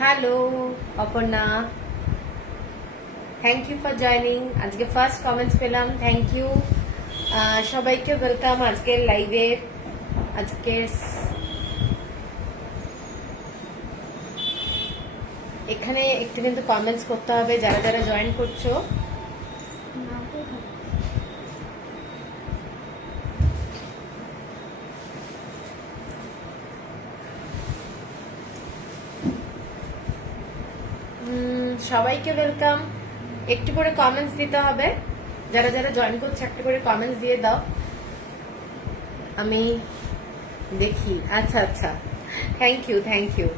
Hello Aparna, thank you for joining. আজকে first comments পেলাম, thank you. সবাইকে ওয়েলকাম আজকের লাইভে। আজকে এখানে একটু কিন্তু কমেন্টস করতে হবে যারা যারা জয়েন করছো। সবাইকে ওয়েলকাম। একটু করে কমেন্টস দিতে হবে, যারা যারা জয়েন করছে একটা করে কমেন্টস দিয়ে দাও, আমি দেখি। আচ্ছা আচ্ছা, thank you thank you.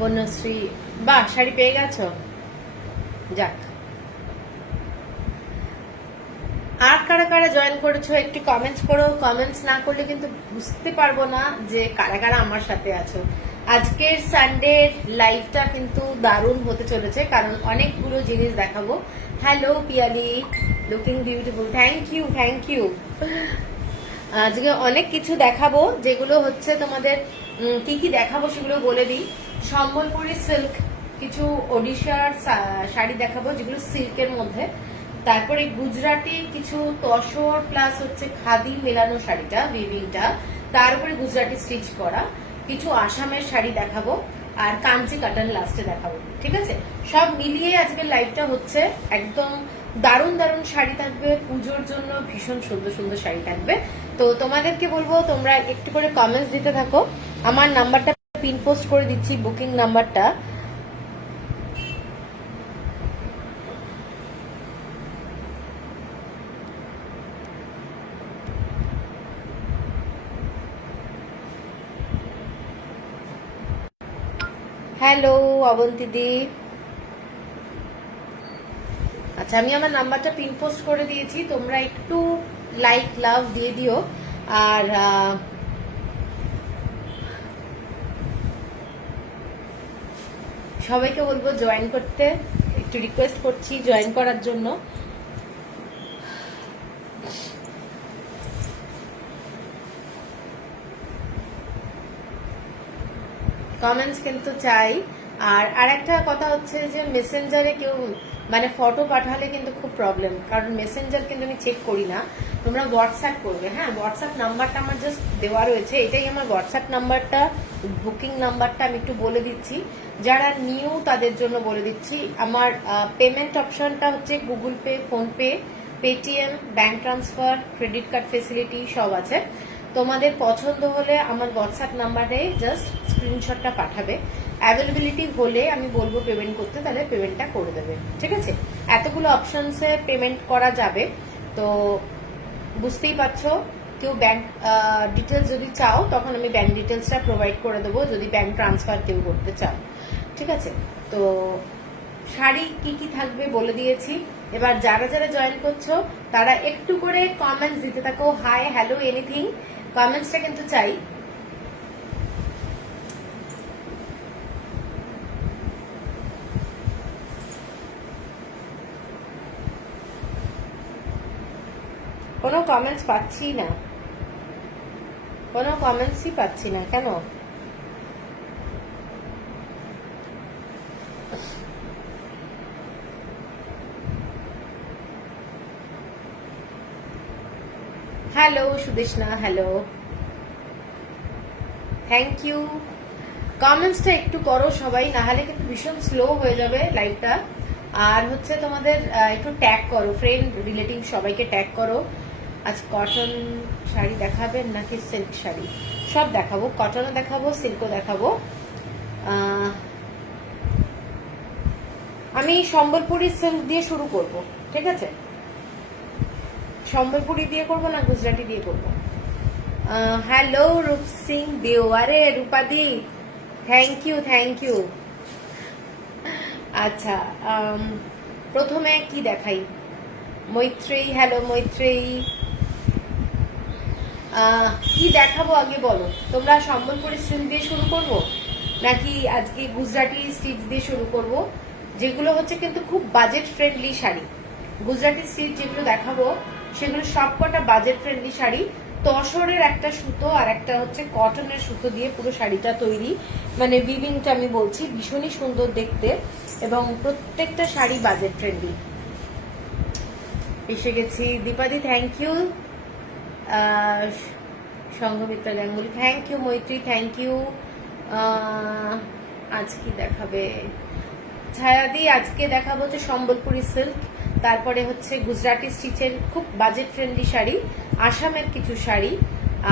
Banashree, বাহ, শাড়ি পেয়ে গেছো, যাক। আর কারা কারা জয়েন করেছো একটু কমেন্টস করো। কমেন্টস না করলে কিন্তু বুঝতে পারবো না যে কারা কারা আমার সাথে আছো। আজকের সানডের লাইভটা কিন্তু দারুণ হতে চলেছে, কারণ অনেকগুলো জিনিস দেখাবো। Hello Piyali, looking beautiful, thank you thank you. আজকে অনেক কিছু দেখাবো, যেগুলো হচ্ছে তোমাদের কি কি দেখাবো সেগুলো বলে দিই। সম্বলপুরি সিল্ক, কিছু ওড়িশার শাড়ি দেখাবো যেগুলো সিল্কের মধ্যে। তারপরে গুজরাটি কিছু তসর প্লাস হচ্ছে খাদি মেলানো শাড়িটা, উইভিংটা, তার উপরে গুজরাটি স্টিচ করা কিছু আসামের শাড়ি দেখাবো, আর কাঞ্চি কাটান লাস্টে দেখাবো। ঠিক আছে, সব মিলিয়ে আজকের লাইভটা হচ্ছে একদম দারুণ দারুণ শাড়ি থাকবে, পুজোর জন্য ভীষণ সুন্দর সুন্দর শাড়ি থাকবে। তো তোমাদেরকে বলবো তোমরা একটু করে কমেন্টস দিতে থাকো। আমার নাম্বারটা পিন পোস্ট করে দিচ্ছি, বুকিং নাম্বারটা। হ্যালো অবন্তিদি, আচ্ছা আমি আমার নাম্বারটা পিন পোস্ট করে দিয়েছি, তোমরা একটু লাইক লাভ দিয়ে দিও। আর সবাইকে বলবো জয়েন করতে, একটু রিকোয়েস্ট করছি জয়েন করার জন্য। কমেন্টস কিন্তু চাই। আর একটা কথা হচ্ছে যে মেসেঞ্জারে কেউ মানে ফটো পাঠালে কিন্তু খুব প্রবলেম, কারণ মেসেঞ্জার কিন্তু আমি চেক করি না। তোমরা হোয়াটসঅ্যাপ করবে, হ্যাঁ হোয়াটসঅ্যাপ নাম্বারটা আমার জাস্ট দেওয়া রয়েছে, এটাই আমার হোয়াটসঅ্যাপ নাম্বারটা, বুকিং নাম্বারটা আমি একটু বলে দিচ্ছি। যারা নিউ তাদের জন্য বলে দিচ্ছি, আমার পেমেন্ট অপশনটা হচ্ছে Google pay, PhonePe, Paytm, bank transfer, credit card facility সব আছে। তোমাদের পছন্দ হলে আমার হোয়াটসঅ্যাপ নাম্বারে জাস্ট স্ক্রিনশটটা পাঠাবে। অ্যাভেলেবিলিটি হলে আমি বলবো পেমেন্ট করতে, তাহলে পেমেন্টটা করে দেবে। ঠিক আছে, এতগুলো অপশনসে পেমেন্ট করা যাবে। তো বুঝতেই পারছো, কেউ ব্যাংক ডিটেলস যদি চাও তখন আমি ব্যাংক ডিটেলসটা প্রোভাইড করে দেবো, যদি ব্যাংক ট্রান্সফার কেউ করতে চাও। ঠিক আছে, তো শাড়ি কি কি থাকবে বলে দিয়েছি। এবার যারা যারা জয়েন করছো তারা একটু করে কমেন্টস দিতে থাকো, হাই হ্যালো এনিথিং, কমেন্টসটা কিন্তু চাই। কোনো কমেন্টস পাচ্ছি না, কোনো কমেন্টসই পাচ্ছি না কেন? Hello Sudeshna, hello, thank you. কমেন্টসটা একটু করো সবাই, না হলে কিন্তু ভীষণ স্লো হয়ে যাবে লাইভটা। আর হচ্ছে তোমাদের একটু ট্যাগ করো, ফ্রেন্ড রিলেটিভ সবাইকে ট্যাগ করো। আজ কটন শাড়ি দেখাবেন নাকি সিল্ক শাড়ি? সব দেখাবো, কটনও দেখাবো, সিল্কও দেখাবো। আমি সম্বলপুরি সিল্ক দিয়ে শুরু করব, ঠিক আছে? সম্বলপুরি দিয়ে করবো না গুজরাটি দিয়ে করবো? হ্যালো রূপ সিং দেও, আরে রূপাদি, থ্যাংক ইউ থ্যাংক ইউ। আচ্ছা, প্রথমে কি দেখাই? মৈত্রেয়ী, হ্যালো মৈত্রেয়ী। কি দেখাবো আগে বলো? তোমরা সম্বলপুরি সিল্ক দিয়ে শুরু করব নাকি আজকে গুজরাটি স্টিচ দিয়ে শুরু করব? যেগুলো হচ্ছে কিন্তু খুব budget friendly sari. Gujarati stitch যেগুলো দেখাবো সেগুলো সবকটা বাজেট ফ্রেন্ডলি শাড়ি। তসরের একটা সুতো আর একটা হচ্ছে কটনের সুতো দিয়ে পুরো শাড়িটা তৈরি, মানে উইভিংটা আমি বলছি ভীষণই সুন্দর দেখতে, এবং প্রত্যেকটা শাড়ি বাজেট ফ্রেন্ডলি। এসে গেছি দীপাদি, thank you. Sanghamitra Ganguly, thank you. Maitri, thank you. আজ কি দেখাবে ছায়াদি? আজকে দেখাবো হচ্ছে সম্বলপুরি সিল্ক, তারপরে হচ্ছে গুজরাটি স্টিচের খুব বাজেট ফ্রেন্ডলি শাড়ি, আসামের কিছু শাড়ি,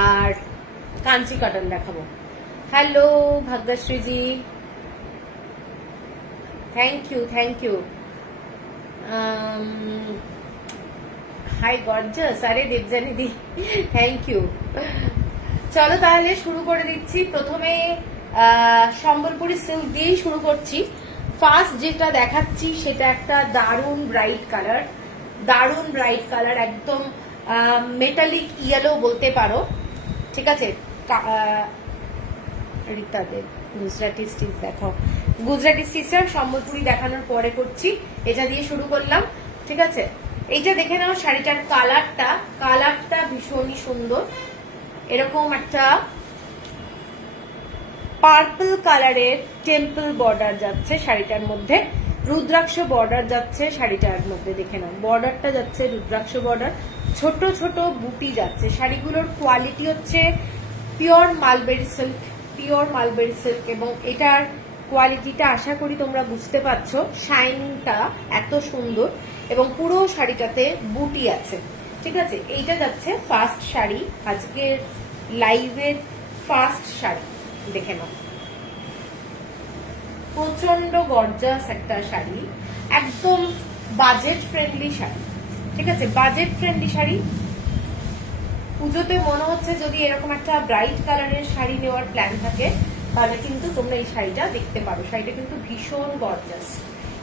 আর কাঞ্চি কটন দেখাবো। হ্যালো ভাগ্যশ্রীজি, thank you, thank you. Hi gorgeous, আরে দেবজানি দি, থ্যাংক ইউ। চলো তাহলে শুরু করে দিচ্ছি। প্রথমে সম্বলপুরি সিল্ক দিয়েই শুরু করছি। ফার্স্ট যেটা দেখাচ্ছি সেটা একটা দারুণ ব্রাইট কালার, দারুণ ব্রাইট কালার, একদম মেটালিক ইয়েলো বলতে পারো, ঠিক আছে। রীতা দেব, গুজরাটি স্টিচ দেখাও। গুজরাটি স্টিচটা সম্বলপুরি দেখানোর পরে করছি, এটা দিয়ে শুরু করলাম, ঠিক আছে। এইটা দেখে নাও শাড়িটার কালারটা, কালারটা ভীষণই সুন্দর। এরকম একটা পার্পল কালারের টেম্পল বর্ডার যাচ্ছে শাড়িটার মধ্যে, রুদ্রাক্ষ বর্ডার যাচ্ছে শাড়িটার মধ্যে, দেখে নাও বর্ডারটা যাচ্ছে রুদ্রাক্ষ বর্ডার, ছোট ছোট বুটি যাচ্ছে। শাড়িগুলোর কোয়ালিটি হচ্ছে pure mulberry silk, pure mulberry silk, এবং এটার কোয়ালিটিটা আশা করি তোমরা বুঝতে পারছো, শাইনিংটা এত সুন্দর, এবং পুরো শাড়িটাতে বুটি আছে, ঠিক আছে। এইটা যাচ্ছে ফার্স্ট শাড়ি, আজকের লাইভের ফার্স্ট শাড়ি, দেখে নাও। প্রচন্ড গর্জাস একটা শাড়ি, একদম বাজেট ফ্রেন্ডলি শাড়ি, ঠিক আছে, বাজেট ফ্রেন্ডলি শাড়ি। পুজোতে মনে হচ্ছে যদি এরকম একটা ব্রাইট কালারের শাড়ি নেওয়ার প্ল্যান থাকে তাহলে কিন্তু তোমরা এই শাড়িটা দেখতে পারো। শাড়িটা কিন্তু ভীষণ গর্জাস,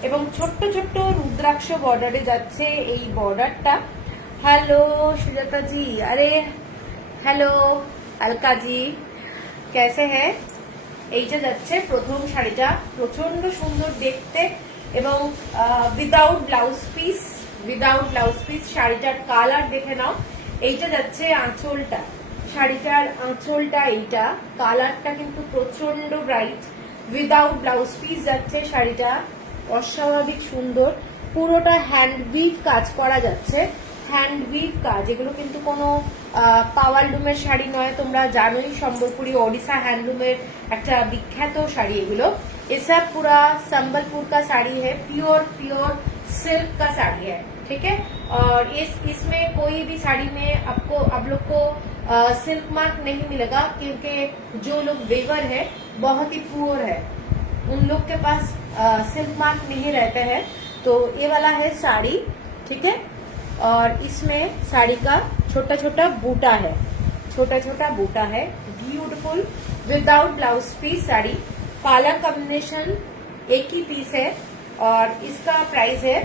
এবং ছোট্ট ছোট্ট রুদ্রাক্ষ বর্ডারে যাচ্ছে এই বর্ডারটা। হ্যালো সুজাতা জি, আরে হ্যালো अलका जी, कैसे है? এইটা যাচ্ছে প্রথম শাড়িটা, প্রচন্ড সুন্দর দেখতে, এবং without blouse piece, without blouse piece. শাড়িটার কালার দেখে নাও। এইটা যাচ্ছে আঁচলটা, শাড়িটার আঁচলটা, এইটা কালারটা কিন্তু প্রচন্ড ব্রাইট, উইদাউট ব্লাউজ পিস যাচ্ছে শাড়িটা, অস্বাভাবিক সুন্দর। পুরোটা হ্যান্ড উইভ কাজ করা যাচ্ছে, হ্যান্ড উইভ কাজ। এগুলো কিন্তু কোনো পাওয়ারলুমের শাড়ি নয়, তোমরা জানোই সম্বলপুরি ওড়িশা হ্যান্ডলুমের একটা বিখ্যাত শাড়ি এগুলো। এসব पूरा संबलपुर का साड़ी है, प्योर प्योर सिल्क का साड़ी है, ठीक है। और इसमें कोई भी साड़ी में आपको आप लोग को सिल्क मार्क नहीं मिलेगा, क्योंकि जो लोग वेवर है बहुत ही पुअर है, उन लोग के पास सिल्क मार्क नहीं रहता है। तो ये वाला है साड़ी, ठीक है। और इसमें साड़ी का छोटा छोटा बूटा है, छोटा छोटा बूटा है, beautiful without blouse piece sari. Colour combination एक ही पीस है, और इसका प्राइस है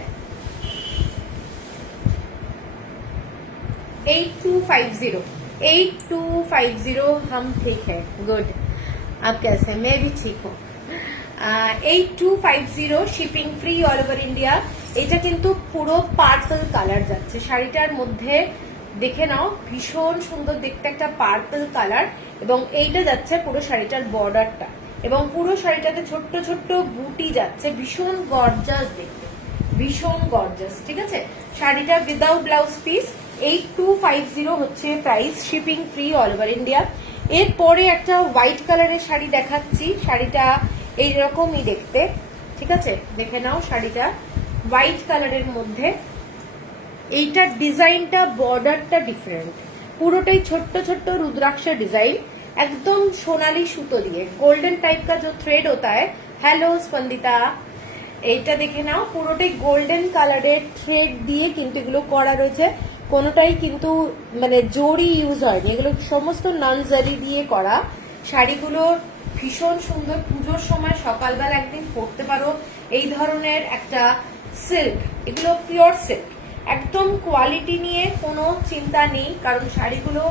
8250। 8250। हम ठीक है, गुड। आप कैसे? मैं भी ठीक हूँ। 8250, shipping free all over India. এটা কিন্তু পুরো পার্পল কালার যাচ্ছে শাড়িটার মধ্যে, দেখে নাও ভীষণ সুন্দর দেখতে একটা পার্পল কালার, এবং এইটা যাচ্ছে পুরো শাড়িটার বর্ডারটা, এবং পুরো শাড়িটাতে ছোট্ট ছোট্ট বুটি যাচ্ছে, ভীষণ গর্জাস দেখতে, ভীষণ গর্জাস, ঠিক আছে। শাড়িটা উইদাউট ব্লাউজ পিস, 8250 হচ্ছে price, shipping free all over India. এরপরে একটা হোয়াইট কালারের শাড়ি দেখাচ্ছি, শাড়িটা এইরকমই দেখতে, ঠিক আছে, দেখে নাও শাড়িটা হোয়াইট কালারের মধ্যে। এইটার ডিজাইনটা, বর্ডারটা ডিফারেন্ট, পুরোটাই ছোট্ট ছোট্ট রুদ্রাক্ষ ডিজাইন, एकदम সোনালি সুতো দিয়ে, গোল্ডেন টাইপ का जो थ्रेड होता है। হ্যালো স্পন্দিতা, এইটা দেখে নাও পুরোটাই গোল্ডেন কালারের থ্রেড দিয়ে কিন্তু এগুলো করা রয়েছে, কোনোটাই কিন্তু মানে জরি ইউজ হয়নি, এগুলো সমস্ত নন জারি দিয়ে করা। শাড়িগুলো ভীষণ সুন্দর, পুজোর সময় সকালবেলা একদিন পরতে পারো এই ধরনের একটা সিল্ক, এগুলো পিওর সিল্ক, একদম কোয়ালিটি নিয়ে কোনো চিন্তা নেই, কারণ শাড়িগুলো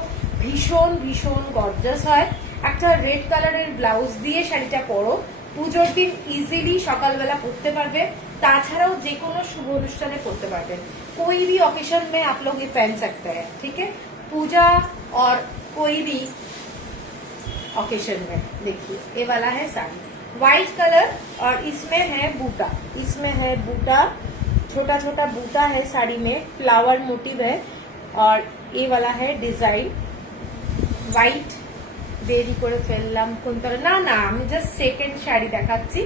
ভীষণ ভীষণ গর্জাস হয়। একটা রেড কালারের ব্লাউজ দিয়ে শাড়িটা পরো, পুজোর দিন ইজিলি সকালবেলা পরতে পারবে, তাছাড়াও যে কোনো শুভ অনুষ্ঠানে পরতে পারবে। कोई भी ओकेशन में आप लोग ये पहन सकते हैं, ठीक है, पूजा और कोई भी ओकेशन में। देखिए ये वाला है साड़ी व्हाइट कलर और इसमें है बूटा, इसमें है बूटा, छोटा छोटा बूटा है साड़ी में, फ्लावर मोटिव है और ये वाला है डिजाइन व्हाइट। দেরি করে ফেললাম কোনটা, না না আমি জাস্ট সেকেন্ড শাড়ি দেখাচ্ছি।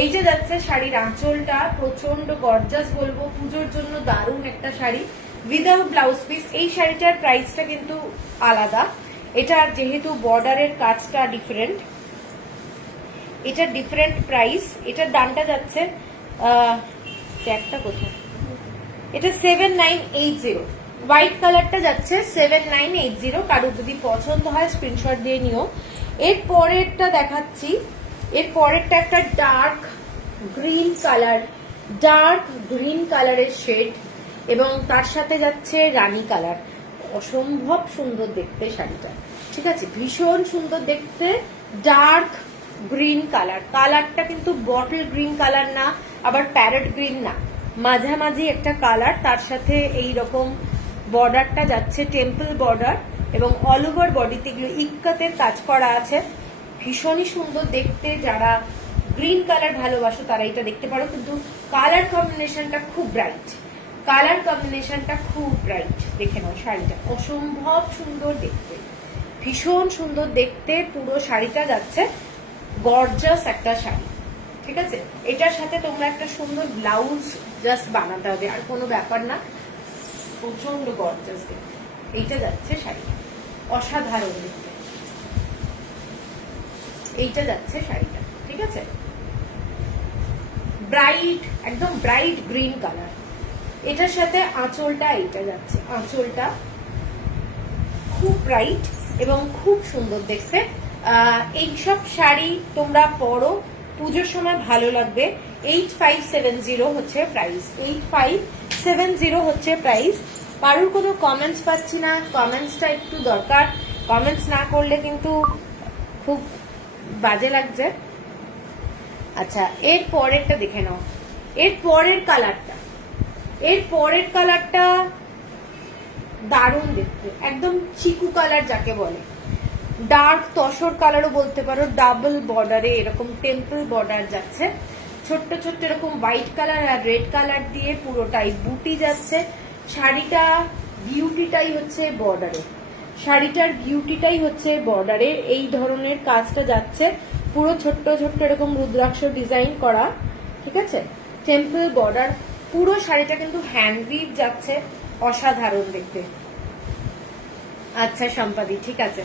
এইটা যাচ্ছে শাড়ির আঁচলটা প্রচন্ড গর্জাস বলবো, পুজোর জন্য দারুণ একটা শাড়ি উইদাউট ব্লাউজ পিস। এই শাড়িটার প্রাইসটা কিন্তু আলাদা, এটা যেহেতু বর্ডারের কাজটা ডিফারেন্ট, এটা ডিফারেন্ট প্রাইস। এটার দামটা যাচ্ছে ট্যাগটা কোথায়, এটা 7980। হোয়াইট কালারটা যাচ্ছে 7980। কারো যদি পছন্দ হয় স্ক্রিনশট দিয়ে নিও। এর পরেরটা দেখাচ্ছি, এর পরেরটা একটা dark green colour, dark green কালারের শেড এবং তার সাথে যাচ্ছে রানী কালার। অসম্ভব সুন্দর দেখতে শাড়িটা, ঠিক আছে, ভীষণ সুন্দর দেখতে। ডার্ক গ্রিন কালার, কালারটা কিন্তু বটল গ্রিন কালার না, আবার প্যারট গ্রিন না, মাঝামাঝি একটা কালার। তার সাথে এই রকম বর্ডারটা যাচ্ছে টেম্পল বর্ডার এবং অল ওভার বডিতে এগুলো ইক্কাতের কাজ করা আছে, ভীষণই সুন্দর দেখতে। যারা গ্রিন কালার ভালোবাসো তারা এটা দেখতে পারো, কিন্তু কালার কম্বিনেশনটা খুব ব্রাইট, কালার কম্বিনেশনটা খুব ব্রাইট। দেখে নাও শাড়িটা, অসম্ভব সুন্দর দেখতে, ভীষণ সুন্দর দেখতে। পুরো শাড়িটা যাচ্ছে গর্জাস একটা শাড়ি, ঠিক আছে। এটার সাথে তোমরা একটা সুন্দর ব্লাউজ জাস্ট বানাতে হবে, আর কোনো ব্যাপার না, প্রচন্ড গর্জাস দেখতে। এইটা যাচ্ছে শাড়িটা, অসাধারণ দেখতে। এইটা যাচ্ছে শাড়িটা, ঠিক আছে, ব্রাইট, একদম ব্রাইট গ্রিন কালার। এটার সাথে আঁচলটা এইটা যাচ্ছে, আঁচলটা খুব ব্রাইট এবং খুব সুন্দর দেখতে। এইসব শাড়ি তোমরা পরো, পুজোর সময় ভালো লাগবে। 8570 হচ্ছে প্রাইস, 8570 হচ্ছে প্রাইস। কারোর কোনো কমেন্টস পাচ্ছি না, কমেন্টসটা একটু দরকার, কমেন্টস না করলে কিন্তু খুব বাজে লাগছে। আচ্ছা এর পরেরটা দেখে নাও, এর পরের কালারটা, এর পরের কালারটা দারুণ দেখতে, একদম চিকু কালার যাকে বলে, ডার্ক তসর কালারও বলতে পারো। ডাবল বর্ডারে এরকম টেম্পল বর্ডার যাচ্ছে, ছোট্ট ছোট্ট এরকম হোয়াইট কালার আর রেড কালার দিয়ে পুরোটাই বুটি যাচ্ছে। শাড়িটা বিউটিটাই হচ্ছে বর্ডারে, শাড়িটার বিউটিটাই হচ্ছে বর্ডারে এই ধরনের কাজটা যাচ্ছে, পুরো ছোট্ট ছোট্ট এরকম রুদ্রাক্ষ ডিজাইন করা, ঠিক আছে, টেম্পল বর্ডার। পুরো শাড়িটা কিন্তু হ্যান্ডউইভ যাচ্ছে, অসাধারণ দেখতে। আচ্ছা সম্পাদি, ঠিক আছে,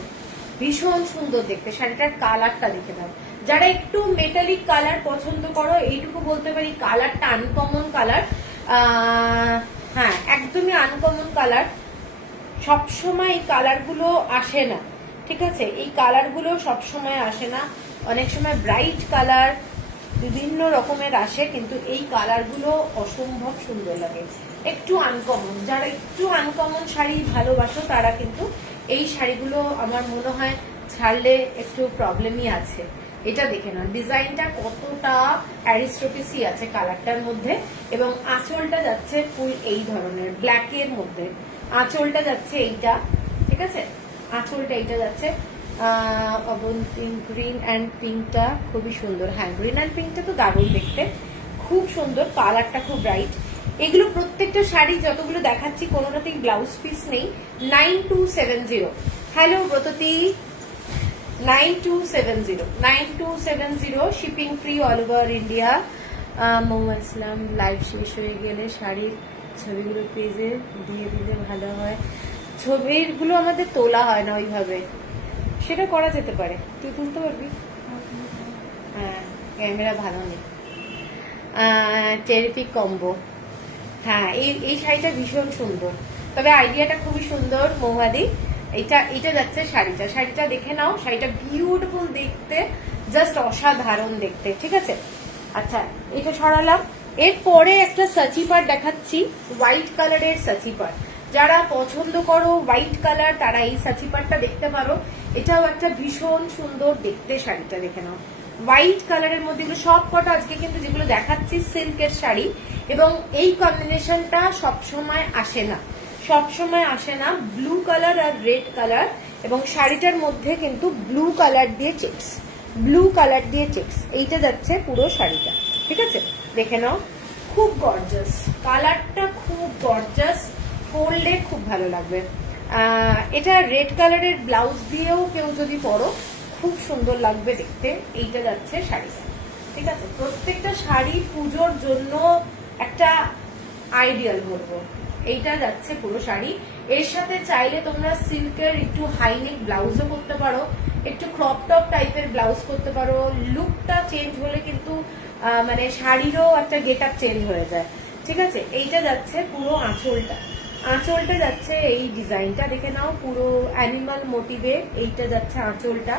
ভীষণ সুন্দর দেখতে। শাড়িটার কালারটা দেখে দাও, যারা একটু মেটালিক কালার পছন্দ করো, এইটুকু বলতে পারি কালারটা আনকমন কালার। হ্যাঁ একদমই আনকমন কালার, সবসময় এই কালারগুলো আসে না, ঠিক আছে, এই কালারগুলো সবসময় আসে না, অনেক সময় ব্রাইট কালার বিভিন্ন রকমের আসে, কিন্তু এই কালারগুলো অসম্ভব সুন্দর লাগে, একটু আনকমন। যারা একটু আনকমন শাড়ি ভালোবাসো তারা কিন্তু এই শাড়িগুলো আমার মনে হয় ছাড়লে একটু প্রবলেমই আছে। এটা দেখে নাও ডিজাইনটা কতটা অ্যারিস্টোক্রেসি আছে কালারটার মধ্যে, এবং আঁচলটা যাচ্ছে ফুল এই ধরনের ব্ল্যাকের মধ্যে, আঁচলটা যাচ্ছে এইটা, ঠিক আছে, আঁচলটা এইটা যাচ্ছে অবন্তিং গ্রিন অ্যান্ড পিঙ্কটা খুবই সুন্দর। হ্যাঁ গ্রিন অ্যান্ড পিঙ্কটা তো দারুণ দেখতে, খুব সুন্দর, কালারটা খুব ব্রাইট। এগুলো প্রত্যেকটা শাড়ি যতগুলো দেখাচ্ছি কোনোটাতেই ব্লাউজ পিস নেই। 9270, hello Bratati, 9270 shipping free all over India. Mohammad Islam, live শেষ হয়ে গেলে শাড়ির ছবিগুলো পেজে দিয়ে দিলে ভালো হয়। ছবিগুলো আমাদের তোলা হয় না ওইভাবে, সেটা করা যেতে পারে, তুই তুলতে পারবি? হ্যাঁ ক্যামেরা ভালো নেই। টেরিফিক কম্বো, হ্যাঁ এই শাড়িটা ভীষণ সুন্দর, তবে আইডিয়াটা খুবই সুন্দর মৌহাদি। এটা যাচ্ছে শাড়িটা, শাড়িটা দেখে নাও, শাড়িটা বিউটিফুল দেখতে, জাস্ট অসাধারণ দেখতে, ঠিক আছে। আচ্ছা এটা সরালাম। এরপরে একটা সাচি পাট দেখাচ্ছি, হোয়াইট কালারের সাচি পাট। যারা পছন্দ করো হোয়াইট কালার তারা এই সাচিপাটটা দেখতে পারো। এটাও একটা ভীষণ সুন্দর দেখতে শাড়িটা, দেখে নাও হোয়াইট কালারের মধ্যে। এগুলো সব কটা আজকে কিন্তু যেগুলো দেখাচ্ছি সিল্কের শাড়ি, এবং এই কম্বিনেশনটা সবসময় আসে না, সবসময় আসে না। ব্লু কালার আর রেড কালার, এবং শাড়িটার মধ্যে কিন্তু ব্লু কালার দিয়ে চেক্স, ব্লু কালার দিয়ে চেক্স, এইটা যাচ্ছে পুরো শাড়িটা। ঠিক আছে, দেখে নাও খুব গর্জাস কালারটা, খুব গর্জাস, পরলে খুব ভালো লাগবে। এটা রেড কালারের ব্লাউজ দিয়েও কেউ যদি পরো খুব সুন্দর লাগবে দেখতে। এইটা যাচ্ছে শাড়িটা। ঠিক আছে, প্রত্যেকটা শাড়ি পুজোর জন্য একটা আইডিয়াল বলবো। এইটা যাচ্ছে পুরো শাড়ি। এর সাথে চাইলে তোমরা সিল্কের একটু হাইনেক ব্লাউজও করতে পারো, একটু ক্রপ টপ টাইপের ব্লাউজ করতে পারো। লুকটা চেঞ্জ হলে কিন্তু মানে শাড়িরও একটা গেট আপ চেঞ্জ হয়ে যায়। ঠিক আছে, এইটা যাচ্ছে পুরো আঁচলটা, আঁচলটা যাচ্ছে এই ডিজাইনটা দেখে নাও, পুরো অ্যানিমাল মোটিভে এইটা যাচ্ছে আঁচলটা।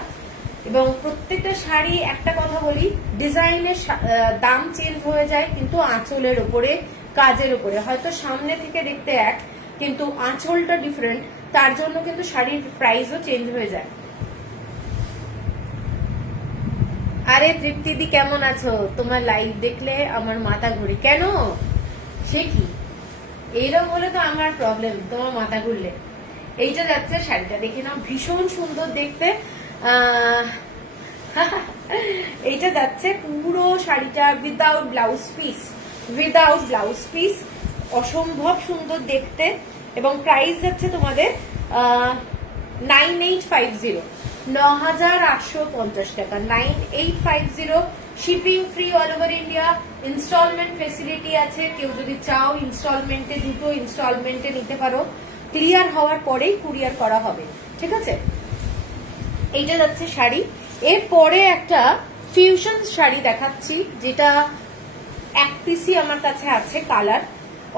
এবং প্রত্যেকটা শাড়ি একটা কথা বলি, ডিজাইনের দাম চেঞ্জ হয়ে যায়, কিন্তু আঁচলের ওপরে, কাজের উপরে। হয়তো সামনে থেকে দেখতে এক, কিন্তু আঁচলটা ডিফারেন্ট, তার জন্য কিন্তু শাড়ির প্রাইসও চেঞ্জ হয়ে যায়। আরে তৃপ্তিদি কেমন আছো? তোমার লাইভ দেখলে আমার মাথা ঘুরে। কেন, সে কি এইরকম হলে তো আমার প্রবলেম, তোমার মাথা ঘুরলে। এইটা যাচ্ছে শাড়িটা, দেখে নাও ভীষণ সুন্দর দেখতে। এইটা যাচ্ছে পুরো শাড়িটা without blouse piece, without blouse piece, অসম্ভব সুন্দর দেখতে। এবং প্রাইস যাচ্ছে তোমাদের 9850, 9850 টাকা, 9850। Shipping free all over India. Instalment facility আছে, কেউ যদি চাও ইনস্টলমেন্টে, দুটো ইনস্টলমেন্টে নিতে পারো, ক্লিয়ার হওয়ার পরেই কুরিয়ার করা হবে। ঠিক আছে, এইটা যাচ্ছে শাড়ি। এরপরে একটা ফিউশন শাড়ি দেখাচ্ছি, যেটা এক পিসি আমার কাছে আছে, কালার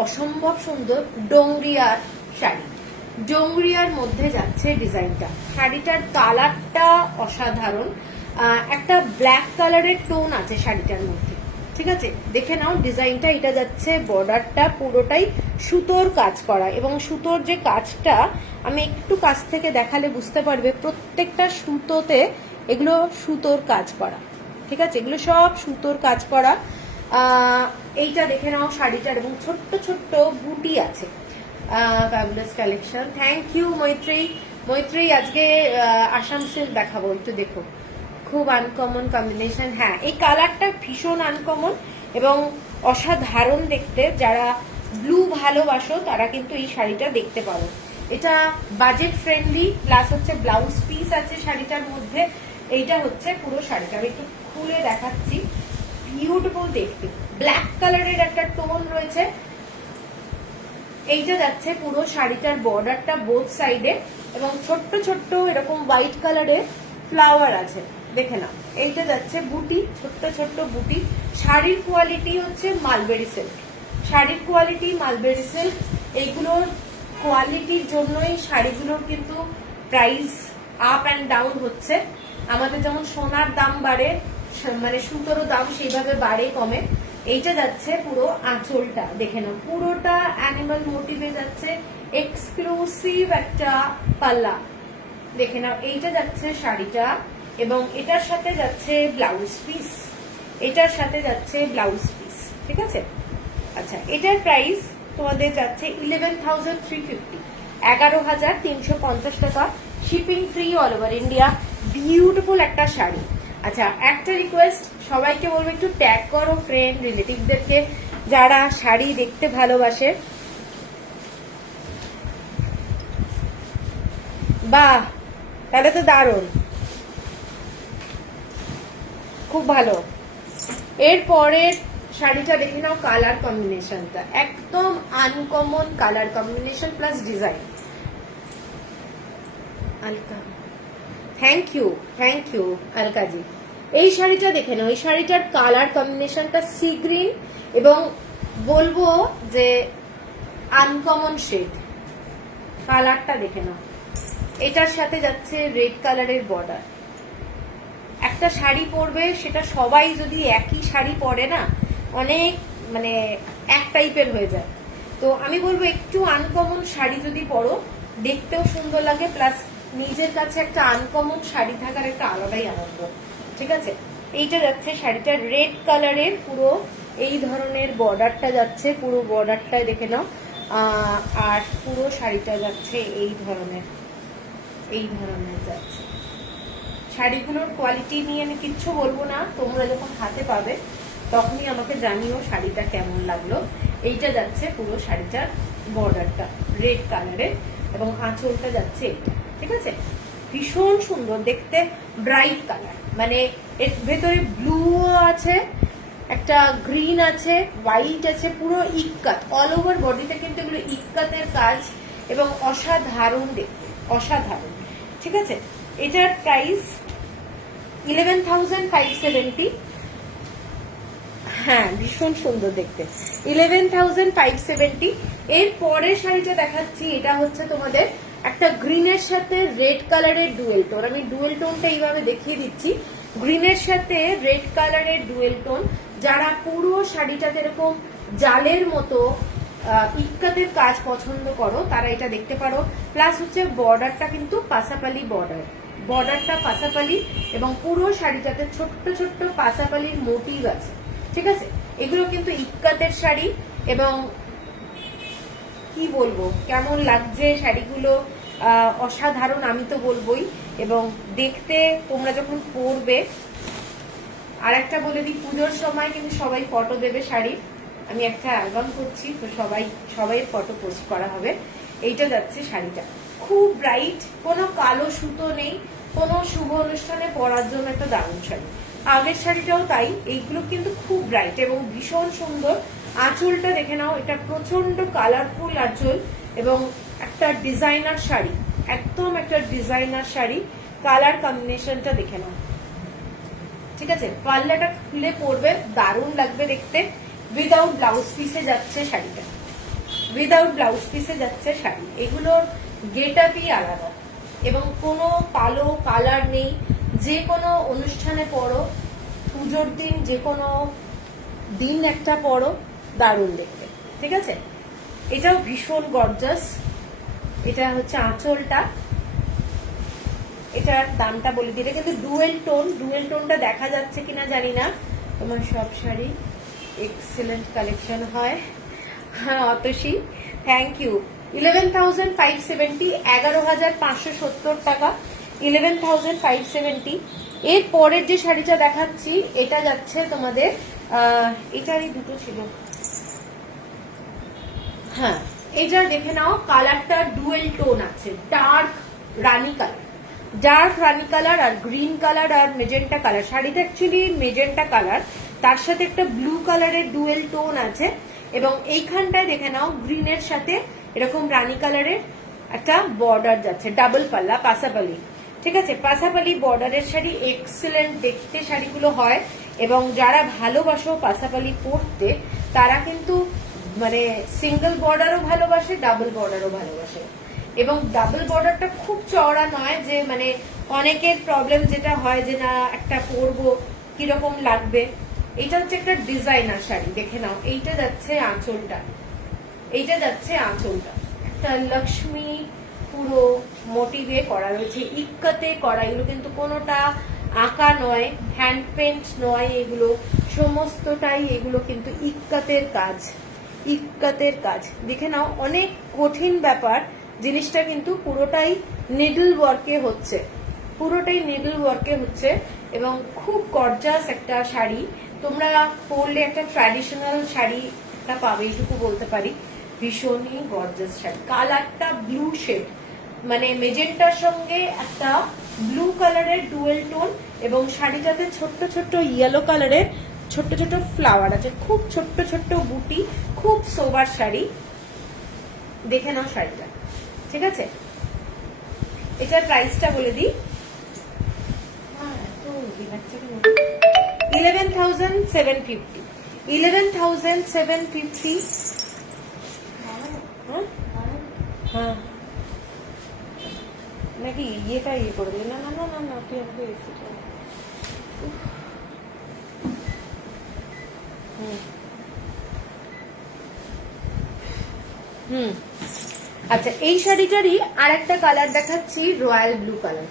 অসম্ভব সুন্দর, ডোংরিয়ার শাড়ি। ডোংরিয়ার মধ্যে যাচ্ছে ডিজাইনটা, শাড়িটার কালারটা অসাধারণ, একটা ব্ল্যাক কালারের টোন আছে শাড়িটার মধ্যে। ঠিক আছে, দেখে নাও ডিজাইনটা। এটা যাচ্ছে বর্ডারটা পুরোটাই সুতোর কাজ করা, এবং সুতোর যে কাজটা আমি একটু কাছ থেকে দেখালে বুঝতে পারবে, প্রত্যেকটা সুতোতে এগুলো সুতোর কাজ করা। ঠিক আছে, এগুলো সব সুতোর কাজ করা। এইটা দেখে নাও শাড়িটার, এবং ছোট্ট ছোট্ট বুটি আছে। Fabulous collection, thank you Maitreyi. Maitreyi আজকে আসাম সিল্ক দেখাবো, একটু দেখো, খুব আনকমন কম্বিনেশন। হ্যাঁ, এই কালারটা ভীষণ আনকমন এবং অসাধারণ দেখতে। যারা ব্লু ভালোবাসো তারা কিন্তু এই শাড়িটা দেখতে পারো। এটা বাজেট ফ্রেন্ডলি, প্লাস হচ্ছে ব্লাউজ পিস আছে শাড়িটার মধ্যে। এইটা হচ্ছে পুরো শাড়িটা, আমি একটু খুলে দেখাচ্ছি, বিউটিফুল দেখতে, ব্ল্যাক কালারের একটা টোন রয়েছে। এইটা যাচ্ছে পুরো শাড়িটার বর্ডারটা বোথ সাইডে, এবং ছোট্ট ছোট্ট এরকম হোয়াইট কালারের ফ্লাওয়ার আছে, দেখে নাও। এইটা যাচ্ছে বুটি, ছোট্ট ছোট্ট বুটি। শাড়ির কোয়ালিটি হচ্ছে মালবেরি সিল্ক, শাড়ির কোয়ালিটি মালবেরি সিল্ক। এইগুলোর কোয়ালিটির জন্যই শাড়িগুলোর কিন্তু প্রাইস আপ অ্যান্ড ডাউন হচ্ছে। আমাদের যেমন সোনার দাম বাড়ে, মানে সুতোরও দাম সেইভাবে বাড়ে কমে। এইটা যাচ্ছে পুরো আঁচলটা, দেখে নাও পুরোটা অ্যানিমাল মোটিভে যাচ্ছে, এক্সক্লুসিভ একটা পাল্লা, দেখে নাও। এইটা যাচ্ছে শাড়িটা, এবং এটার সাথে যাচ্ছে ব্লাউজ পিস, এটার সাথে যাচ্ছে ব্লাউজ পিস। ঠিক আছে, আচ্ছা এটার প্রাইস তোমাদের যাচ্ছে 11,350, 11,350 টাকা, shipping free all over India. Beautiful একটা শাড়ি। আচ্ছা, একটা রিকোয়েস্ট, সবাইকে বলবো একটু ট্যাগ করো ফ্রেন্ড রিলেটিভদেরকে যারা শাড়ি দেখতে ভালোবাসে। বাহ, তাহলে তো দারুণ, খুব ভালো। এরপরে শাড়িটা দেখে নাও, কালার কম্বিনেশনটা একদম uncommon colour combination plus design. Alka, thank you আলকাজি। এই শাড়িটা দেখে নাও, এই শাড়িটার কালার কম্বিনেশনটা সি গ্রিন, এবং বলবো যে আনকমন শেড। কালারটা দেখে নাও, এটার সাথে যাচ্ছে রেড কালারের বর্ডার। একটা শাড়ি পরবে, সেটা সবাই যদি একই শাড়ি পরে না, অনেক মানে এক টাইপের হয়ে যায়। তো আমি বলবো একটু আনকমন শাড়ি যদি পরো দেখতেও সুন্দর লাগে, প্লাস নিজের কাছে একটা আনকমন শাড়ি থাকার একটা আলাদাই আনন্দ। ঠিক আছে, এইটা যাচ্ছে শাড়িটা রেড কালারের, পুরো এই ধরনের বর্ডারটা যাচ্ছে, পুরো বর্ডারটায় দেখে নাও। আর পুরো শাড়িটা যাচ্ছে এই ধরনের যাচ্ছে। শাড়িগুলোর কোয়ালিটি নিয়ে আমি কিচ্ছু বলবো না, তোমরা যখন হাতে পাবে তখনই আমাকে জানিও শাড়িটা কেমন লাগলো। এইটা যাচ্ছে পুরো শাড়িটার বর্ডারটা রেড কালারের, এবং আঁচলটা যাচ্ছে এইটা। ঠিক আছে, ভীষণ সুন্দর দেখতে, ব্রাইট কালার, মানে এর ভেতরে ব্লু আছে, একটা গ্রিন আছে, হোয়াইট আছে, পুরো ইক্কাত অল ওভার বডিতে কিন্তু এগুলো ইক্কাতের কাজ, এবং অসাধারণ দেখতে, অসাধারণ। ঠিক আছে, এটার প্রাইস 11,570। হ্যাঁ, ভীষণ সুন্দর দেখতে, 11,570। এর পরের শাড়িটা দেখাচ্ছি, এটা হচ্ছে তোমাদের একটা গ্রিনের সাথে রেড কালারের ডুয়েল টোন। আমি ডুয়েল টোনটা এইভাবে দেখিয়ে দিচ্ছি, গ্রিনের সাথে রেড কালারের ডুয়েল টোন। যারা পুরো শাড়িটাতে এরকম জালের মতো ইক্কাতের কাজ পছন্দ করো তারা এটা দেখতে পারো। প্লাস হচ্ছে বর্ডারটা কিন্তু পাসাপালি বর্ডারটা পাসাপালি, এবং পুরো শাড়িটাতে ছোট্ট ছোট্ট পাসাপালির মোটিভ আছে। ঠিক আছে, এগুলো কিন্তু ইক্কাতের শাড়ি, এবং কি বলবো কেমন লাগছে শাড়িগুলো, অসাধারণ আমি তো বলবোই। এবং দেখতে তোমরা যখন পরবে, আর একটা বলে দিই, পুজোর সময় কিন্তু সবাই ফটো দেবে শাড়ির। আমি একটা অ্যালবাম করছি, তো সবাই ফটো পোস্ট করা হবে। এইটা যাচ্ছে শাড়িটা, খুব ব্রাইট, কোনো কালো সুতো নেই, কোনো শুভ অনুষ্ঠানে পরার জন্য একটা দারুণ শাড়ি। আগের শাড়িটাও তাই, এইগুলো কিন্তু খুব ব্রাইট এবং ভীষণ সুন্দর। আঁচলটা দেখে নাও, এটা প্রচন্ড কালারফুল আঁচল, এবং একটা ডিজাইনার শাড়ি, একদম একটা ডিজাইনার শাড়ি। কালার কম্বিনেশনটা দেখে নাও। ঠিক আছে, পাল্লাটা খুলে পরবে, দারুণ লাগবে দেখতে। উইদাউট ব্লাউজ পিসে যাচ্ছে শাড়িটা, উইদাউট ব্লাউজ পিসে যাচ্ছে শাড়ি। এগুলোর গেটআপই আলাদা, এবং কোনো কালো কালার নেই। যে কোনো অনুষ্ঠানে পরো, পুজোর দিন যে কোনো দিন একটা পরো, দারুণ দেখতে। ঠিক আছে, এটাও ভীষণ গর্জাস। এটা হচ্ছে আঁচলটা, এটার দামটা বলে দিলে, কিন্তু ডুয়েল টোনটা দেখা যাচ্ছে কিনা জানি না। তোমার সব শাড়ি এক্সেলেন্ট কালেকশন হয়। হ্যাঁ অতসী, থ্যাংক ইউ। 11,570, 11,570 টাকা, 11,570। এর পরের যে শাড়িটা দেখাচ্ছি, এটা যাচ্ছে তোমাদের, এটারই দুটো ছিল। হ্যাঁ, এটা দেখে নাও, কালারটা ডুয়েল টোন আছে, ডার্ক রানী কালার আর গ্রিন কালার আর মেজেন্টা কালার। শাড়িটা অ্যাকচুয়ালি মেজেন্টা কালার, তার সাথে একটা ব্লু কালারের ডুয়েল টোন আছে, এবং এইখানটায় দেখে নাও গ্রিনের সাথে এরকম রানী কালারের একটা বর্ডার যাচ্ছে, ডাবল পাল্লা পাসাপালি। ঠিক আছে, পাসাপালি বর্ডারের শাড়ি এক্সেলেন্ট দেখতে শাড়িগুলো হয়, এবং যারা ভালোবাসো পাসাপালি পরতে তারা কিন্তু মানে সিঙ্গেল বর্ডারও ভালোবাসে, ডাবল বর্ডারও ভালোবাসে। এবং ডাবল বর্ডারটা খুব চওড়া নয়, যে মানে অনেকের প্রবলেম যেটা হয় যে না একটা পরবো কিরকম লাগবে। এটা হচ্ছে একটা ডিজাইনার শাড়ি, দেখে নাও। এইটা যাচ্ছে আঁচলটা, একটা লক্ষ্মী পুরো মোটিভে করা রয়েছে, ইক্কাতে করা। এগুলো কিন্তু কোনোটা আঁকা নয়, হ্যান্ড পেন্ট নয়, এগুলো সমস্তটাই এগুলো কিন্তু ইক্কাতের কাজ। দেখে নাও, অনেক কঠিন ব্যাপার, জিনিসটা কিন্তু পুরোটাই নিডল ওয়ার্কে হচ্ছে, এবং খুব গর্জাস একটা শাড়ি। তোমরা পরলে একটা ট্র্যাডিশনাল শাড়িটা পাবে, এইটুকু বলতে পারি। ভীষণই গর্জাস শাড়ি, কালারটা ব্লু শেড, মানে মেজেন্টার সঙ্গে একটা ব্লু কালারের ডুয়েল টোন, এবং শাড়িটাতে ছোট্ট ছোট্ট ইয়েলো কালারের ছোট্ট ছোট্ট ফ্লাওয়ার আছে, খুব ছোট্ট ছোট্ট বুটি, খুব সোবার শাড়ি। দেখে নাও শাড়িটা। ঠিক আছে, এটার প্রাইসটা বলে দিই, 11,750। 11,750। হ্যাঁ নাকি ইয়েটা ইয়ে করে দিল, না তুই আমাকে এসেছিস। হুম। আচ্ছা, এই শাড়িটারই আর একটা কালার দেখাচ্ছি, রয়্যাল ব্লু কালার।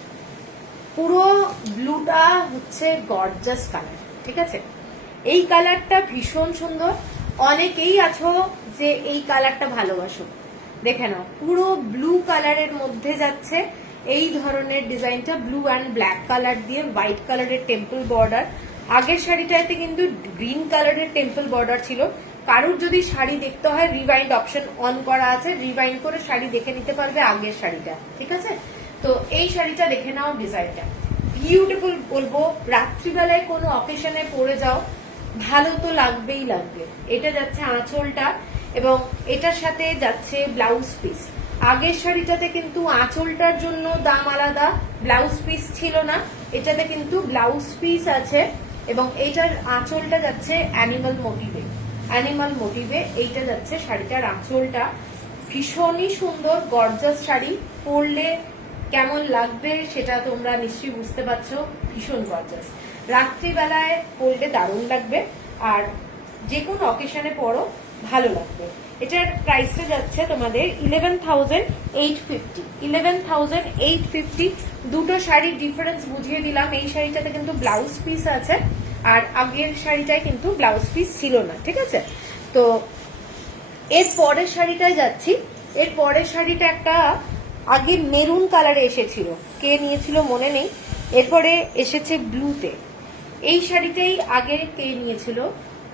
পুরো ব্লুটা হচ্ছে গর্জাস কালার, ঠিক আছে। এই কালারটা ভীষণ সুন্দর। অনেকেই আছো যে এই কালারটা ভালোবাসো, দেখে নাও পুরো ব্লু কালারের মধ্যে যাচ্ছে এই ধরনের ডিজাইনটা, ব্লু অ্যান্ড ব্ল্যাক কালার দিয়ে হোয়াইট কালারের টেম্পল বর্ডার। আগের শাড়িটাতে কিন্তু গ্রিন কালারের টেম্পল বর্ডার ছিল। কারুর যদি শাড়ি দেখতে হয়, রিভাইন্ড অপশন অন করা আছে, রিভাইন্ড করে শাড়ি দেখে নিতে পারবে আগের শাড়িটা, ঠিক আছে। তো এই শাড়িটা দেখে নাও, ডিজাইনটা বিউটিফুল বলবো। রাত্রিবেলায় কোনো অকেশনে পরে যাও, ভালো তো লাগবেই লাগবে। এটা যাচ্ছে আঁচলটা এবং এটার সাথে যাচ্ছে ব্লাউজ পিস। আগের শাড়িটাতে কিন্তু আঁচলটার জন্য দাম আলাদা, ব্লাউজ পিস ছিল না। এটাতে কিন্তু ব্লাউজ পিস আছে এবং এইটার আঁচলটা যাচ্ছে অ্যানিমাল মোটিভে। অ্যানিমাল মোটিভে এইটা যাচ্ছে শাড়িটার আঁচলটা। ভীষণই সুন্দর গর্জাস শাড়ি, পরলে কেমন লাগবে সেটা তোমরা নিশ্চয়ই বুঝতে পারছো। ভীষণ গর্জাস, রাত্রিবেলায় পরলে দারুণ লাগবে, আর যে কোনো অকেশনে পরো ভালো লাগবে। এটার প্রাইসটা যাচ্ছে তোমাদের 11,850। 11,850। দুটো শাড়ির ডিফারেন্স বুঝিয়ে দিলাম। এই শাড়িটাতে কিন্তু ব্লাউজ পিস আছে আর আগের শাড়িটায় কিন্তু ব্লাউজ পিস ছিল না, ঠিক আছে। তো এর পরের শাড়িটায় যাচ্ছি। এর পরের শাড়িটা একটা আগে মেরুন কালারে এসেছিল, কে নিয়েছিল মনে নেই, এরপরে এসেছে ব্লুতে। এই শাড়িটাই আগে কে নিয়েছিল,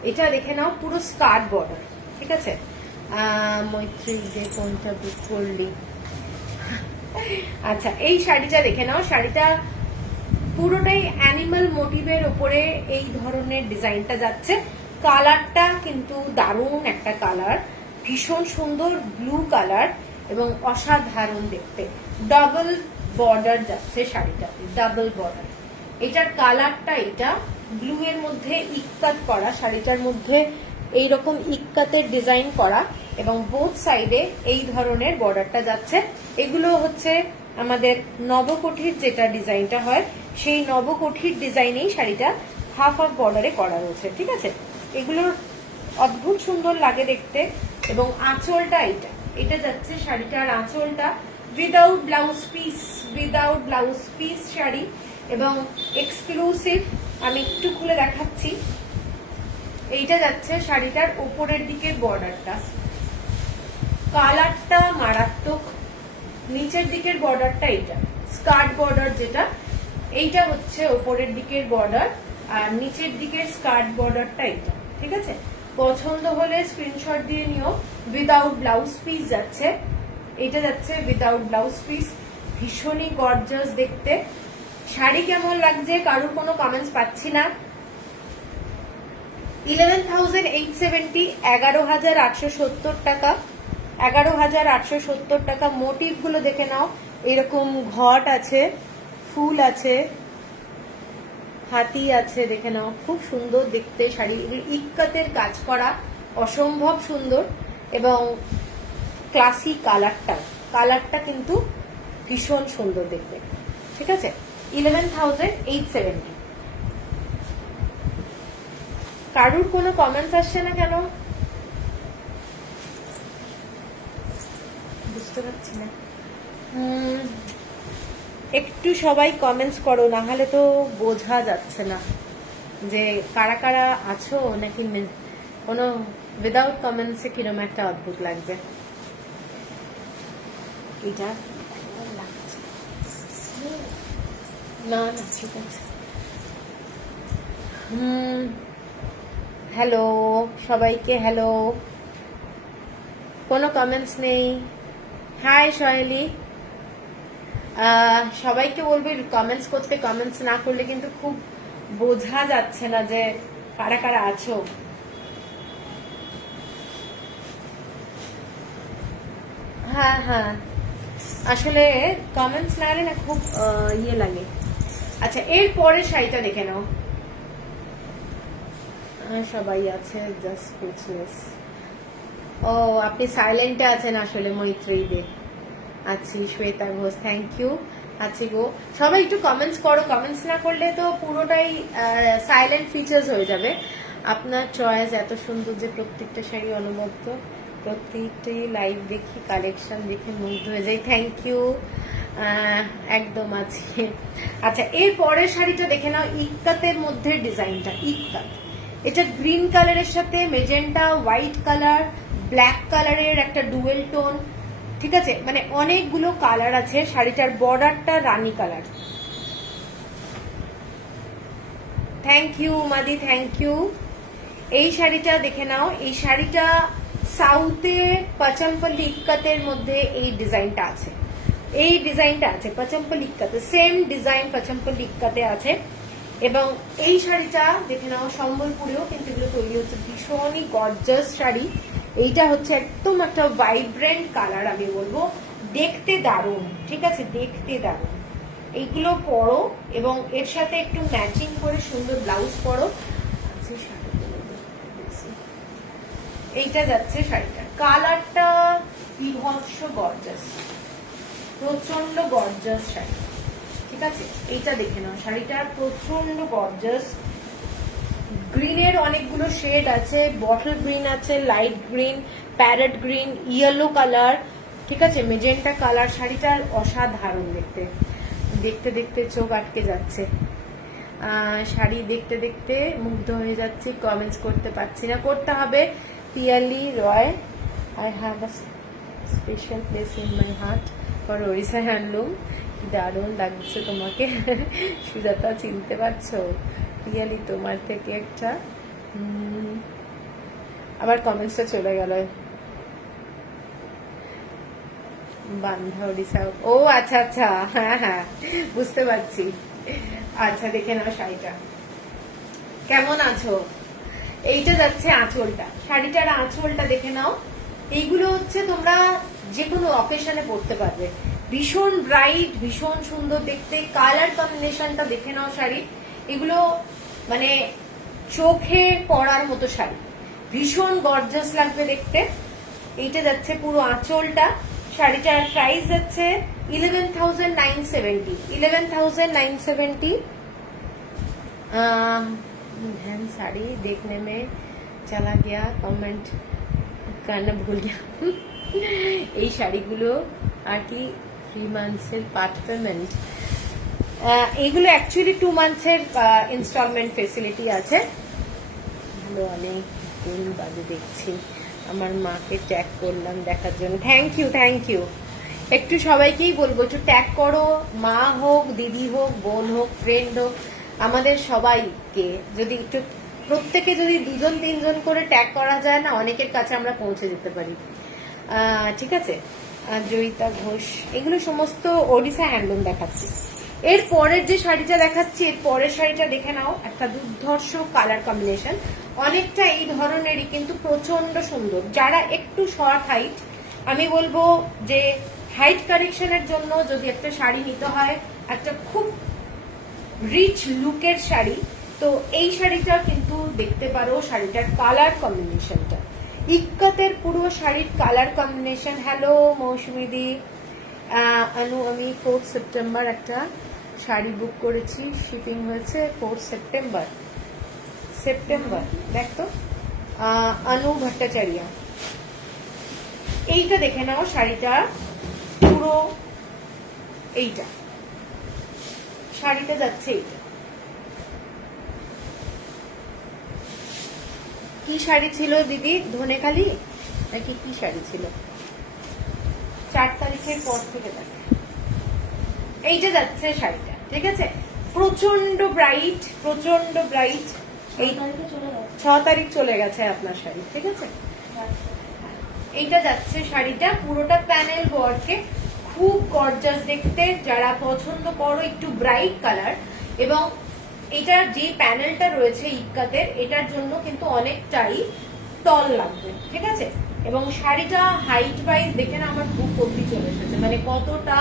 এটা দেখে নাও, পুরো স্কার্ট বর্ডার, ঠিক আছে। মৈত্রী যে কোনটা বুক করলি, আচ্ছা এই শাড়িটা দেখে নাও। শাড়িটা পুরোটাই অ্যানিমাল মোটিভের উপরে এই ধরনের ডিজাইনটা যাচ্ছে। কালারটা কিন্তু দারুণ একটা কালার, ভীষণ সুন্দর ব্লু কালার এবং অসাধারণ দেখতে। ডাবল বর্ডার যাচ্ছে শাড়িটাতে, ডাবল বর্ডার। এটার কালারটা এটা ব্লু এর মধ্যে ইক্কাত করা, শাড়িটার মধ্যে এইরকম ইক্কাতের ডিজাইন করা এবং বোথ সাইডে এই ধরনের বর্ডারটা যাচ্ছে। এগুলো হচ্ছে আমাদের নবকঠির যেটা ডিজাইনটা হয়, সেই নবকঠির ডিজাইনেই শাড়িটা হাফ হাফ বর্ডারে করা রয়েছে, ঠিক আছে। এগুলোর অদ্ভুত সুন্দর লাগে দেখতে। এবং আঁচলটা এটা, এটা যাচ্ছে শাড়িটার আঁচলটা without blouse piece, without blouse piece sari এবং এক্সক্লুসিভ। আমি একটু খুলে দেখাচ্ছি। এইটা যাচ্ছে শাড়িটার উপরের দিকের বর্ডারটা, কালারটা মারাত্মক। নিচের দিকের বর্ডারটা এইটা স্কার্ট বর্ডার যেটা, এইটা হচ্ছে উপরের দিকের বর্ডার আর নিচের দিকের স্কার্ট বর্ডারটা এইটা, ঠিক আছে। পছন্দ হলে স্ক্রিনশট দিয়ে নিও। উইদাউট ব্লাউজ পিস যাচ্ছে, এটা যাচ্ছে উইদাউট ব্লাউজ পিস। ভীষণই গর্জাস দেখতে। শাড়ি কেমন লাগছে কারোর কোনো কমেন্টস পাচ্ছি না। 11,870, 11,870 টাকা, 11,870 টাকা। মোটিভ গুলো দেখে নাও, এরকম ঘট আছে, ফুল আছে, হাতি আছে, দেখে নাও খুব সুন্দর দেখতে শাড়ি। ইক্কাতের কাজ করা, অসম্ভব সুন্দর এবং ক্লাসি কালারটা, কালারটা কিন্তু ভীষণ সুন্দর দেখতে, ঠিক আছে। 11,870। কারুর কোনো কমেন্টস আসছে না কেন বুঝতে পারছি না। একটু সবাই কমেন্টস করো, না হলে তো বোঝা যাচ্ছে না যে কারা কারা আছো নাকি। কোনো উইদাউট কমেন্টসে কিরম একটা অদ্ভুত লাগছে। এটা লাগছে না, না ঠিক আছে। হ্যালো সবাইকে, হ্যালো। কোনো কমেন্টস নেই। হাই সহেলি। সবাইকে বলবো কমেন্টস করতে, কমেন্টস না করলে কিন্তু খুব বোঝা যাচ্ছে না যে কারা কারা আছো। হ্যাঁ হ্যাঁ, আসলে কমেন্টস না এলে না খুব ইয়ে লাগে। আচ্ছা এর পরের শাড়িটা দেখে নাও। সবাই আছে, জাস্ট স্পিচলেস। ও আপনি সাইলেন্টে আছেন আসলে মৈত্রী দে। আছি শ্বেতা ঘোষ, থ্যাংক ইউ। আছি গো, সবাই একটু কমেন্টস করো। কমেন্টস না করলে তো পুরোটাই সাইলেন্ট ফিচার্স হয়ে যাবে। আপনার চয়েস এত সুন্দর যে প্রত্যেকটা শাড়ি অনবদ্য। প্রতিটি লাইভ দেখি, কালেকশন দেখে মুগ্ধ হয়ে যাই। Thank you. একদম আছে। আচ্ছা, এর পরের শাড়িটা দেখে নাও, ইক্কাতের মধ্যে ডিজাইনটা। ইক্কাত, এটা গ্রিন কালারের সাথে মেজেন্টা, হোয়াইট কালার, ব্ল্যাক কালারের একটা ডুয়েল টোন, ঠিক আছে, মানে অনেকগুলো কালার আছে। শাড়িটার বর্ডারটা রানী কালার। থ্যাংক ইউ মাদি, থ্যাংক ইউ। এই শাড়িটা দেখে নাও, এই শাড়িটা সাউথে পাচমপল্লি ইক্কাতের মধ্যে এই ডিজাইনটা আছে। এই ডিজাইনটা আছে পাচমপল্লি ইক্কাতে, সেম ডিজাইন পাচমপল্লি ইক্কাতে আছে। এবং এই শাড়িটা দেখে নাও, সম্বলপুরেও কিন্তু এগুলো তৈরি হচ্ছে। ভীষণই গর্জাস শাড়ি। এইটা হচ্ছে একদম একটা ভাইব্রেন্ট কালার, আমি বলবো দেখতে দারুণ, ঠিক আছে, দেখতে দারুণ। এইগুলো পরো এবং এর সাথে একটু ম্যাচিং করে সুন্দর ব্লাউজ পরো। এইটা যাচ্ছে শাড়িটা, কালারটা বিভৎস গর্জাস, প্রচন্ড গর্জাস শাড়ি, ঠিক আছে। এইটা দেখে নাও, শাড়িটার প্রচন্ড গর্জাস। গ্রিনের অনেকগুলো শেড আছে, বটল গ্রিন আছে, light green, parrot green, yellow colour, ঠিক আছে, মেজেন্টা কালার। শাড়িটার অসাধারণ দেখতে, দেখতে দেখতে চোখ আটকে যাচ্ছে। শাড়ি দেখতে দেখতে মুগ্ধ হয়ে যাচ্ছি, কমেন্টস করতে পারছি না, করতে হবে। Piyali Roy, I have a special place in my heart for Odisha handloom. দারুণ লাগছে তোমাকে। সুজাতা চিনতে পারছো? পিয়ালি, তোমার থেকে একটা আবার কমেন্টসটা চলে গেল। বান্ধা ওড়িশা, ও আচ্ছা আচ্ছা, হ্যাঁ হ্যাঁ বুঝতে পারছি। আচ্ছা, দেখে নাও শাড়িটা কেমন আছো। এইটা যাচ্ছে আঁচলটা, শাড়িটার আঁচলটা দেখে নাও। এইগুলো হচ্ছে তোমরা যে কোনো অকেশনে পরতে পারবে। ভীষণ ব্রাইট, ভীষণ সুন্দর দেখতে, কালার কম্বিনেশনটা দেখে নাও শাড়ি। এগুলো মানে চোখে পড়ার মতো শাড়ি, ভীষণ গর্জাস লাগবে দেখতে। এইটা যাচ্ছে পুরো আঁচলটা। শাড়িটার প্রাইস যাচ্ছে 11,970। 11,970। बहन साड़ी देखने में चला गया, कमेंट करना भूल गया। এই শাড়িগুলো আর কি 3 মান্থসের পার্ট পেমেন্ট, এইগুলো অ্যাকচুয়ালি 2 মান্থসের ইনস্টলমেন্ট ফেসিলিটি আছে। ভালো, অনেক দিন বাদে দেখছি, আমার মাকে ট্যাগ করলাম দেখার জন্য। Thank you, thank you. একটু সবাইকেই বলবো একটু ট্যাগ করো, মা হোক, দিদি হোক, বোন হোক, ফ্রেন্ড হোক, আমাদের সবাইকে যদি একটু প্রত্যেকে যদি 2-3 করে ট্যাগ করা যায় না, অনেকের কাছে আমরা পৌঁছে যেতে পারি, ঠিক আছে। জয়িতা ঘোষ, এগুলো সমস্ত ওড়িশা হ্যান্ডলুম দেখাচ্ছি। এর পরের যে শাড়িটা দেখাচ্ছি, এর পরের শাড়িটা দেখে নাও, একটা দুর্ধর্ষ কালার কম্বিনেশন, অনেকটা এই ধরনেরই কিন্তু প্রচন্ড সুন্দর। যারা একটু শর্ট হাইট, আমি বলবো যে হাইট কারেকশনের জন্য যদি একটা শাড়ি নিতে হয়, একটা খুব রিচ লুকের শাড়ি, তো এই শাড়িটা কিন্তু দেখতে পারো। শাড়িটার কালার কম্বিনেশনটা, ইক্কাতের পুরো শাড়ির কালার কম্বিনেশন। হ্যালো মৌসুমিদি, অনু, আমি 4 সেপ্টেম্বর একটা শাড়ি বুক করেছি, শিপিং হয়েছে 4 সেপ্টেম্বর। দেখ তো, অনু ভট্টাচার্য। এইটা দেখে নাও, শাড়িটা পুরো এইটা, শাড়িটা যাচ্ছে এইটা। কি শাড়ি ছিল দিদি? ধনেখালি নাকি কি শাড়ি ছিল? 4 তারিখের পর থেকে দেখ, এইটা যাচ্ছে শাড়িটা, ঠিক আছে। প্রচন্ড ব্রাইট, প্রচন্ড ব্রাইট। এই 6 তারিখ চলে গেছে আপনার শাড়ি, ঠিক আছে। এইটা যাচ্ছে শাড়িটা, পুরোটা প্যানেল ওয়ার্কে, খুব গর্জাস দেখতে। যারা পছন্দ করো একটু ব্রাইট কালার, এবং এটার যে প্যানেলটা রয়েছে ইক্কাতের, এটার জন্য কিন্তু অনেকটাই টল লাগবে, ঠিক আছে। এবং শাড়িটা হাইট ওয়াইজ দেখে না আমার বুক অব্দি চলে এসেছে, মানে কতটা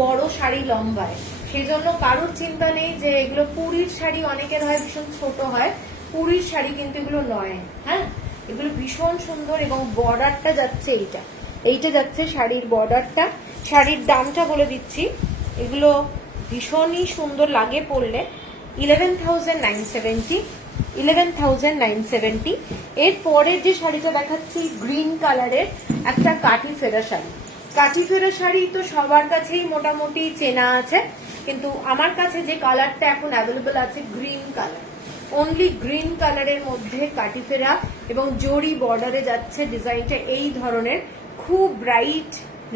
বড় শাড়ি লম্বায়। সেই জন্য কারোর চিন্তা নেই যে এগুলো পুরীর শাড়ি, অনেকের হয় ভীষণ ছোট হয়, পুরীর শাড়ি কিন্তু এগুলো নয়, হ্যাঁ, এগুলো ভীষণ সুন্দর। এবং বর্ডারটা যাচ্ছে এইটা যাচ্ছে শাড়ির বর্ডারটা। শাড়ির দামটা বলে দিচ্ছি, এগুলো ভীষণই সুন্দর লাগে পরলে। 11,970। 11,970। এর পরের যে শাড়িটা দেখাচ্ছি গ্রিন কালারের একটা কাঠি ফেরা শাড়ি। কাঠি ফেরা শাড়ি তো সবার কাছেই মোটামুটি চেনা আছে, কিন্তু আমার কাছে যে কালারটা এখন অ্যাভেলেবল আছে গ্রিন কালার, অনলি গ্রিন কালারের মধ্যে কাঠি ফেরা এবং জরি বর্ডারে যাচ্ছে ডিজাইনটা এই ধরনের, খুব ব্রাইট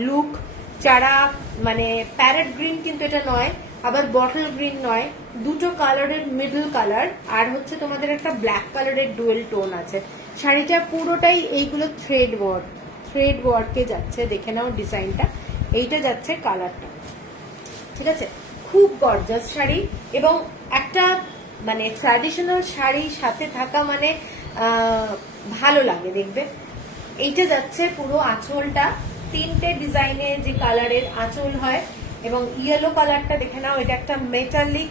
লুক। যারা মানে প্যারেট গ্রিন কিন্তু এটা নয়, আবার বটল গ্রিন নয়, দুটো কালারের মিডল কালার, আর হচ্ছে তোমাদের একটা ব্ল্যাক কালারের ডুয়েল টোন আছে। শাড়িটা পুরোটাই এইগুলো থ্রেড ওয়ার্কে যাচ্ছে, দেখে নাও ডিজাইনটা, এইটা যাচ্ছে কালারটা, ঠিক আছে। খুব গর্জাস শাড়ি এবং একটা মানে ট্র্যাডিশনাল শাড়ির সাথে থাকা মানে ভালো লাগে দেখবে। এইটা যাচ্ছে পুরো আঁচলটা, তিনটে ডিজাইনে যে কালারের আঁচল হয়, এবং ইয়েলো কালারটা দেখে নাও, এটা একটা মেটালিক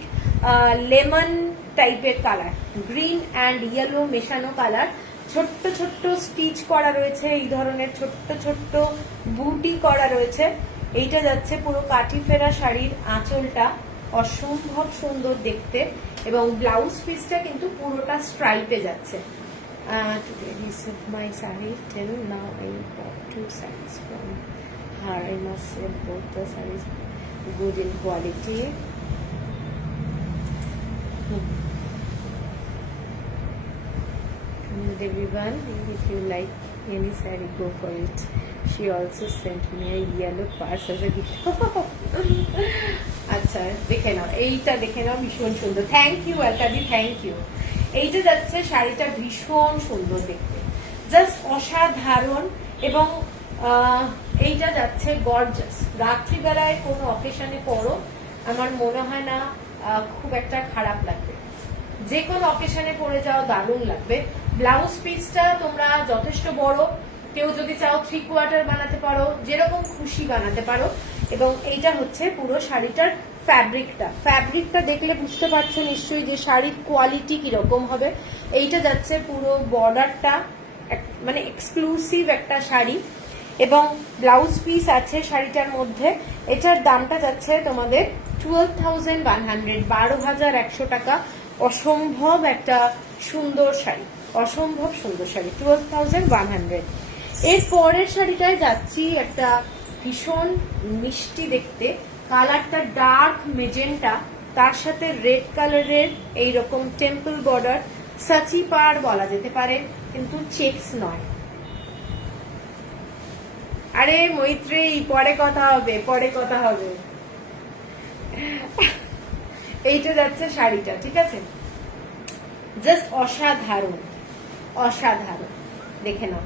লেমন টাইপের কালার, গ্রিন অ্যান্ড ইয়েলো মেশানো কালার। ছোট্ট ছোট্ট স্টিচ করা রয়েছে, এই ধরনের ছোট্ট ছোট্ট বুটি করা রয়েছে। এইটা যাচ্ছে পুরো কাঠি ফেরা শাড়ির আঁচলটা, অসম্ভব সুন্দর দেখতে, এবং ব্লাউজ পিসটা কিন্তু পুরোটা স্ট্রাইপে যাচ্ছে। Today received my saree till now. I bought 2 sarees from her. I must say both the sarees good in quality. And everyone, if you like any saree, go for it. She also sent me a yellow purse as a gift. আচ্ছা দেখে নাও, এইটা দেখে নাও, ভীষণ সুন্দর। Thank you Alkadi, thank you. এইটা যাচ্ছে শাড়িটা ভীষণ সুন্দর দেখতে, জাস্ট অসাধারণ, এবং এইটা যাচ্ছে গর্জাস। রাত্রিবেলায় কোনো অকেশনে পরো, আমার মনে হয় না খুব একটা খারাপ লাগবে, যে কোনো অকেশনে পরে যাও দারুণ লাগবে। ব্লাউজ পিসটা তোমরা যথেষ্ট বড়, কেউ যদি চাও 3/4 বানাতে পারো, যেরকম খুশি বানাতে পারো। এবং এইটা হচ্ছে পুরো শাড়িটার ফ্যাব্রিকটা দেখলে বুঝতে পারছো নিশ্চয়ই যে শাড়ির কোয়ালিটি কিরকম হবে। এইটা যাচ্ছে পুরো বর্ডারটা, মানে এক্সক্লুসিভ একটা শাড়ি, এবং ব্লাউজ পিস আছে শাড়িটার মধ্যে। এটার দামটা যাচ্ছে তোমাদের 12,100, 12,100 টাকা। অসম্ভব একটা সুন্দর শাড়ি, অসম্ভব সুন্দর শাড়ি, 12,100। এর পরের শাড়িটায় যাচ্ছি একটা ভীষণ মিষ্টি দেখতে, কালারটা ডার্ক মেজেন্টা, তার সাথে রেড কালারের এইরকম টেম্পল বর্ডার, সাচি পাড় বলা যেতে পারে, কিন্তু চেকস নয়। আরে মৈত্রী, পরে কথা হবে, পরে কথা হবে। এইটা যাচ্ছে শাড়িটা, ঠিক আছে, জাস্ট অসাধারণ, অসাধারণ, দেখে নাও।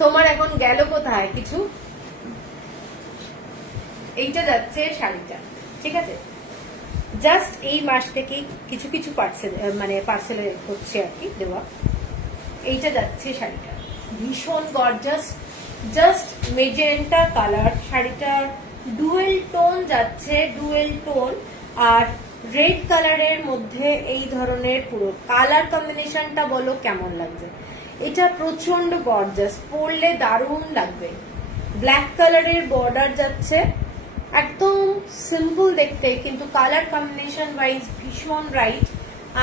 তোমার এখন গেল কোথায় কিছু? এইটা যাচ্ছে শাড়িটা, ঠিক আছে, জাস্ট এই মাস থেকেই কিছু কিছু পার্সেলে হচ্ছে আর কি দেওয়া। এইটা যাচ্ছে শাড়িটা, ভীষণ গর্জাস, জাস্ট মেজেন্টা কালার, শাড়িটার ডুয়েল টোন যাচ্ছে, ডুয়েল টোন, আর রেড কালারের মধ্যে এই ধরনের পুরো কালার কম্বিনেশনটা বলো কেমন লাগছে। এটা প্রচন্ড গর্জাস, পরলে দারুণ লাগবে। ব্ল্যাক কালারের বর্ডার যাচ্ছে, একদম সিম্পল দেখতে, কিন্তু কালার কম্বিনেশন ওয়াইজ ভীষণ ব্রাইট।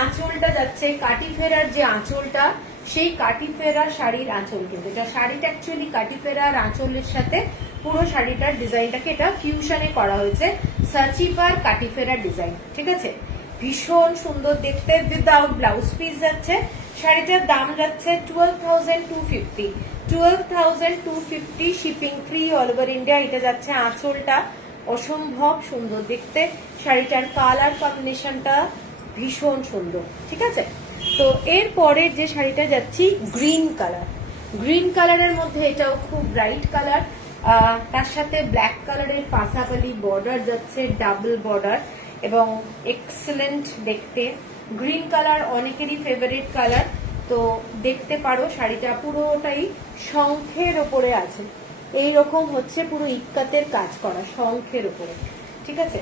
আঁচলটা যাচ্ছে কাটি ফেরার যে আঁচলটা, সেই কাটি ফেরা শাড়ির আঁচল, কিন্তু এটা শাড়িটা অ্যাকচুয়ালি কাটি ফেরার আঁচলের সাথে পুরো শাড়িটার ডিজাইনটাকে এটা ফিউশনে করা হয়েছে, সাচি পার কাটি ফেরার ডিজাইন, ঠিক আছে, ভীষণ সুন্দর দেখতে। উইদাউট ব্লাউজ পিস যাচ্ছে, শাড়িটার দাম যাচ্ছে 12,250, 12,250, shipping free all over India. এটা যাচ্ছে আঁচলটা, অসম্ভব সুন্দর দেখতে, শাড়িটার কালার কম্বিনেশনটা ভীষণ সুন্দর, ঠিক আছে। তো এর পরের যে শাড়িটা যাচ্ছি গ্রিন কালার, গ্রিন কালারের মধ্যে এটাও খুব ব্রাইট কালার, তার সাথে ব্ল্যাক কালারের পাশাপাশি বর্ডার যাচ্ছে, ডাবল বর্ডার, এবং এক্সেলেন্ট দেখতে। গ্রিন কালার অনেকেরই ফেভারিট কালার, তো দেখতে পারো শাড়িটা পুরোটাই শঙ্খের ওপরে আছে, এইরকম হচ্ছে পুরো ইক্কাতের কাজ করা শঙ্খের ওপরে, ঠিক আছে,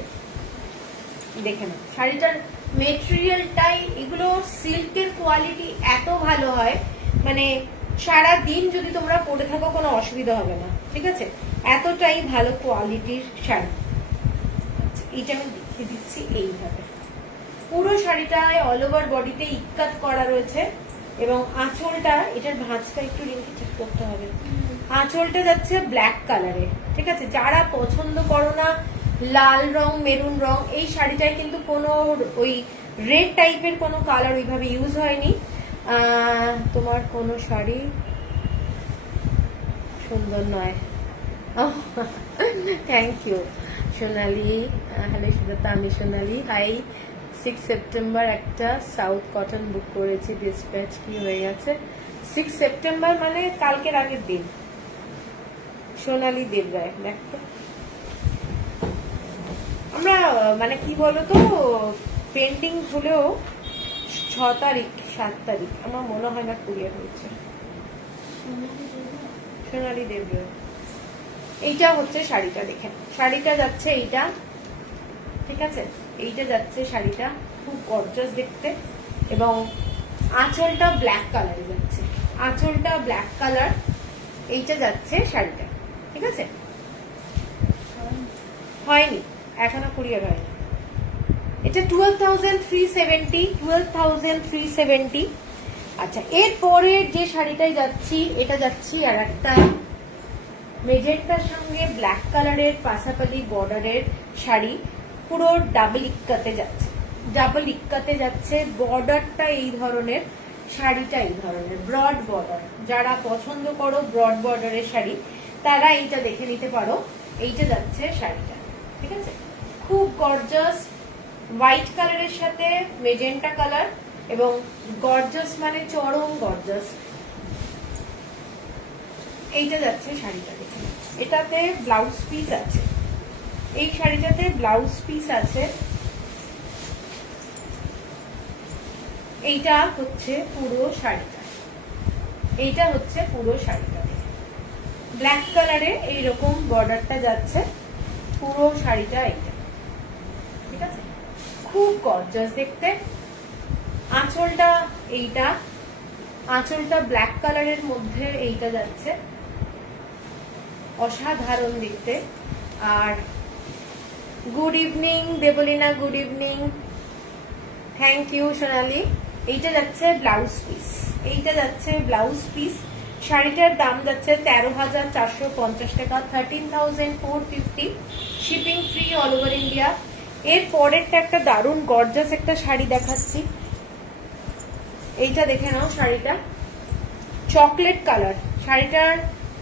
দেখে নাও। শাড়িটার মেটেরিয়ালটাই, এগুলো সিল্কের কোয়ালিটি এত ভালো হয়, মানে সারা দিন যদি তোমরা পরে থাকো কোনো অসুবিধা হবে না, ঠিক আছে, এতটাই ভালো কোয়ালিটির শাড়ি। এটা আমি দেখিয়ে দিচ্ছি এইভাবে, পুরো শাড়িটায় অল ওভার বডিতে ইক্কাত করা রয়েছে এবং আঁচলটা, এটার ভাঁজটা একটু রিঙ্কি ঠিক করতে হবে, আঁচলটা যাচ্ছে ব্ল্যাক কালারে। ঠিক আছে, যারা পছন্দ করো না লাল রং মেরুন রং, এই শাড়িটায় কিন্তু কোনো ওই রেড টাইপের কোনো কালার ওইভাবে ইউজ হয়নি। তোমার কোনো শাড়ি সুন্দর নয়। Thank you Sonali. Hello Sujata, আমি সোনালি। হাই। 6 সেপ্টেম্বর একটা সাউথ কটন বুক করেছি, ডিসপ্যাচ কি হয়ে গেছে? 6 সেপ্টেম্বর মানে কালকের আগের দিন। সোনালি দেবরায়, দেখো আমরা মানে কি বলতো, পেন্টিং হলেও 6 তারিখ 7 তারিখ আমার মনে হয় না কুরিয়ার হয়েছে। সোনালি দেবরায়। এইটা হচ্ছে শাড়িটা, দেখেন শাড়িটা যাচ্ছে এইটা। ঠিক আছে, এইটা যাচ্ছে শাড়িটা, খুব গর্জাস দেখতে এবং আঁচলটা ব্ল্যাক কালার যাচ্ছে, আঁচলটা ব্ল্যাক কালার। এইটা যাচ্ছে শাড়িটা। ঠিক আছে, হয়নি এখনো কুরিয়ার হয়নি। এটা 12,370, 12,370। আচ্ছা, এরপরে যে শাড়িটাই যাচ্ছি, এটা যাচ্ছি আর একটা মেজেন্টার সঙ্গে ব্ল্যাক কালারের পাশাপাশি বর্ডারের শাড়ি, পুরো ডাবল ইক্কাতে যাচ্ছে, ডাবল ইক্কাতে যাচ্ছে। বর্ডারটা এই ধরনের, শাড়িটা এই ধরনের ব্রড বর্ডার। যারা পছন্দ করো ব্রড বর্ডারের শাড়ি তারা এইটা দেখে নিতে পারো। এইটা যাচ্ছে শাড়িটা। ঠিক আছে, খুব গর্জাস, হোয়াইট কালারের সাথে মেজেন্টা কালার এবং গর্জাস মানে চরম গর্জাস। এইটা যাচ্ছে শাড়িটা, দেখে এটাতে ব্লাউজ পিস আছে, এই শাড়িটাতে ব্লাউজ পিস আছে। এইটা হচ্ছে পুরো শাড়িটা, এইটা হচ্ছে পুরো শাড়িটা। ব্ল্যাক কালারে এইরকম বর্ডারটা যাচ্ছে, পুরো শাড়িটা এইটা। ঠিক আছে, খুব গর্জাস দেখতে। আঁচলটা এইটা, আঁচলটা ব্ল্যাক কালারের মধ্যে এইটা যাচ্ছে, অসাধারণ দেখতে। আর good evening Debalina, good evening, thank you Sonali. এইটা যাচ্ছে ব্লাউজ পিস, এইটা যাচ্ছে ব্লাউজ পিস। শাড়িটার দাম যাচ্ছে 13,450 টাকা, 13,450, shipping free all over India. এর পরেরটা একটা দারুণ গর্জাস একটা শাড়ি দেখাচ্ছি, এইটা দেখে নাও। শাড়িটা চকলেট কালার, শাড়িটার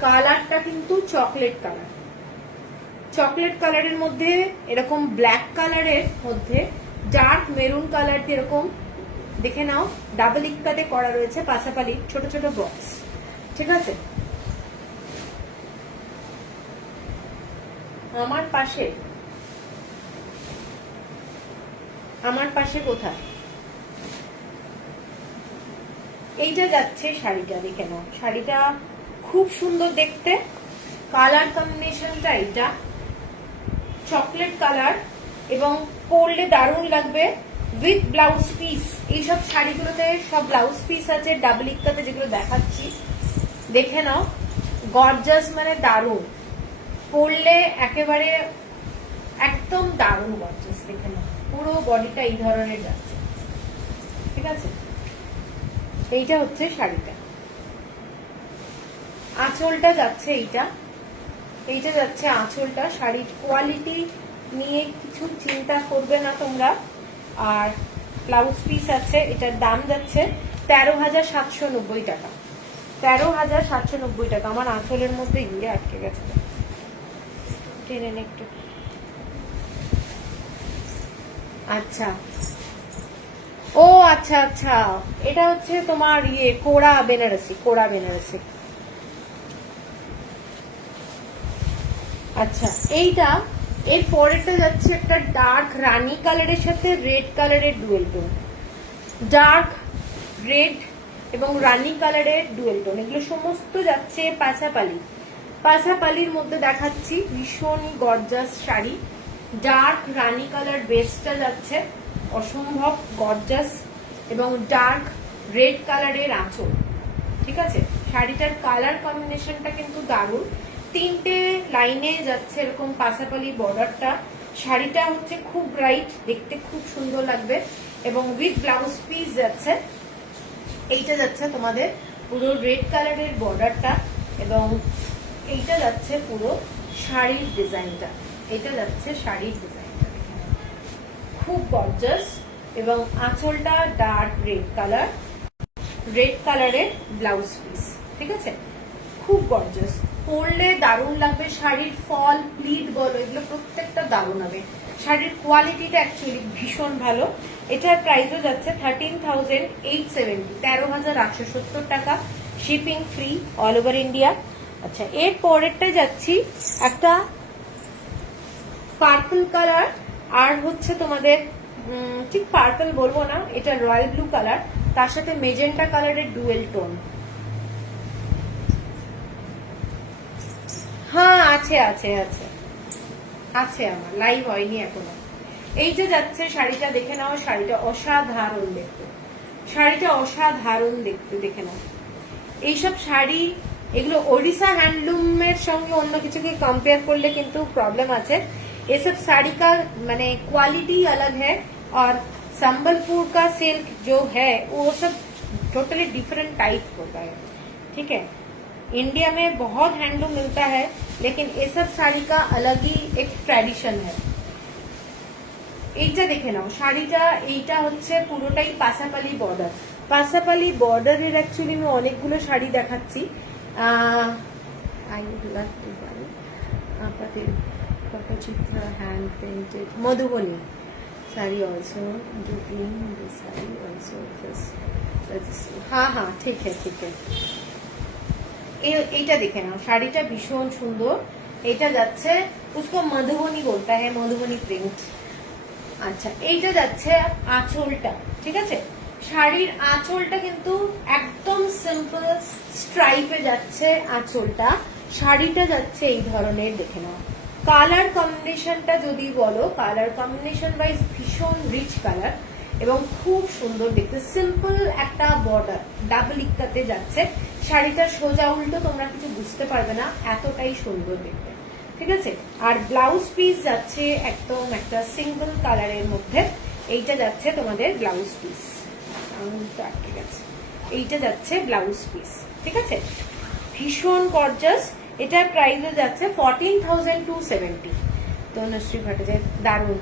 কালারটা কিন্তু চকলেট কালার, চকলেট কালারের মধ্যে এরকম ব্ল্যাক কালারের মধ্যে ডার্ক মেরুন কালার দিয়ে এরকম দেখে নাও, ডাবল ইক্কাতে করা রয়েছে, পাশাপাশি ছোট ছোট বক্স। ঠিক আছে, আমার পাশে, আমার পাশে কোথায়? এইটা যাচ্ছে শাড়িটা, দেখে নাও। শাড়িটা খুব সুন্দর দেখতে, কালার কম্বিনেশনটা এটা চকলেট কালার এবং পরলে দারুণ লাগবে উইথ ব্লাউজ পিস। এইসব শাড়িগুলোতে সব ব্লাউজ পিস আছে ডাবল ইক্কাতে, যেগুলো দেখাচ্ছি দেখে নাও। গর্জাস মানে দারুণ, পরলে একেবারে একদম দারুণ গর্জাস। দেখে নাও, পুরো বডিটা এই ধরনের যাচ্ছে। ঠিক আছে, এইটা হচ্ছে শাড়িটা। আঁচলটা যাচ্ছে এইটা, এইটা যাচ্ছে আঁচলটা। শাড়ির কোয়ালিটি নিয়ে কিছু চিন্তা করবে না তোমরা। আর ব্লাউজ পিস আছে, এটার দাম যাচ্ছে 13,790 টাকা, 13,790 টাকা। আমার আঁচলের মধ্যে ইয়ে আটকে গেছে, টেনে নে একটু। আচ্ছা, ও আচ্ছা আচ্ছা, এটা হচ্ছে তোমার ইয়ে কোড়া বেনারসি, কোড়া বেনারসি। আচ্ছা, এইটা এর পরেরটা যাচ্ছে একটা ডার্ক রানী কালারের সাথে রেড কালারের ডুয়েল টোন, ডার্ক রেড এবং রানী কালারের ডুয়েল টোন। এগুলো সমস্ত যাচ্ছে পাশাপালি, পাশাপালির মধ্যে দেখাচ্ছি ভীষণই গর্জাস শাড়ি। ডার্ক রানী কালার বেসটা যাচ্ছে অসম্ভব গর্জাস এবং ডার্ক রেড কালারের আঁচল। ঠিক আছে, শাড়িটার কালার কম্বিনেশনটা কিন্তু দারুণ, তিনটে লাইনে যাচ্ছে এরকম পাশাপালি বর্ডারটা। শাড়িটা হচ্ছে খুব ব্রাইট, দেখতে খুব সুন্দর লাগবে। এবং উইথ ব্লাউজ পিস যাচ্ছে। এইটা যাচ্ছে তোমাদের পুরো রেড কালারের বর্ডারটা, এবং এইটা যাচ্ছে পুরো শাড়ির ডিজাইনটা। এটা যাচ্ছে শাড়ির ডিজাইনটা, খুব গর্জাস। এবং আঁচলটা ডার্ক রেড কালার, রেড কালারের ব্লাউজ পিস, ঠিক আছে, খুব গর্জাস। পরলে দারুণ লাগবে। শাড়ির ফল প্লিট বলো, এগুলো প্রত্যেকটা দারুণ হবে। শাড়ির কোয়ালিটিটা অ্যাকচুয়ালি ভীষণ ভালো। এটার প্রাইসও যাচ্ছে 13,870, 13,870 টাকা, shipping free all over India. আচ্ছা, এর পরেরটা যাচ্ছি একটা পার্পল কালার, আর হচ্ছে তোমাদের ঠিক পার্পল বলবো না, এটা রয়্যাল ব্লু কালার, তার সাথে মেজেন্টা কালারের ডুয়েল টোন। হ্যাঁ আছে আছে আছে আছে, আমার লাইভ হয়নি এখনো। এই যে যাচ্ছে শাড়িটা, দেখে নাও, শাড়িটা অসাধারণ দেখতে, শাড়িটা অসাধারণ দেখতে, দেখে নাও। এইসব শাড়ি, এগুলো ওড়িশা হ্যান্ডলুমের সঙ্গে অন্য কিছুকে কম্পেয়ার করলে কিন্তু প্রবলেম আছে। ये सब साड़ी का मैंने क्वालिटी अलग है, और संबलपुर का सिल्क जो है वो सब टोटली डिफरेंट टाइप होता है, ठीक है। इंडिया में बहुत हैंडलूम मिलता है, लेकिन ये सब साड़ी का अलग ही एक ट्रेडिशन है। এইটা দেখে নাও, শাড়িটা এইটা হচ্ছে পুরোটাই পাসাপালি বর্ডার। পাসাপালি বর্ডারের অ্যাকচুয়ালি আমি অনেকগুলো শাড়ি দেখাচ্ছি। Papachitra hand painted Madhubani saree also, looking the saree also this हाँ हाँ ठीक है ठीक है। এইটা দেখে নাও, শাড়িটা ভীষণ সুন্দর। এটা যাচ্ছে उसको मधुबनी बोलता है, मधुबनी प्रिंट। আচ্ছা, এইটা যাচ্ছে আঁচলটা, ঠিক আছে। শাড়ির আঁচলটা কিন্তু একদম সিম্পল স্ট্রাইপে যাচ্ছে আঁচলটা। শাড়িটা যাচ্ছে এই ধরনের, দেখে নাও। কালার কম্বিনেশনটা যদি বলো, কালার কম্বিনেশন ওয়াইজ ভীষণ রিচ কালার এবং খুব সুন্দর দেখতে। সিম্পল একটা বর্ডার ডাবল ইক্কাতে যাচ্ছে। শাড়িটার সোজা উল্টো তোমরা কিছু বুঝতে পারবে না, এতটাই সুন্দর দেখতে, ঠিক আছে। আর ব্লাউজ পিস যাচ্ছে একদম একটা সিঙ্গল কালারের মধ্যে। এইটা যাচ্ছে তোমাদের ব্লাউজ পিস, ঠিক আছে, এইটা যাচ্ছে ব্লাউজ পিস, ঠিক আছে, ভীষণ গর্জাস। এটার প্রাইসও যাচ্ছে 14,270। তনুশ্রী ভট্টাচার্য, দারুণ।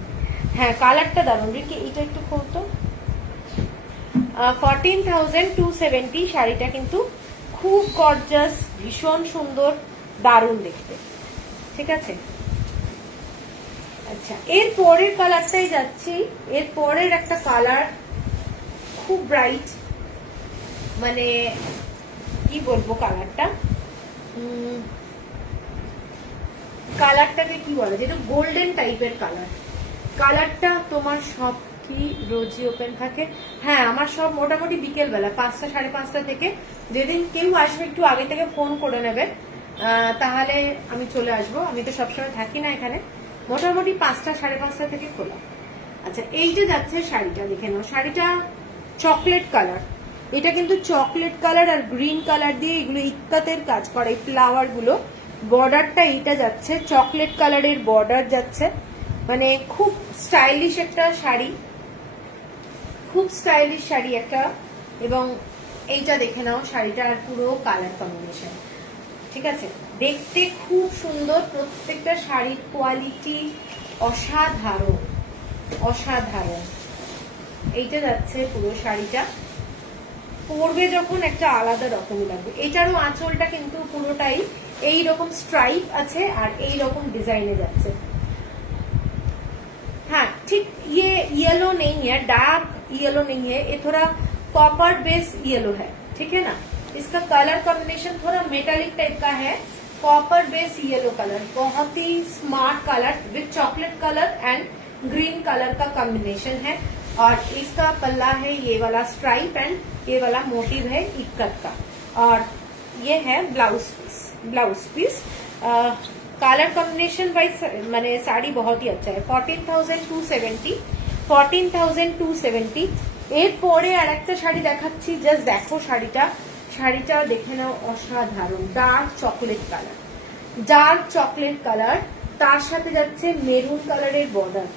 হ্যাঁ, কালারটা দারুণ। রিকি এটা একটু খুলতো। 14,270 শাড়িটা কিন্তু খুব গর্জাস, ভীষণ সুন্দর, দারুণ দেখতে, ঠিক আছে। আচ্ছা, এর পরের কালারটাই যাচ্ছি। এর পরের একটা কালার খুব ব্রাইট, মানে কি বলবো কালারটা, কালারটাকে কি বলে, যেটা গোল্ডেন টাইপের কালার। কালারটা তোমার সব কি রোজই ওপেন থাকে? হ্যাঁ, আমার সব মোটামুটি বিকেল বেলা 5টা 5:30 থেকে। যেদিন কেউ আসবে একটু আগে থেকে ফোন করে নেবে, তাহলে আমি চলে আসবো। আমি তো সবসময় থাকি না এখানে, মোটামুটি 5টা 5:30 থেকে খোলা। আচ্ছা, এইটা যাচ্ছে শাড়িটা, দেখে নাও। শাড়িটা চকলেট কালার, এটা কিন্তু চকলেট কালার আর গ্রিন কালার দিয়ে এগুলো ইক্কাতের কাজ করে, এই ফ্লাওয়ার গুলো। বর্ডারটা এইটা যাচ্ছে চকলেট কালারের বর্ডার যাচ্ছে, মানে খুব স্টাইলিশ একটা শাড়ি, খুব স্টাইলিশ শাড়ি একটা। এবং এইটা দেখে নাও, শাড়িটার পুরো কালার কম্বিনেশন, ঠিক আছে, দেখতে খুব সুন্দর। প্রত্যেকটা শাড়ির কোয়ালিটি অসাধারণ, অসাধারণ। এইটা যাচ্ছে পুরো শাড়িটা, পরবে যখন একটা আলাদা রকম লাগবে। এটারও আঁচলটা কিন্তু পুরোটাই এই রকম স্ট্রাইপ আছে আর এই রকম ডিজাইনে যাচ্ছে। हाँ ठीक, ये येलो नहीं है, डार्क येलो नहीं है, ये थोड़ा कॉपर बेस येलो है, ठीक है ना। इसका कलर कॉम्बिनेशन थोड़ा मेटालिक टाइप का है, कॉपर बेस येलो कलर, बहुत ही smart colour with chocolate colour and green colour का कॉम्बिनेशन है। और इसका पल्ला है ये वाला स्ट्राइप एंड ये वाला मोटिव है इक्कत का, और ये है blouse piece. Blouse piece colour combination wise মানে শাড়ি বহুত আচ্ছা है। 14,270, 14,270। এরপরে আর একটা শাড়ি দেখাচ্ছি, জাস্ট দেখো শাড়িটা, শাড়িটা দেখে নাও, অসাধারণ। Dark chocolate colour, dark chocolate colour, তার সাথে যাচ্ছে মেরুন কালারের বর্ডার।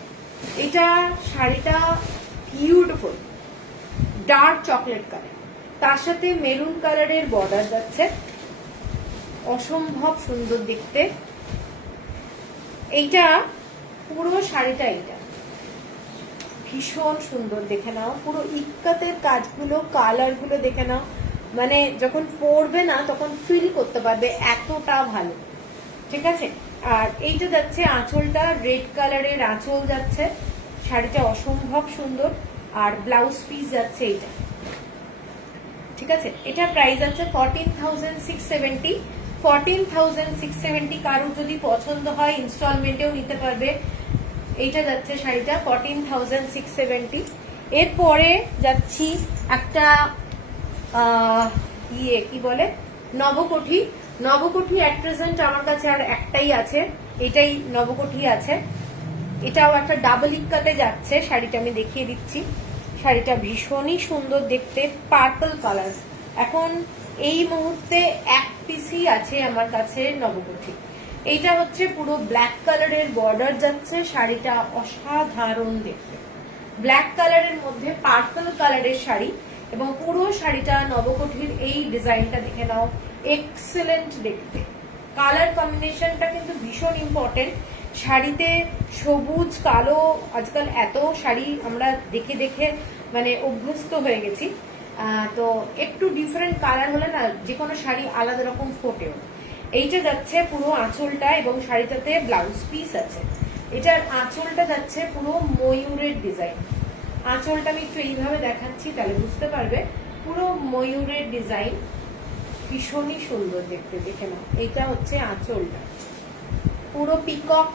এটা শাড়িটা বিউটিফুল ডার্ক চকলেট কালার, তার সাথে মেরুন কালারের বর্ডার যাচ্ছে, অসম্ভব সুন্দর দেখতে। এইটা পুরো শাড়িটা এইটা ভীষণ সুন্দর, দেখে নাও পুরো ইক্কাতের কাজগুলো, কালার গুলো দেখে নাও, মানে যখন পরবে না তখন ফিল করতে পারবে এতটা ভালো। ঠিক আছে, আর এইটা যাচ্ছে আঁচলটা, রেড কালারের আঁচল যাচ্ছে, শাড়িটা অসম্ভব সুন্দর। আর ব্লাউজ পিস যাচ্ছে এইটা। ঠিক আছে, এটা প্রাইস আছে 14,670। 14,670। কারোর যদি পছন্দ হয় ইনস্টলমেন্টেও নিতে পারবে। এইটা যাচ্ছে শাড়িটা 14,670। এরপরে যাচ্ছি একটা কি বলে নবকঠি। নবকঠি অ্যাট প্রেজেন্ট আমার কাছে আর একটাই আছে, এটাই নবকঠি আছে। এটাও একটা ডাবল ইক্কাতে যাচ্ছে, শাড়িটা আমি দেখিয়ে দিচ্ছি। শাড়িটা ভীষণই সুন্দর দেখতে, পার্পল কালার। এখন এই মুহূর্তে এক পিসই আছে আমার কাছে নবকঠি। এইটা হচ্ছে পুরো ব্ল্যাক কালারের বর্ডার যাচ্ছে, শাড়িটা অসাধারণ দেখতে। ব্ল্যাক কালারের মধ্যে পার্পল কালারের শাড়ি, এবং পুরো শাড়িটা নবকঠির এই ডিজাইনটা দেখে নাও, এক্সেলেন্ট দেখতে। কালার কম্বিনেশনটা কিন্তু ভীষণ ইম্পর্টেন্ট। শাড়িতে সবুজ কালো, আজকাল এত শাড়ি আমরা দেখে দেখে মানে অভ্যস্ত হয়ে গেছি, তো একটু ডিফারেন্ট কালার হলে না যে কোনো শাড়ি আলাদা রকম ফোটেও। এইটা যাচ্ছে পুরো আঁচলটা, এবং শাড়িটাতে ব্লাউজ পিস আছে। এটার আঁচলটা যাচ্ছে পুরো ময়ূরের ডিজাইন। আঁচলটা আমি একটু এইভাবে দেখাচ্ছি, তাহলে বুঝতে পারবে। পুরো ময়ূরের ডিজাইন, ভীষণই সুন্দর দেখতে, দেখে নাও। এইটা হচ্ছে আঁচলটা, पूरा पीकॉक,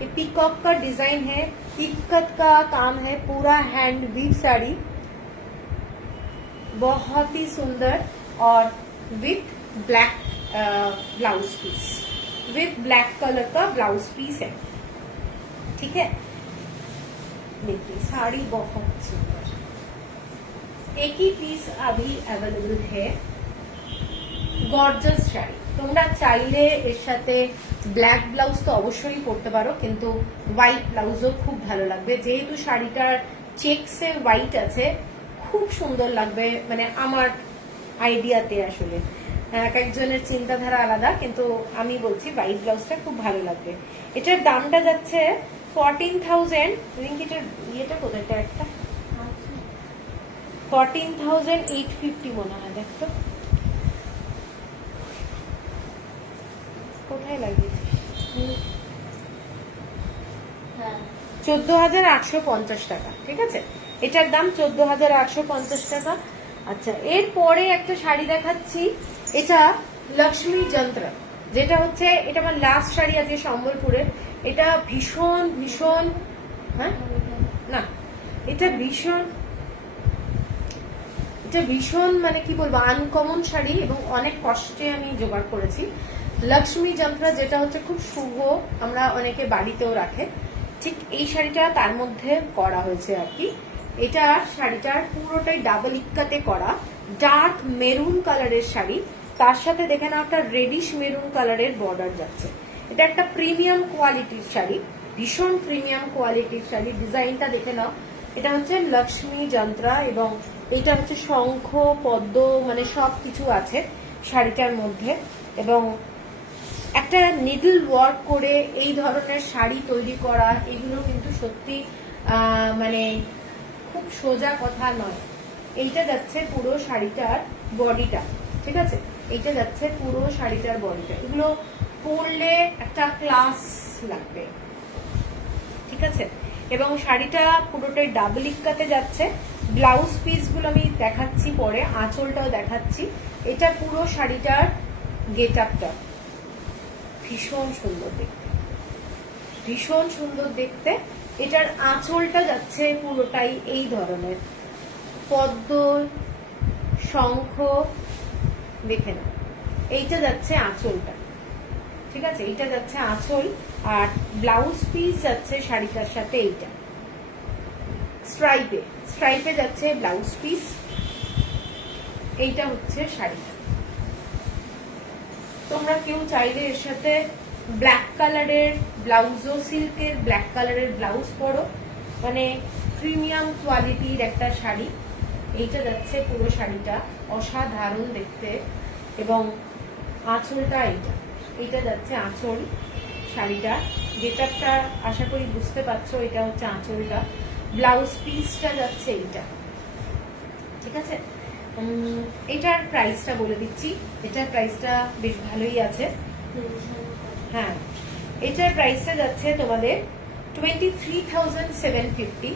ये पीकॉक का डिजाइन है, इक्कत का काम है, पूरा हैंड वीव साड़ी, बहुत ही सुंदर। और with black blouse piece, with black colour का ब्लाउज पीस है। ठीक है, देखिए साड़ी बहुत सुंदर। एक ही पीस अभी अवेलेबल है। গর্জাস শাড়ি, তোমরা চাইলে এর সাথে ব্ল্যাক ব্লাউজ তো অবশ্যই পরতে পারো, কিন্তু হোয়াইট ব্লাউজও খুব ভালো লাগবে। যেহেতু শাড়িটার চেকসে হোয়াইট আছে, খুব সুন্দর লাগবে, মানে আমার আইডিয়াতে। আসলে এক একজনের চিন্তাধারা আলাদা, কিন্তু আমি বলছি হোয়াইট ব্লাউজটা খুব ভালো লাগবে। এটার দামটা যাচ্ছে 14,000। রিঙ্কিটার ইয়েটা কোথায়, একটা 14,850 মনে হয়, দেখতো কোথায় লাগিয়েছিস। 14,850 টাকা। ঠিক আছে, এটার দাম 14,850 টাকা। আচ্ছা, এরপরে একটা শাড়ি দেখাচ্ছি, এটা লক্ষ্মী যন্ত্র, যেটা হচ্ছে এটা আমার লাস্ট শাড়ি আছে সম্বলপুরের। এটা ভীষণ ভীষণ, হ্যাঁ না, এটা ভীষণ মানে কি বলবো, আনকমন শাড়ি, এবং অনেক কষ্টে আমি জোগাড় করেছি। লক্ষ্মী যন্ত্র, যেটা হচ্ছে খুব শুভ, আমরা অনেকে বাড়িতেও রাখে। ঠিক এই শাড়িটা তার মধ্যে করা হয়েছে আর কি। এটা শাড়িটার পুরোটাই ডাবল ইক্কাতে করা, ডার্ক মেরুন কালারের শাড়ি, তার সাথে দেখে নাও একটা রেডিশ মেরুন কালারের বর্ডার যাচ্ছে। এটা একটা প্রিমিয়াম কোয়ালিটির শাড়ি, ভীষণ প্রিমিয়াম কোয়ালিটির শাড়ি। ডিজাইনটা দেখে নাও, এটা হচ্ছে লক্ষ্মী যন্ত্রা, এবং এটা হচ্ছে শঙ্খ পদ্ম, মানে সবকিছু আছে শাড়িটার মধ্যে। এবং একটা নিডল ওয়ার্ক করে এই ধরনের শাড়ি তৈরি করা, এগুলো কিন্তু সত্যি মানে খুব সোজা কথা নয়। এইটা যাচ্ছে পুরো শাড়িটার বডিটা। ঠিক আছে, এইটা যাচ্ছে পুরো শাড়িটার বডিটা। এগুলো পরলে একটা ক্লাস লাগবে। ঠিক আছে, এবং শাড়িটা পুরোটাই ডাবল ইক্কাতে যাচ্ছে। ব্লাউজ পিস গুলো আমি দেখাচ্ছি পরে, আঁচলটাও দেখাচ্ছি। এটা পুরো শাড়িটার গেট আপটা ভীষণ সুন্দর দেখতে, ভীষণ সুন্দর দেখতে। এটার আঁচলটা যাচ্ছে পুরোটাই এই ধরনের পদ্ম শঙ্খ, দেখে না। এইটা যাচ্ছে আঁচলটা। ঠিক আছে, এইটা যাচ্ছে আঁচল, আর ব্লাউজ পিস যাচ্ছে শাড়িটার সাথে এইটা স্ট্রাইপে, স্ট্রাইপে যাচ্ছে ব্লাউজ পিস। এইটা হচ্ছে শাড়িটা। তোমরা কেউ চাইলে এর সাথে ব্ল্যাক কালারের ব্লাউজও, সিল্কের ব্ল্যাক কালারের ব্লাউজ পরো, মানে প্রিমিয়াম কোয়ালিটির একটা শাড়ি। এইটা যাচ্ছে পুরো শাড়িটা, অসাধারণ দেখতে। এবং আঁচলটা এইটা যাচ্ছে আঁচল শাড়িটা, যেটা আশা করি বুঝতে পারছো, এটা হচ্ছে আঁচলটা। ব্লাউজ পিসটা যাচ্ছে এইটা, ঠিক আছে। এটার প্রাইসটা বলে দিচ্ছি, এটার প্রাইসটা বেশ ভালোই আছে। হ্যাঁ, এটার প্রাইসটা যাচ্ছে তোমাদের 23,750,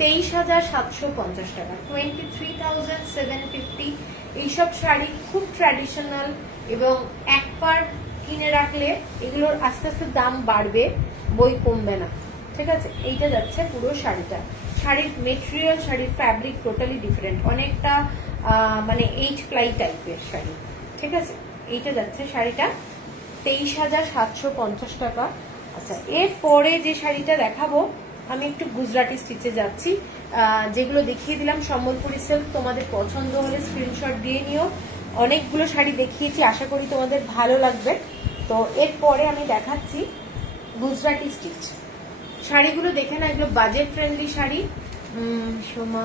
23,750 টাকা। 23,750। এইসব শাড়ি খুব ট্র্যাডিশনাল এবং একবার কিনে রাখলে এগুলোর আস্তে আস্তে দাম বাড়বে, বই কমবে না, ঠিক আছে। এইটা যাচ্ছে পুরো শাড়িটা। শাড়ির মেটেরিয়াল, শাড়ির ফ্যাব্রিক টোটালি ডিফারেন্ট, অনেকটা মানে 8 প্লাই টাইপের শাড়ি, ঠিক আছে। এইটা যাচ্ছে শাড়িটা 23,750 টাকা। আচ্ছা, এরপরে যে শাড়িটা দেখাবো আমি একটু গুজরাটি স্টিচে যাচ্ছি। যেগুলো দেখিয়ে দিলাম সম্বলপুরি সিল্ক, তোমাদের পছন্দ হলে স্ক্রিনশট দিয়ে নিও। অনেকগুলো শাড়ি দেখিয়েছি, আশা করি তোমাদের ভালো লাগবে। তো এরপরে আমি দেখাচ্ছি গুজরাটি স্টিচ শাড়িগুলো, দেখে না, এগুলো বাজেট ফ্রেন্ডলি শাড়ি। সোমা,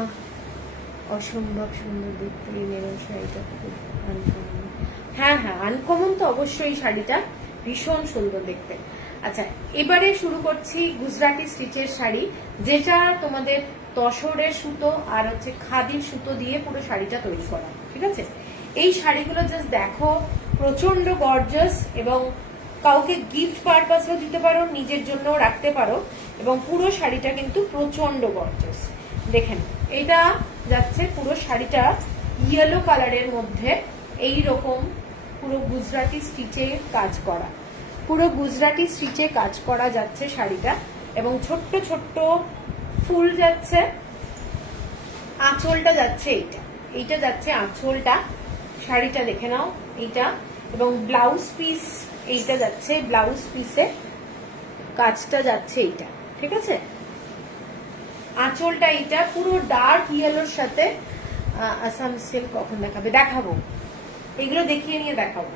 অসম্ভব সুন্দর দেখতে এই মেরুন শাড়িটা, খুব আনকমন। হ্যাঁ হ্যাঁ, আনকমন তো অবশ্যই, শাড়িটা ভীষণ সুন্দর দেখতে। আচ্ছা, এবারে শুরু করছি গুজরাটি স্টিচের শাড়ি, যেটা তোমাদের তসরের সুতো আর হচ্ছে খাদির সুতো দিয়ে পুরো শাড়িটা তৈরি করা, ঠিক আছে। এই শাড়িগুলো জাস্ট দেখো, প্রচন্ড গর্জাস, এবং কাউকে গিফট পারপাসেও দিতে পারো, নিজের জন্য রাখতে পারো, এবং পুরো শাড়িটা কিন্তু প্রচন্ড গর্জাস। দেখেন, এটা যাচ্ছে পুরো শাড়িটা ইয়েলো কালারের মধ্যে, এই রকম পুরো গুজরাটি স্টিচে কাজ করা, পুরো গুজরাটি স্টিচে কাজ করা যাচ্ছে শাড়িটা, এবং ছোট্ট ছোট্ট ফুল যাচ্ছে। আঁচলটা যাচ্ছে এইটা যাচ্ছে আঁচলটা, শাড়িটা দেখে নাও এইটা। এবং ব্লাউজ পিস এইটা যাচ্ছে, ব্লাউজ পিসে কাজটা যাচ্ছে এইটা, ঠিক আছে। আঁচলটা এইটা পুরো ডার্ক ইয়েলোর সাথে। আসাম সিল্ক কখন দেখাবো, এগুলো দেখিয়ে নিয়ে দেখাবো।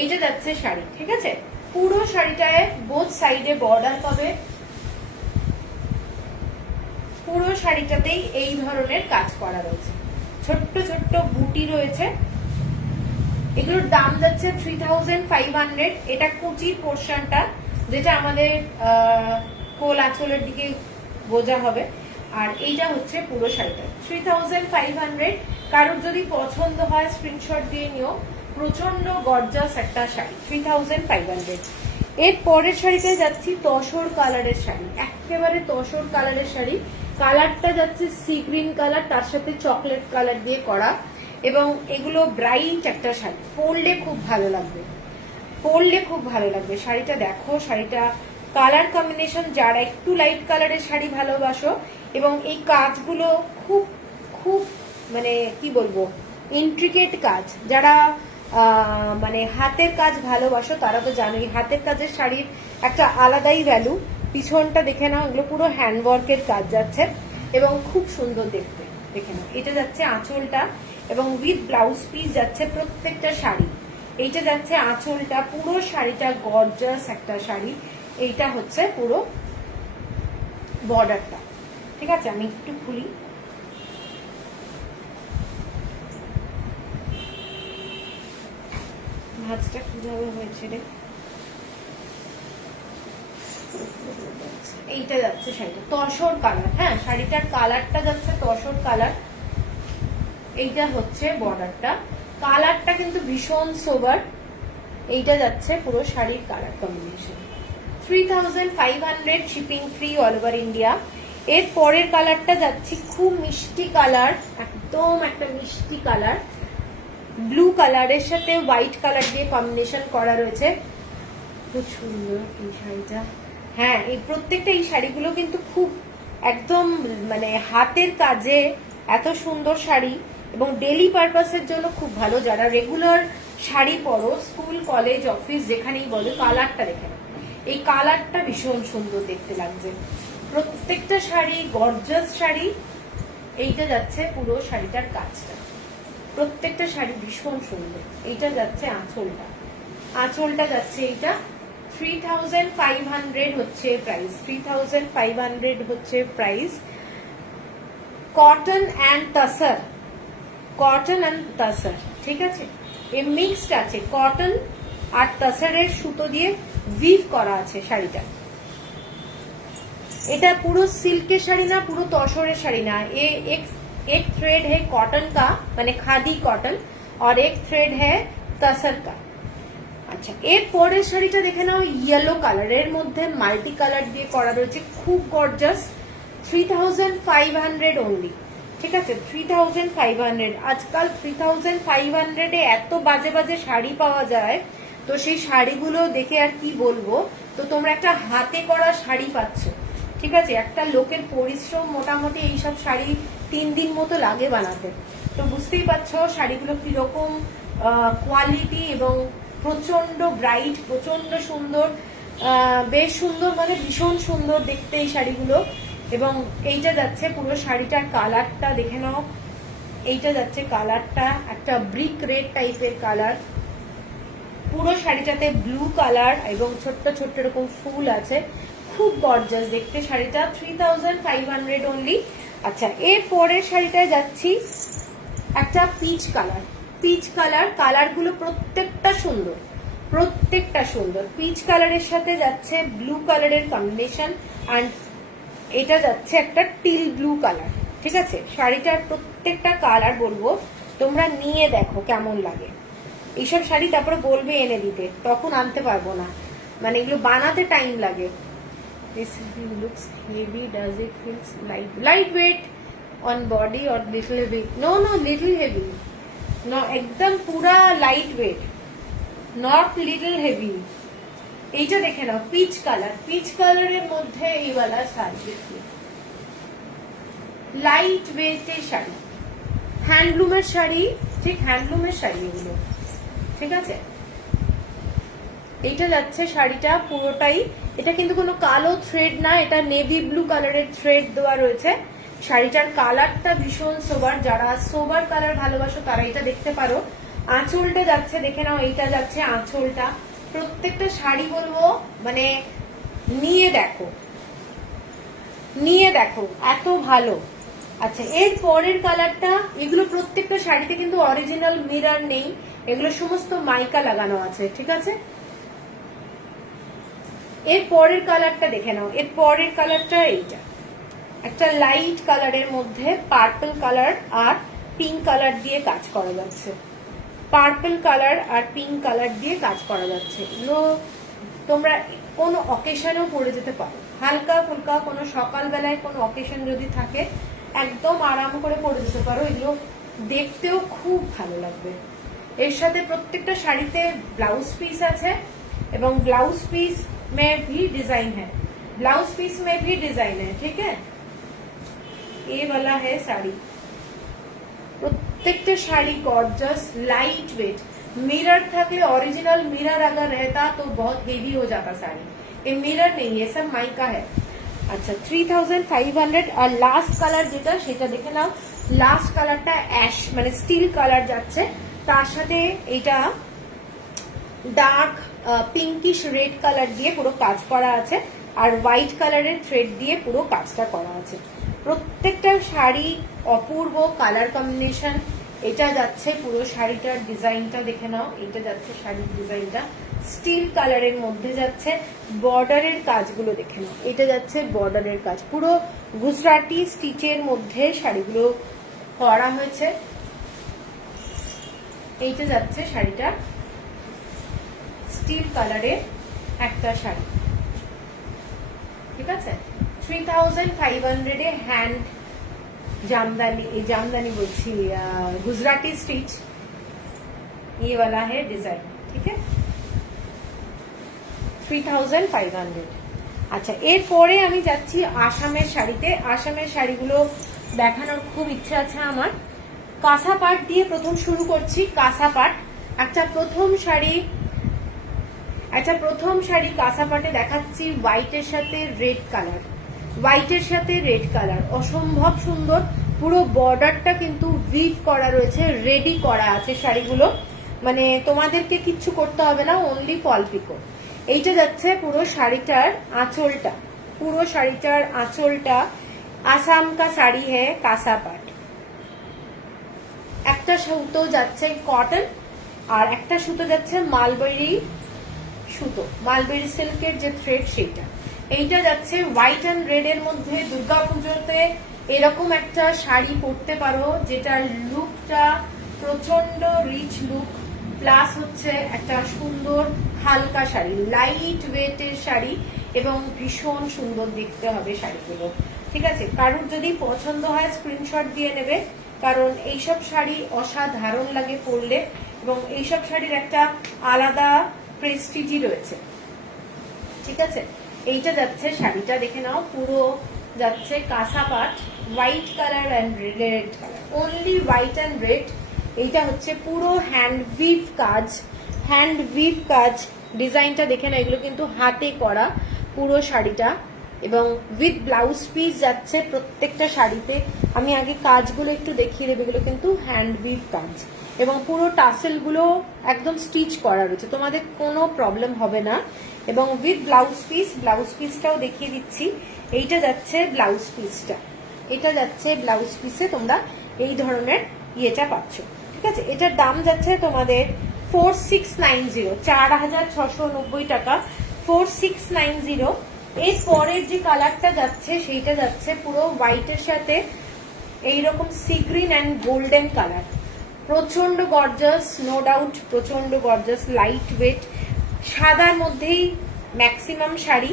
এইটা যাচ্ছে শাড়ি, ঠিক আছে। পুরো শাড়িটায় বোথ সাইডে বর্ডার পাবে, পুরো শাড়িটাতেই এই ধরনের কাজ করা রয়েছে, ছোট্ট ছোট্ট বুটি রয়েছে। এগুলোর দাম যাচ্ছে 3,500। এটা কুচির পোর্শনটা, যেটা আমাদের কোল আঁচলের দিকে বোঝা হবে, আর এইটা হচ্ছে পুরো শাড়িটা 3,500। কারোর যদি পছন্দ হয় স্ক্রিনশট দিয়ে নিও, প্রচন্ড গর্জাস একটা শাড়ি, 3,500। এর পরের শাড়িটায় যাচ্ছি তসর কালারের শাড়ি, একেবারে তসর কালারের শাড়ি। কালারটা যাচ্ছে সি গ্রিন কালার, তার সাথে চকলেট কালার দিয়ে করা, এবং এগুলো ব্রাইট একটা শাড়ি, পরলে খুব ভালো লাগবে, পরলে খুব ভালো লাগবে। শাড়িটা দেখো, শাড়িটা কালার কম্বিনেশন, যারা একটু লাইট কালারের শাড়ি ভালোবাসো, এবং এই কাজগুলো খুব খুব মানে কি বলবো, ইন্ট্রিকেট কাজ, যারা মানে হাতের কাজ ভালোবাসো তারা তো জানোই, হাতের কাজের শাড়ির একটা আলাদাই ভ্যালু। পিছনটা দেখে নাও, এগুলো পুরো হ্যান্ডওয়ার্কের কাজ যাচ্ছে, এবং খুব সুন্দর দেখতে। দেখে নাও, এটা যাচ্ছে আঁচলটা, এবং উইথ ব্লাউজ পিস যাচ্ছে প্রত্যেকটা শাড়ি। এইটা যাচ্ছে আঁচলটা, পুরো শাড়িটা গর্জাস একটা শাড়ি। এইটা হচ্ছে পুরো বর্ডারটা, ঠিক আছে। আমি একটু খুলি, ভাঁজটা কিভাবে হয়েছে রে। এইটা যাচ্ছে শাড়িটা তসর কালার, হ্যাঁ, শাড়িটার কালারটা যাচ্ছে তসর কালার। এইটা হচ্ছে বর্ডারটা, কালারটা কিন্তু ভীষণ সোবার। এইটা যাচ্ছে পুরো শাড়ির colour combination. 3,500, shipping free all over India. এর পরের কালারটা যাচ্ছি খুব মিষ্টি কালার, একদম একটা মিষ্টি কালার, ব্লু কালারের সাথে হোয়াইট কালার দিয়ে কম্বিনেশন করা রয়েছে, খুব সুন্দর এই শাড়িটা। হ্যাঁ, এই প্রত্যেকটা এই শাড়িগুলো কিন্তু খুব একদম মানে হাতের কাজে এত সুন্দর শাড়ি, এবং ডেলি পারপাসের জন্য খুব ভালো। যারা রেগুলার শাড়ি পরো, স্কুল কলেজ অফিস যেখানেই বলো, কালারটা দেখে না, এই কালারটা ভীষণ সুন্দর দেখতে লাগছে। প্রত্যেকটা শাড়ি গর্জাস শাড়ি। এইটা যাচ্ছে পুরো শাড়িটার কাজটা, প্রত্যেকটা শাড়ি ভীষণ সুন্দর। এইটা যাচ্ছে আঁচলটা, আঁচলটা যাচ্ছে এইটা 3,500 হচ্ছে প্রাইস, 3,500 হচ্ছে price. Cotton and tussar, cotton and tussar, ঠিক আছে, এই মিক্সড আছে, কটন আর টাসারের সুতো দিয়ে উইভ করা আছে শাড়িটা। এটা পুরো সিল্কের শাড়ি না, পুরো তসরের শাড়ি না, एक थ्रेड है कॉटन का, মানে খাদি কটন, और एक थ्रेड है तसर का। আচ্ছা, এর পরের শাড়িটা দেখে নাও, ইয়েলো কালারের মধ্যে মাল্টি কালার দিয়ে করা রয়েছে, খুব গর্জাস, 3500 অনলি, ঠিক আছে, 3500। আজকাল 3500 এ এত বাজে বাজে শাড়ি পাওয়া যায়, তো সেই শাড়িগুলো দেখে আর কি বলবো। তো তোমরা একটা হাতে করা শাড়ি পাচ্ছ, ঠিক আছে, একটা লোকের পরিশ্রম, মোটামুটি এইসব শাড়ি 3 দিন মতো লাগে বানাতে। তো বুঝতেই পারছো শাড়িগুলো কিরকম কোয়ালিটি, এবং প্রচন্ড ব্রাইট, প্রচন্ড সুন্দর, বেশ সুন্দর, মানে ভীষণ সুন্দর দেখতে এই শাড়িগুলো। এবং এইটা যাচ্ছে পুরো শাড়িটার কালারটা দেখে নাও, এইটা যাচ্ছে কালারটা একটা ব্রিক রেড টাইপের কালার, পুরো শাড়িটাতে ব্লু কালার এবং ছোট্ট ছোট্ট এরকম ফুল আছে, খুব গর্জাস দেখতে শাড়িটা, 3500 অনলি। আচ্ছা, এর পরের শাড়িটায় যাচ্ছি একটা পিচ কালার, পিচ কালার, কালারগুলো প্রত্যেকটা সুন্দর, প্রত্যেকটা সুন্দর। পিচ কালারের সাথে যাচ্ছে ব্লু কালারের কম্বিনেশন, অ্যান্ড এটা যাচ্ছে একটা টিল ব্লু কালার, ঠিক আছে। শাড়িটার প্রত্যেকটা কালার বলবো, তোমরা নিয়ে দেখো কেমন লাগে। এইসব শাড়ি তারপরে বলবে এনে দিতে, তখন আনতে পারবো না, মানে এগুলো বানাতে টাইম লাগে। This looks heavy. Does it feels lightweight on body or little heavy? No, little heavy. No, एकदम पूरा lightweight, not little heavy. এইটা দেখে নাও, পিচ কালার, পিচ কালারের মধ্যে এইওয়ালা শাড়ি দেখি, লাইট ওয়েটের শাড়ি, হ্যান্ডলুমের শাড়ি, ঠিক হ্যান্ডলুমের শাড়ি এগুলো, ঠিক আছে। এইটা যাচ্ছে শাড়িটা পুরোটাই, এটা কিন্তু কোনো কালো থ্রেড না, এটা নেভি ব্লু কালারের থ্রেড দেওয়া রয়েছে। শাড়িটার কালারটা ভীষণ সোবার, যারা সোবার কালার ভালোবাসো তারা এটা দেখতে পারো। আঁচলটা যাচ্ছে দেখে নাও, এইটা যাচ্ছে আঁচলটা, প্রত্যেকটা শাড়ি বলবো মানে নিয়ে দেখো, নিয়ে দেখো, এত ভালো। আচ্ছা, এর পরের কালারটা, এগুলো প্রত্যেকটা শাড়িতে কিন্তু অরিজিনাল মিরর নেই, এগুলো সমস্ত মাইকা লাগানো আছে, ঠিক আছে। এর পরের কালারটা দেখে নাও, এর পরের কালারটা এইটা, একটা লাইট কালারের মধ্যে পার্পল কালার আর পিঙ্ক কালার দিয়ে কাজ করা যাচ্ছে, পার্পল কালার আর পিঙ্ক কালার দিয়ে কাজ করা যাচ্ছে। এগুলো তোমরা কোনো অকেশনেও পরে যেতে পারো, হালকা ফুলকা কোনো সকালবেলায় কোনো অকেশন যদি থাকে একদম আরাম করে পরে যেতে পারো, এগুলো দেখতেও খুব ভালো লাগবে। এর সাথে প্রত্যেকটা শাড়িতে ব্লাউজ পিস আছে, এবং ब्लाउज पीस में भी डिजाइन है, ब्लाउज पीस में भी डिजाइन है, ठीक है। ये वाला है साड़ी, प्रत्येकটা sari gorgeous, light weight, mirror থাকলে ओरिजिनल मिरर अगर रहता तो बहुत हेवी हो जाता साड़ी, ये मिरर नहीं है, सब माइका है। আচ্ছা, 3500। আর লাস্ট কালার যেটা সেটা দেখে নাও, লাস্ট কালারটা অ্যাশ মানে স্টিল কালার যাচ্ছে, তার সাথে এটা ডার্ক পিঙ্কিশ রেড কালার দিয়ে পুরো কাজ করা আছে, আর হোয়াইট কালারের থ্রেড দিয়ে পুরো কাজটা করা আছে। প্রত্যেকটা শাড়ি অপূর্ব কালার কম্বিনেশন। এটা যাচ্ছে পুরো শাড়িটার ডিজাইনটা দেখে নাও, এটা যাচ্ছে শাড়ির ডিজাইনটা স্টিল কালারের মধ্যে যাচ্ছে, বর্ডারের কাজগুলো দেখে নাও, এটা যাচ্ছে বর্ডারের কাজ, পুরো গুজরাটি স্টিচের মধ্যে শাড়িগুলো করা হয়েছে। এইটা যাচ্ছে শাড়িটা স্টিল কালারের একটা শাড়ি, ঠিক আছে, 3500 এ হ্যান্ড জামদানি, এই জামদানি বলছি गुजराती स्टिच, ये वाला है डिजाइन, ठीक है, 3500। আচ্ছা, এরপরে আমি যাচ্ছি আসামের শাড়িতে। আসামের শাড়িগুলো দেখানোর খুব ইচ্ছা আছে আমার। কাঁসা পাট দিয়ে প্রথম শুরু করছি, কাঁসা পাট, একটা প্রথম শাড়ি কাঁসা পাটে দেখাচ্ছি, হোয়াইটের সাথে রেড কালার, হোয়াইটের সাথে রেড কালার, অসম্ভব সুন্দর। পুরো বর্ডারটা কিন্তু উইভ করা রয়েছে, রেডি করা আছে শাড়িগুলো, মানে তোমাদেরকে কিচ্ছু করতে হবে না, অনলি ফল পিকো। এইটা যাচ্ছে পুরো শাড়িটার আঁচলটা, পুরো শাড়িটার আঁচলটা, আসাম কা শাড়ি হ্যাঁ কাঁসা পাট। একটা সুতো যাচ্ছে কটন আর একটা সুতো যাচ্ছে মালবেরি সুতো, মালবেরি সিল্কের যে থ্রেড সেটা। এইটা যাচ্ছে হোয়াইট অ্যান্ড রেড এর মধ্যে। দুর্গাপুজোতে এরকম একটা শাড়ি পরতে পারো যেটার লুকটা প্রচন্ড রিচ লুক, প্লাস হচ্ছে একটা সুন্দর হালকা শাড়ি, লাইট ওয়েটের শাড়ি এবং ভীষণ সুন্দর দেখতে হবে শাড়িগুলো। ঠিক আছে, কারোর যদি পছন্দ হয় স্ক্রিনশট দিয়ে নেবে, কারণ এইসব শাড়ি অসাধারণ লাগে পরলে এবং এইসব শাড়ির একটা আলাদা প্রেস্টিজি রয়েছে। ঠিক আছে, এইটা যাচ্ছে শাড়িটা দেখে নাও, পুরো যাচ্ছে কাঁসা পাট, white colour and red colour, only white and red. এইটা হচ্ছে পুরো হ্যান্ড উইভ কাজ, হ্যান্ড উইভ কাজ। ডিজাইনটা দেখে না, এগুলো কিন্তু হাতে করা পুরো শাড়িটা এবং উইথ ব্লাউজ পিস যাচ্ছে প্রত্যেকটা শাড়িতে। আমি আগে কাজগুলো একটু দেখিয়ে দেবো, এগুলো কিন্তু হ্যান্ড উইভ কাজ এবং পুরো টাসেলগুলো একদম স্টিচ করা রয়েছে, তোমাদের কোনো প্রবলেম হবে না। এবং উইথ ব্লাউজ পিস, ব্লাউজ পিসটাও দেখিয়ে দিচ্ছি। এইটা যাচ্ছে ব্লাউজ পিসটা, এটা যাচ্ছে ব্লাউজ পিসে তোমরা এই ধরনের ইয়েটা পাচ্ছ। ঠিক আছে, এটার দাম যাচ্ছে তোমাদের 4690, 4690 টাকা, 4690। এর পরের যে কালারটা যাচ্ছে সেইটা যাচ্ছে পুরো হোয়াইটের সাথে এইরকম sea green and golden colour, প্রচন্ড গর্জাস, নো ডাউট প্রচন্ড গর্জাস, লাইট ওয়েট, সাদার মধ্যেই ম্যাক্সিমাম শাড়ি,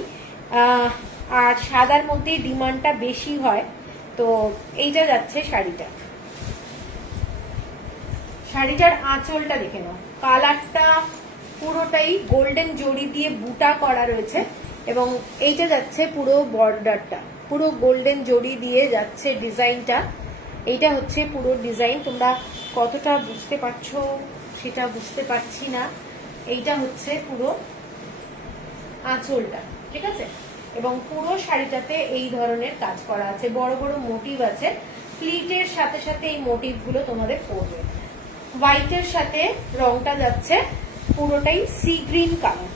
আর সাদার মধ্যেই ডিমান্ডটা বেশি হয়। তো এইটা যাচ্ছে শাড়িটা, শাড়িটার আঁচলটা দেখে নাও, কালারটা পুরোটাই গোল্ডেন জড়ি দিয়ে বুটা করা রয়েছে এবং এইটা যাচ্ছে পুরো বর্ডারটা, পুরো গোল্ডেন জড়ি দিয়ে যাচ্ছে ডিজাইনটা। এইটা হচ্ছে পুরো ডিজাইন, তোমরা কতটা বুঝতে পারছো সেটা বুঝতে পারছি না। এইটা হচ্ছে পুরো আঁচলটা। ঠিক আছে, এবং পুরো শাড়িটাতে এই ধরনের কাজ করা আছে, বড় বড় মোটিভ আছে, প্লিটের সাথে সাথে এই মোটিভ গুলো তোমাদের পড়বে। হোয়াইটের সাথে রংটা যাচ্ছে পুরোটাই সি গ্রিন কালার।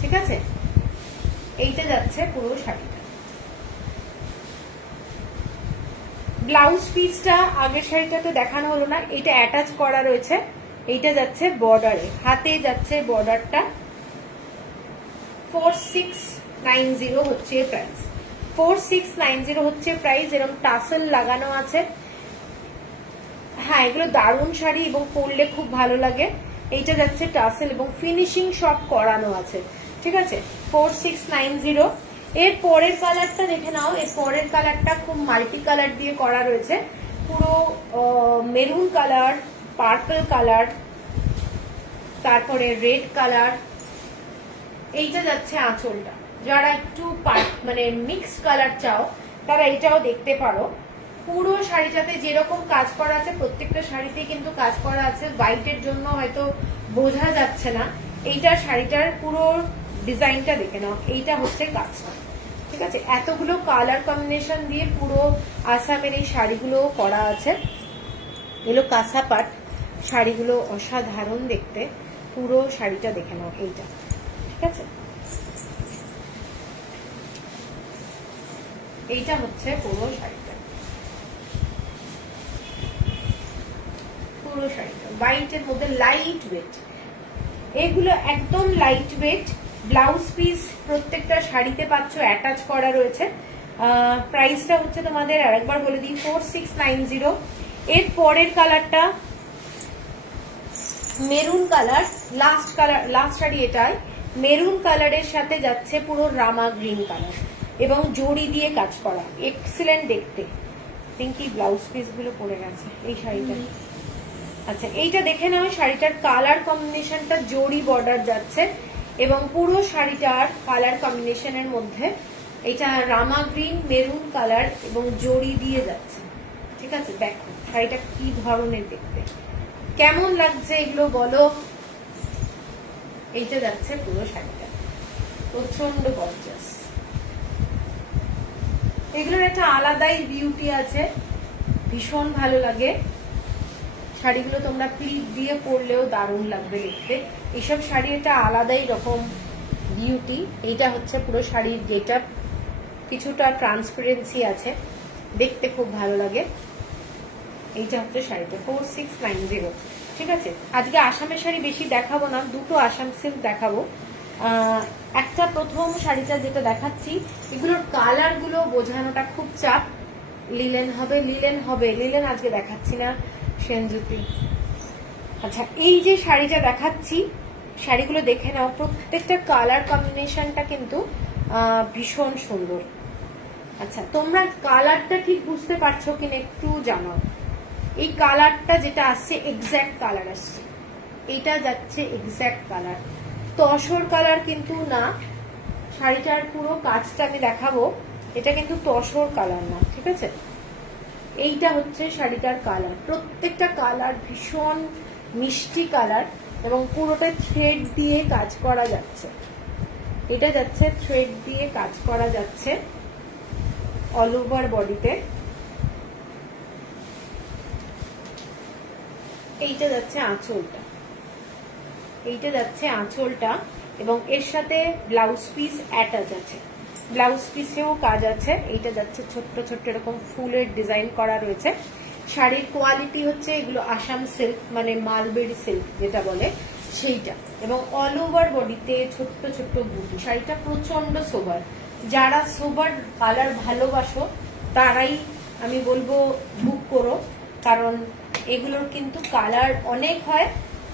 ঠিক আছে, এইটা যাচ্ছে পুরো শাড়িটা। ব্লাউজ পিসটা আগের শাড়িটাতে দেখানো হলো না, এটা অ্যাটাচ করা রয়েছে। এইটা যাচ্ছে বর্ডারে, হাতে যাচ্ছে বর্ডারটা। 4690 হচ্ছে প্রাইস, 4690 হচ্ছে প্রাইস। এরকম টাসেল লাগানো আছে। হ্যাঁ, এগুলো দারুণ শাড়ি এবং পরলে খুব ভালো লাগে। এইটা যাচ্ছে টাসেল এবং ফিনিশিং সব করানো আছে। ঠিক আছে, 4690। এর পরের কালারটা দেখে নাও, এর পরের কালারটা খুব মাল্টি কালার দিয়ে করা রয়েছে, পুরো মেরুন কালার, পার্পল কালার, তারপরে রেড কালার। এইটা যাচ্ছে আঁচলটা, যারা একটু মানে মিক্সড কালার চাও তারা এইটাও দেখতে পারো। পুরো শাড়িটাতে যেরকম কাজ করা আছে, প্রত্যেকটা শাড়িতেই কিন্তু কাজ করা আছে, হোয়াইটের জন্য হয়তো বোঝা যাচ্ছে না। এইটা শাড়িটার পুরো ডিজাইনটা দেখে নাও, এইটা হচ্ছে কাজটা। ঠিক আছে, এতগুলো কালার কম্বিনেশন দিয়ে পুরো আসামের এই শাড়িগুলো করা আছে। এগুলো কাঁসা পাট, শাড়িগুলো অসাধারণ দেখতে। পুরো শাড়িটা দেখে নাও এইটা। ঠিক আছে, এইটা হচ্ছে পুরো শাড়িটা, পুরো শাড়িটা হোয়াইটের মধ্যে লাইট ওয়েট। এগুলো একদম লাইট ওয়েট। ব্লাউজ পিস প্রত্যেকটা শাড়িতে পাচ্ছ, অ্যাটাচ করা রয়েছে। প্রাইসটা হচ্ছে তোমাদের আরেকবার বলে দিই, 4690। এর পরের কালারটা মেরুন কালার, লাস্ট শাড়ি এটাই মেরুন কালারের সাথে যাচ্ছে পুরো রামা গ্রিন কালার এবং জড়ি দিয়ে কাজ করা, এক্সিলেন্ট দেখতে। পিঙ্কি ব্লাউজ পিস গুলো পরে গেছে এই শাড়িটা। আচ্ছা, এইটা দেখে নাও, শাড়িটার কালার কম্বিনেশনটা জড়ি বর্ডার যাচ্ছে এবং পুরো শাড়িটার কালার কম্বিনেশনের মধ্যে এটা রামা গ্রিন, মেরুন কালার এবং জড়ি দিয়ে যাচ্ছে। ঠিক আছে, দেখো শাড়িটা কি ধরনের দেখতে, কেমন লাগছে এগুলো বলো। এইটা যাচ্ছে পুরো শাড়িটা, প্রচন্ড গর্জাস। এগুলোর একটা আলাদাই বিউটি আছে, ভীষণ ভালো লাগে। শাড়িগুলো তোমরা প্লিট দিয়ে পরলেও দারুণ লাগবে দেখতে। এইসব শাড়ি একটা আলাদাই রকম বিউটি। এইটা হচ্ছে পুরো শাড়ির গেটআপ। কিছুটা ট্রান্সপারেন্সি আছে, দেখতে খুব ভালো লাগে। এইটা হচ্ছে শাড়িটা 4690। ঠিক আছে, আজকে আসামের শাড়ি বেশি দেখাবো না, দুটো আসাম সিল্ক দেখাবো। একটা প্রথম শাড়িটা যেটা দেখাচ্ছি, এগুলোর কালার গুলো বোঝানোটা খুব চাপ। লিলেন হবে, লিলেন হবে, লিলেন আজকে দেখাচ্ছি না সেনজ্যোতি। আচ্ছা, এই যে শাড়িটা দেখাচ্ছি, শাড়িগুলো দেখে নাও, প্রত্যেকটা কালার কম্বিনেশনটা কিন্তু ভীষণ সুন্দর। আচ্ছা, তোমরা কালারটা ঠিক বুঝতে পারছো কিনা একটু জানাও। এই কালারটা যেটা আসছে এক্স্যাক্ট কালার আসছে, এটা যাচ্ছে এক্স্যাক্ট কালার, তসর কালার কিন্তু না। শাড়িটার পুরো কাজটা আমি দেখাবো, এটা কিন্তু তসর কালার না। ঠিক আছে, এইটা হচ্ছে শাড়িটার কালার, প্রত্যেকটা কালার ভীষণ মিষ্টি কালার এবং পুরোটা থ্রেড দিয়ে কাজ করা যাচ্ছে। এটা যাচ্ছে থ্রেড দিয়ে কাজ করা যাচ্ছে অল ওভার বডিতে। এইটা যাচ্ছে আঁচলটা, এইটা যাচ্ছে আঁচলটা এবং এর সাথে ব্লাউজ পিস অ্যাটাচ আছে, ব্লাউজ পিসেও কাজ আছে। এইটা যাচ্ছে ছোট্ট ছোট্ট এরকম ফুলের ডিজাইন করা রয়েছে। শাড়ির কোয়ালিটি হচ্ছে এগুলো আসাম সিল্ক, মানে মালবেরি সিল্ক যেটা বলে সেইটা, এবং অল ওভার বডিতে ছোট্ট ছোট্ট বুটি। শাড়িটা প্রচন্ড সোবার, যারা সোবার কালার ভালোবাসো তারাই আমি বলবো বুক করো, কারণ এগুলোর কিন্তু কালার অনেক হয়।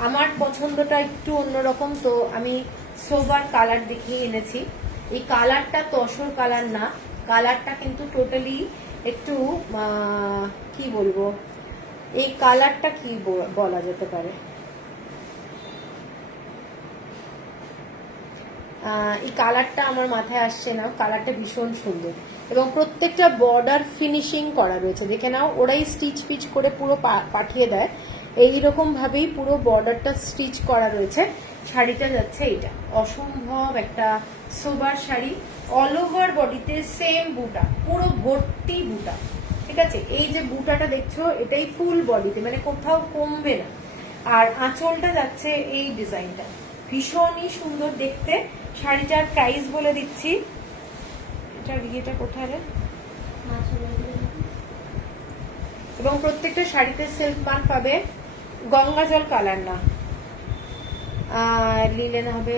আমার পছন্দটা একটু অন্যরকম, তো আমি সোবার কালার দেখিয়ে এনেছি। এই কালারটা তসর কালার না, কালারটা কিন্তু টোটালি একটু কি বলবো, এই কালারটা কি বলা যেতে পারে, এই কালারটা আমার মাথায় আসছে না। কালারটা ভীষণ সুন্দর এবং প্রত্যেকটা বর্ডার ফিনিশিং করা রয়েছে, দেখে নাও। ওরাই স্টিচ পিচ করে পুরো পাঠিয়ে দেয়, এইরকম ভাবেই পুরো বর্ডারটা স্টিচ করা রয়েছে। শাড়িটা যাচ্ছে এটা অসম্ভব একটা সোবার শাড়ি, অল ওভার বডিতে সেম বুটা, পুরো ভর্তি বুটা। ঠিক আছে, এই যে বুটাটা দেখছো এটাই ফুল বডিতে, মানে কোথাও কমবে না। আর আঁচলটা যাচ্ছে এই ডিজাইনটা, ভীষণই সুন্দর দেখতে। শাড়িটার প্রাইস বলে দিচ্ছি, এটার ইয়েটা কোথায় রে, এবং প্রত্যেকটা শাড়িতে সিল্ক মার্ক পাবে। গঙ্গা জল কালার না, লিলেন হবে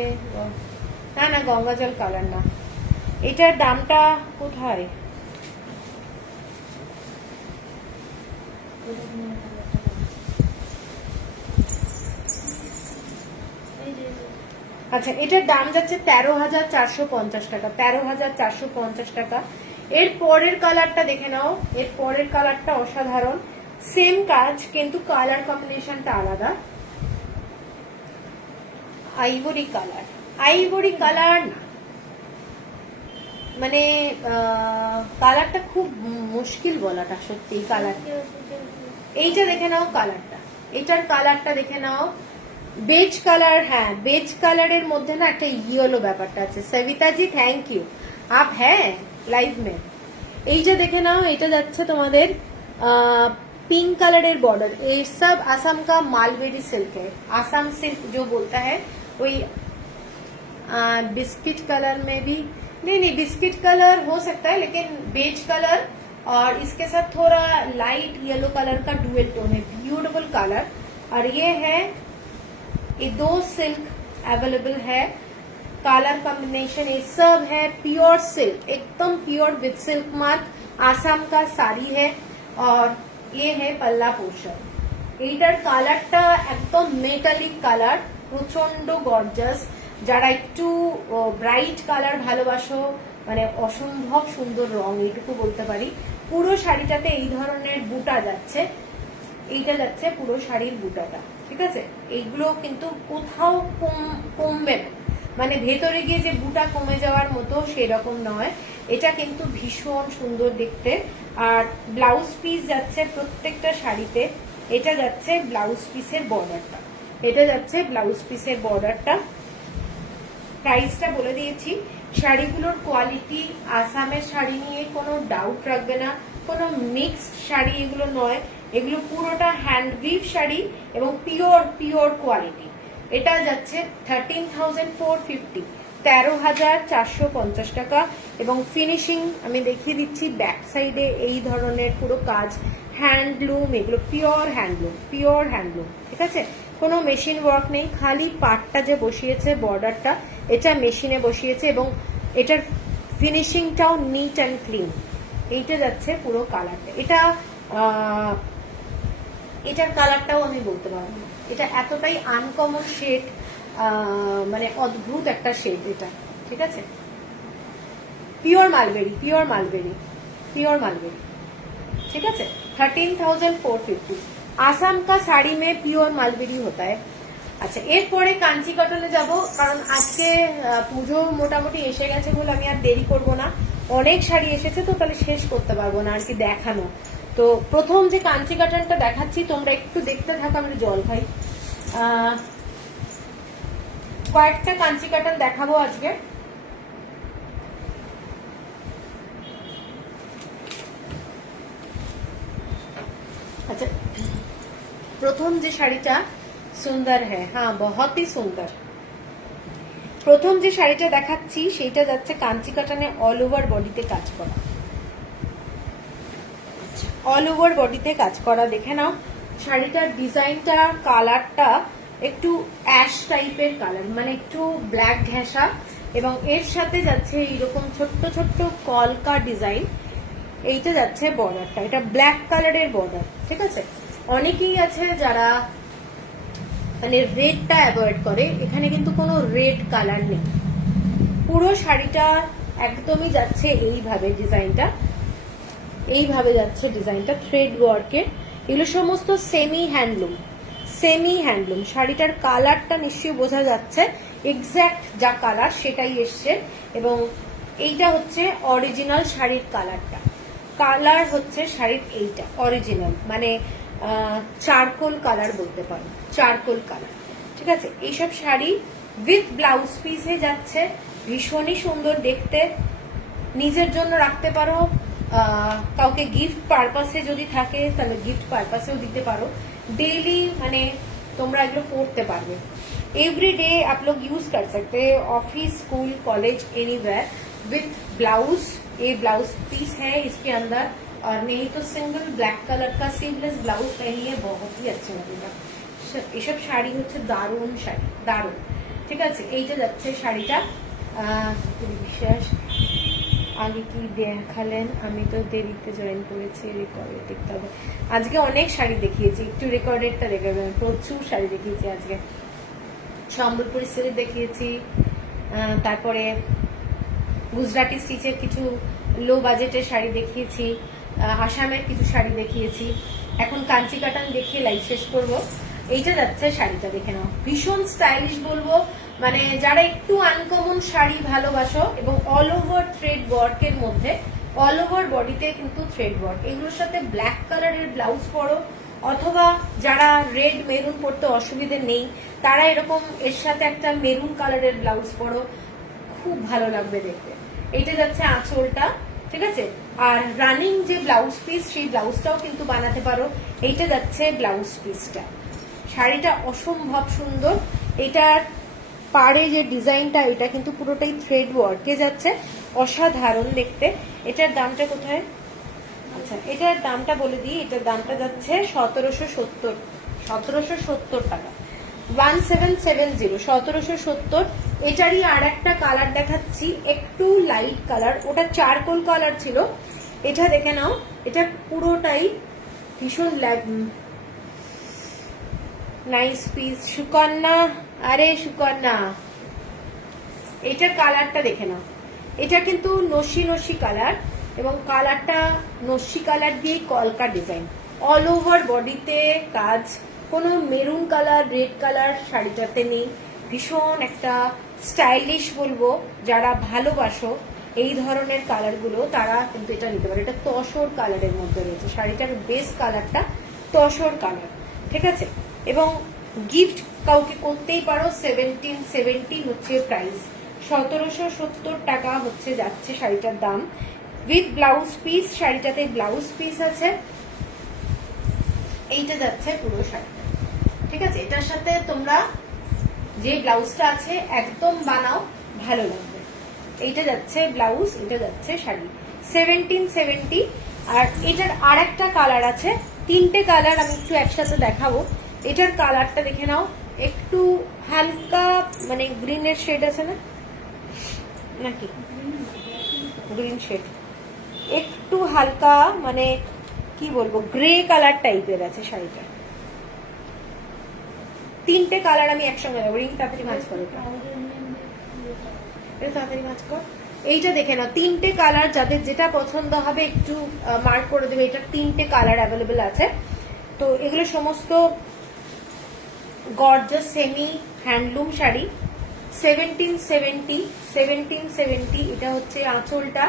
না, না গঙ্গা জল কালার না। এটার দামটা কোথায়, আচ্ছা এটার দাম যাচ্ছে 13,450 টাকা, 13,450 টাকা। এর পরের কালারটা দেখে নাও, এর পরের কালারটা অসাধারণ, সেম কাজ কিন্তু কালার কম্বিনেশনটা আলাদা। আইভরি কালার, আইভরি কালার না, মানে কালারটা খুব মুশকিল বলাটা সত্যি। কালার এইটা দেখে নাও, কালারটা, এটার কালারটা দেখে নাও, বেজ কালার। হ্যাঁ, বেজ কালারের মধ্যে না একটা ইয়েলো ব্যাপারটা আছে। সবিতাজি থ্যাংক ইউ, আপ হ্যাঁ লাইভ মে। এই যে দেখে নাও, এটা যাচ্ছে তোমাদের पिंक कलर बॉर्डर। ये सब असम का मालवेरी सिल्क है, असम सिल्क जो बोलता है वही। बिस्किट कलर में भी नहीं, बिस्किट कलर हो सकता है, लेकिन बेज कलर और इसके साथ थोड़ा लाइट येलो कलर का डुअल टोन है, ब्यूटीफुल कलर। और ये है, ये दो सिल्क अवेलेबल है, कलर कॉम्बिनेशन ये सब है प्योर सिल्क, एकदम pure with silk mark. Assam का साड़ी है और ये है पल्ला पोर्शन। এইটার কালারটা একদম মেটালিক কালার, প্রচন্ড গর্জাস। যারা একটু ব্রাইট কালার ভালোবাসো, মানে অসম্ভব সুন্দর রং, এইটুকু বলতে পারি। পুরো শাড়িটাতে এই ধরনের বুটা যাচ্ছে, এইটা যাচ্ছে পুরো শাড়ির বুটাটা। ঠিক আছে, এইগুলো কিন্তু কোথাও কমবে না, মানে ভেতরে গিয়ে যে বুটা কমে যাওয়ার মতো সেরকম নয়। এটা কিন্তু ভীষণ সুন্দর দেখতে। আর ব্লাউজ পিস যাচ্ছে প্রত্যেকটা শাড়িতে, এটা যাচ্ছে ব্লাউজ পিসের বর্ডারটা, এটা যাচ্ছে ব্লাউজ পিসের বর্ডারটা। প্রাইসটা বলে দিয়েছি। শাড়িগুলোর কোয়ালিটি আসামের শাড়ি নিয়ে কোনো ডাউট রাখবে না, কোনো মিক্সড শাড়ি এগুলো নয়, এগুলো পুরোটা হ্যান্ড উইভ শাড়ি এবং পিওর কোয়ালিটি। এটা যাচ্ছে 13,450, 13,450 টাকা। এবং ফিনিশিং আমি দেখিয়ে দিচ্ছি, ব্যাক সাইডে এই ধরনের পুরো কাজ, হ্যান্ডলুম, এগুলো পিওর হ্যান্ডলুম, পিওর হ্যান্ডলুম, ঠিক আছে? কোনো মেশিন ওয়ার্ক নেই, খালি পাটটা যে বসিয়েছে বর্ডারটা এটা মেশিনে বসিয়েছে, এবং এটার ফিনিশিংটাও নিট অ্যান্ড ক্লিন। এইটা যাচ্ছে পুরো কালারটা, এটার কালারটাও আমি বলতে পারবো না, এটা এতটাই আনকমন শেড, মানে অদ্ভুত একটা শেড এটা, ঠিক আছে? Pure mulberry, pure mulberry, pure mulberry, ठीक है? 13,450। आसाम का শাড়ি में পিওর মালবেরি होता है। আচ্ছা, এরপরে কাঞ্চি কটনে যাব, কারণ আজকে পুজো মোটামুটি এসে গেছে বলে আমি আর দেরি করব না, অনেক শাড়ি এসেছে তো তাহলে শেষ করতে পারবো না আর কি দেখানো। তো প্রথম যে কাঞ্চি কটনটা দেখাচ্ছি তোমরা একটু দেখতে থাকো, আমরা জল খাই। কয়েকটা কাঞ্চি কটন দেখাবো আজকে। আচ্ছা, প্রথম যে শাড়িটা সুন্দর হ্যাঁ, হ্যাঁ বহুত হি সুন্দর। প্রথম যে শাড়িটা দেখাচ্ছি সেইটা যাচ্ছে কাঞ্চি কটনে অল ওভার বডিতে কাজ করা, অল ওভার বডিতে কাজ করা। দেখে নাও শাড়িটার ডিজাইনটা, কালারটা একটু অ্যাশ টাইপের কালার, মানে একটু ব্ল্যাক ঘেঁষা, এবং এর সাথে যাচ্ছে এইরকম ছোট্ট ছোট্ট কলকা ডিজাইন। এইটা যাচ্ছে বর্ডারটা, এটা ব্ল্যাক কালারের বর্ডার, ঠিক আছে? অনেকেই আছে যারা মানে রেডটা অ্যাভয়েড করে, এখানে কিন্তু কোনো রেড কালার নেই। পুরো শাড়িটা একদমই যাচ্ছে এইভাবে, ডিজাইনটা এইভাবে যাচ্ছে, ডিজাইনটা থ্রেড ওয়ার্কের। এগুলো সমস্ত সেমি হ্যান্ডলুম, সেমি হ্যান্ডলুম। শাড়িটার কালারটা নিশ্চয়ই বোঝা যাচ্ছে, এক্স্যাক্ট যা কালার সেটাই এসছে, এবং এইটা হচ্ছে অরিজিনাল শাড়ির কালারটা। কালার হচ্ছে শাড়ির এইটা অরিজিনাল, মানে চারকোল কালার বলতে পারো, চারকোল কালার, ঠিক আছে? এইসব শাড়ি উইথ ব্লাউজ পিসে যাচ্ছে, ভীষণই সুন্দর দেখতে, নিজের জন্য রাখতে পারো, কাউকে গিফট পারপাসে যদি থাকে তাহলে গিফট পারপাসেও দিতে পারো, डेली মানে তোমরা এগুলো পড়তে পারবে, एवरीडे आप लोग यूज कर सकते हैं, office, school, college, anywhere, with blouse. ये ब्लाउज पीस है इसके अंदर, और नहीं तो सिंगल ब्लैक कलर का सीवलेस ब्लाउज पहनिए, बहुत ही अच्छा लगेगा। এসব শাড়ি হচ্ছে দারুণ শাড়ি, দারুণ, ঠিক আছে? এইটা যাচ্ছে শাড়িটা। বিশ্বাস আগে কি দেখালেন? আমি তো দেরিতে জয়েন করেছি, রেকর্ডেড দেখতে হবে। আজকে অনেক শাড়ি দেখিয়েছি, একটু রেকর্ডেডটা দেখে নেবেন, প্রচুর শাড়ি দেখিয়েছি আজকে। সম্বলপুরি সিল্ক দেখিয়েছি, তারপরে গুজরাটি স্টিচের কিছু লো বাজেটের শাড়ি দেখিয়েছি, আসামের কিছু শাড়ি দেখিয়েছি। এখন কাঞ্চি কাটান দেখিয়ে লাইভ শেষ করব। এইটা যাচ্ছে শাড়িটা, দেখে নাও, ভীষণ স্টাইলিশ বলবো, মানে যারা একটু আনকমন শাড়ি ভালোবাসো, এবং অল ওভার থ্রেড ওয়ার্কের মধ্যে, অল ওভার বডিতে কিন্তু থ্রেড ওয়ার্ক, এগুলোর সাথে ব্ল্যাক কালারের ব্লাউজ পরো, অথবা যারা রেড মেরুন পরতে অসুবিধে নেই তারা এরকম এর সাথে একটা মেরুন কালারের ব্লাউজ পরো, খুব ভালো লাগবে দেখতে। এইটা যাচ্ছে আঁচলটা, ঠিক আছে? আর রানিং যে ব্লাউজ পিস সেই ব্লাউজটাও কিন্তু বানাতে পারো। এইটা যাচ্ছে ব্লাউজ পিসটা। শাড়িটা অসম্ভব সুন্দর, এটার পাড়ে যে ডিজাইনটা এটা কিন্তু পুরোটাই থ্রেড ওয়ার্কে যাচ্ছে, অসাধারণ দেখতে। এটার দামটা কোথায়? আচ্ছা, এটার দামটা বলে দিই, এটার দামটা যাচ্ছে 1770 টাকা, 1770, 1770। এটারই আর একটা কালার দেখাচ্ছি, একটু লাইট কালার, ওটা চারকোল কালার ছিল, এটা দেখে নাও, এটা পুরোটাই ভীষণ নাইস পিস। সুকন্যা, আরে সুকন্যা, এটার কালারটা দেখে নাও, এটা কিন্তু নস্যি নস্যি কালার, এবং কালারটা নস্যি কালার দিয়ে কলকা ডিজাইন, অল ওভার বডিতে কাজ, কোনো মেরুন কালার, রেড কালার শাড়িটাতে নেই। ভীষণ একটা স্টাইলিশ বলবো, যারা ভালোবাসো এই ধরনের কালারগুলো তারা কিন্তু এটা নিতে পারে। এটা তসর কালারের মধ্যে রয়েছে, শাড়িটার বেস কালারটা তসর কালার, ঠিক আছে? এবং গিফট কাউকে করতেই পারো। 1770 হচ্ছে প্রাইস, 1770 টাকা হচ্ছে যাচ্ছে শাড়িটার দাম, উইথ ব্লাউজ পিস। শাড়িটাতে ব্লাউজ পিস আছে। এইটা যাচ্ছে পুরো শাড়িটা, ঠিক আছে? এটার সাথে তোমরা যে ব্লাউজটা আছে একদম বানাও, ভালো লাগবে। এইটা যাচ্ছে ব্লাউজ, এটা যাচ্ছে শাড়ি 1770। আর এটার আর একটা কালার আছে, তিনটে কালার আমি একটু একসাথে দেখাবো। এটার কালারটা দেখে নাও, একটু হালকা মানে গ্রিনের শেড আছে না, নাকি গ্রিন শেড, একটু হালকা মানে কি বলবো গ্রে কালার টাইপের আছে শাড়িটা। তিনটে কালার আমি একসঙ্গে দেবো। রিং তাড়াতাড়ি ভাঁজ করো, তাড়াতাড়ি ভাঁজ কর। এইটা দেখে নাও, তিনটে কালার, যাদের যেটা পছন্দ হবে একটু মার্ক করে দেবে। এটার তিনটে কালার অ্যাভেলেবেল আছে। তো এগুলো সমস্ত গর্জাস সেমি হ্যান্ডলুম শাড়ি 1770। এটা হচ্ছে আঁচলটা,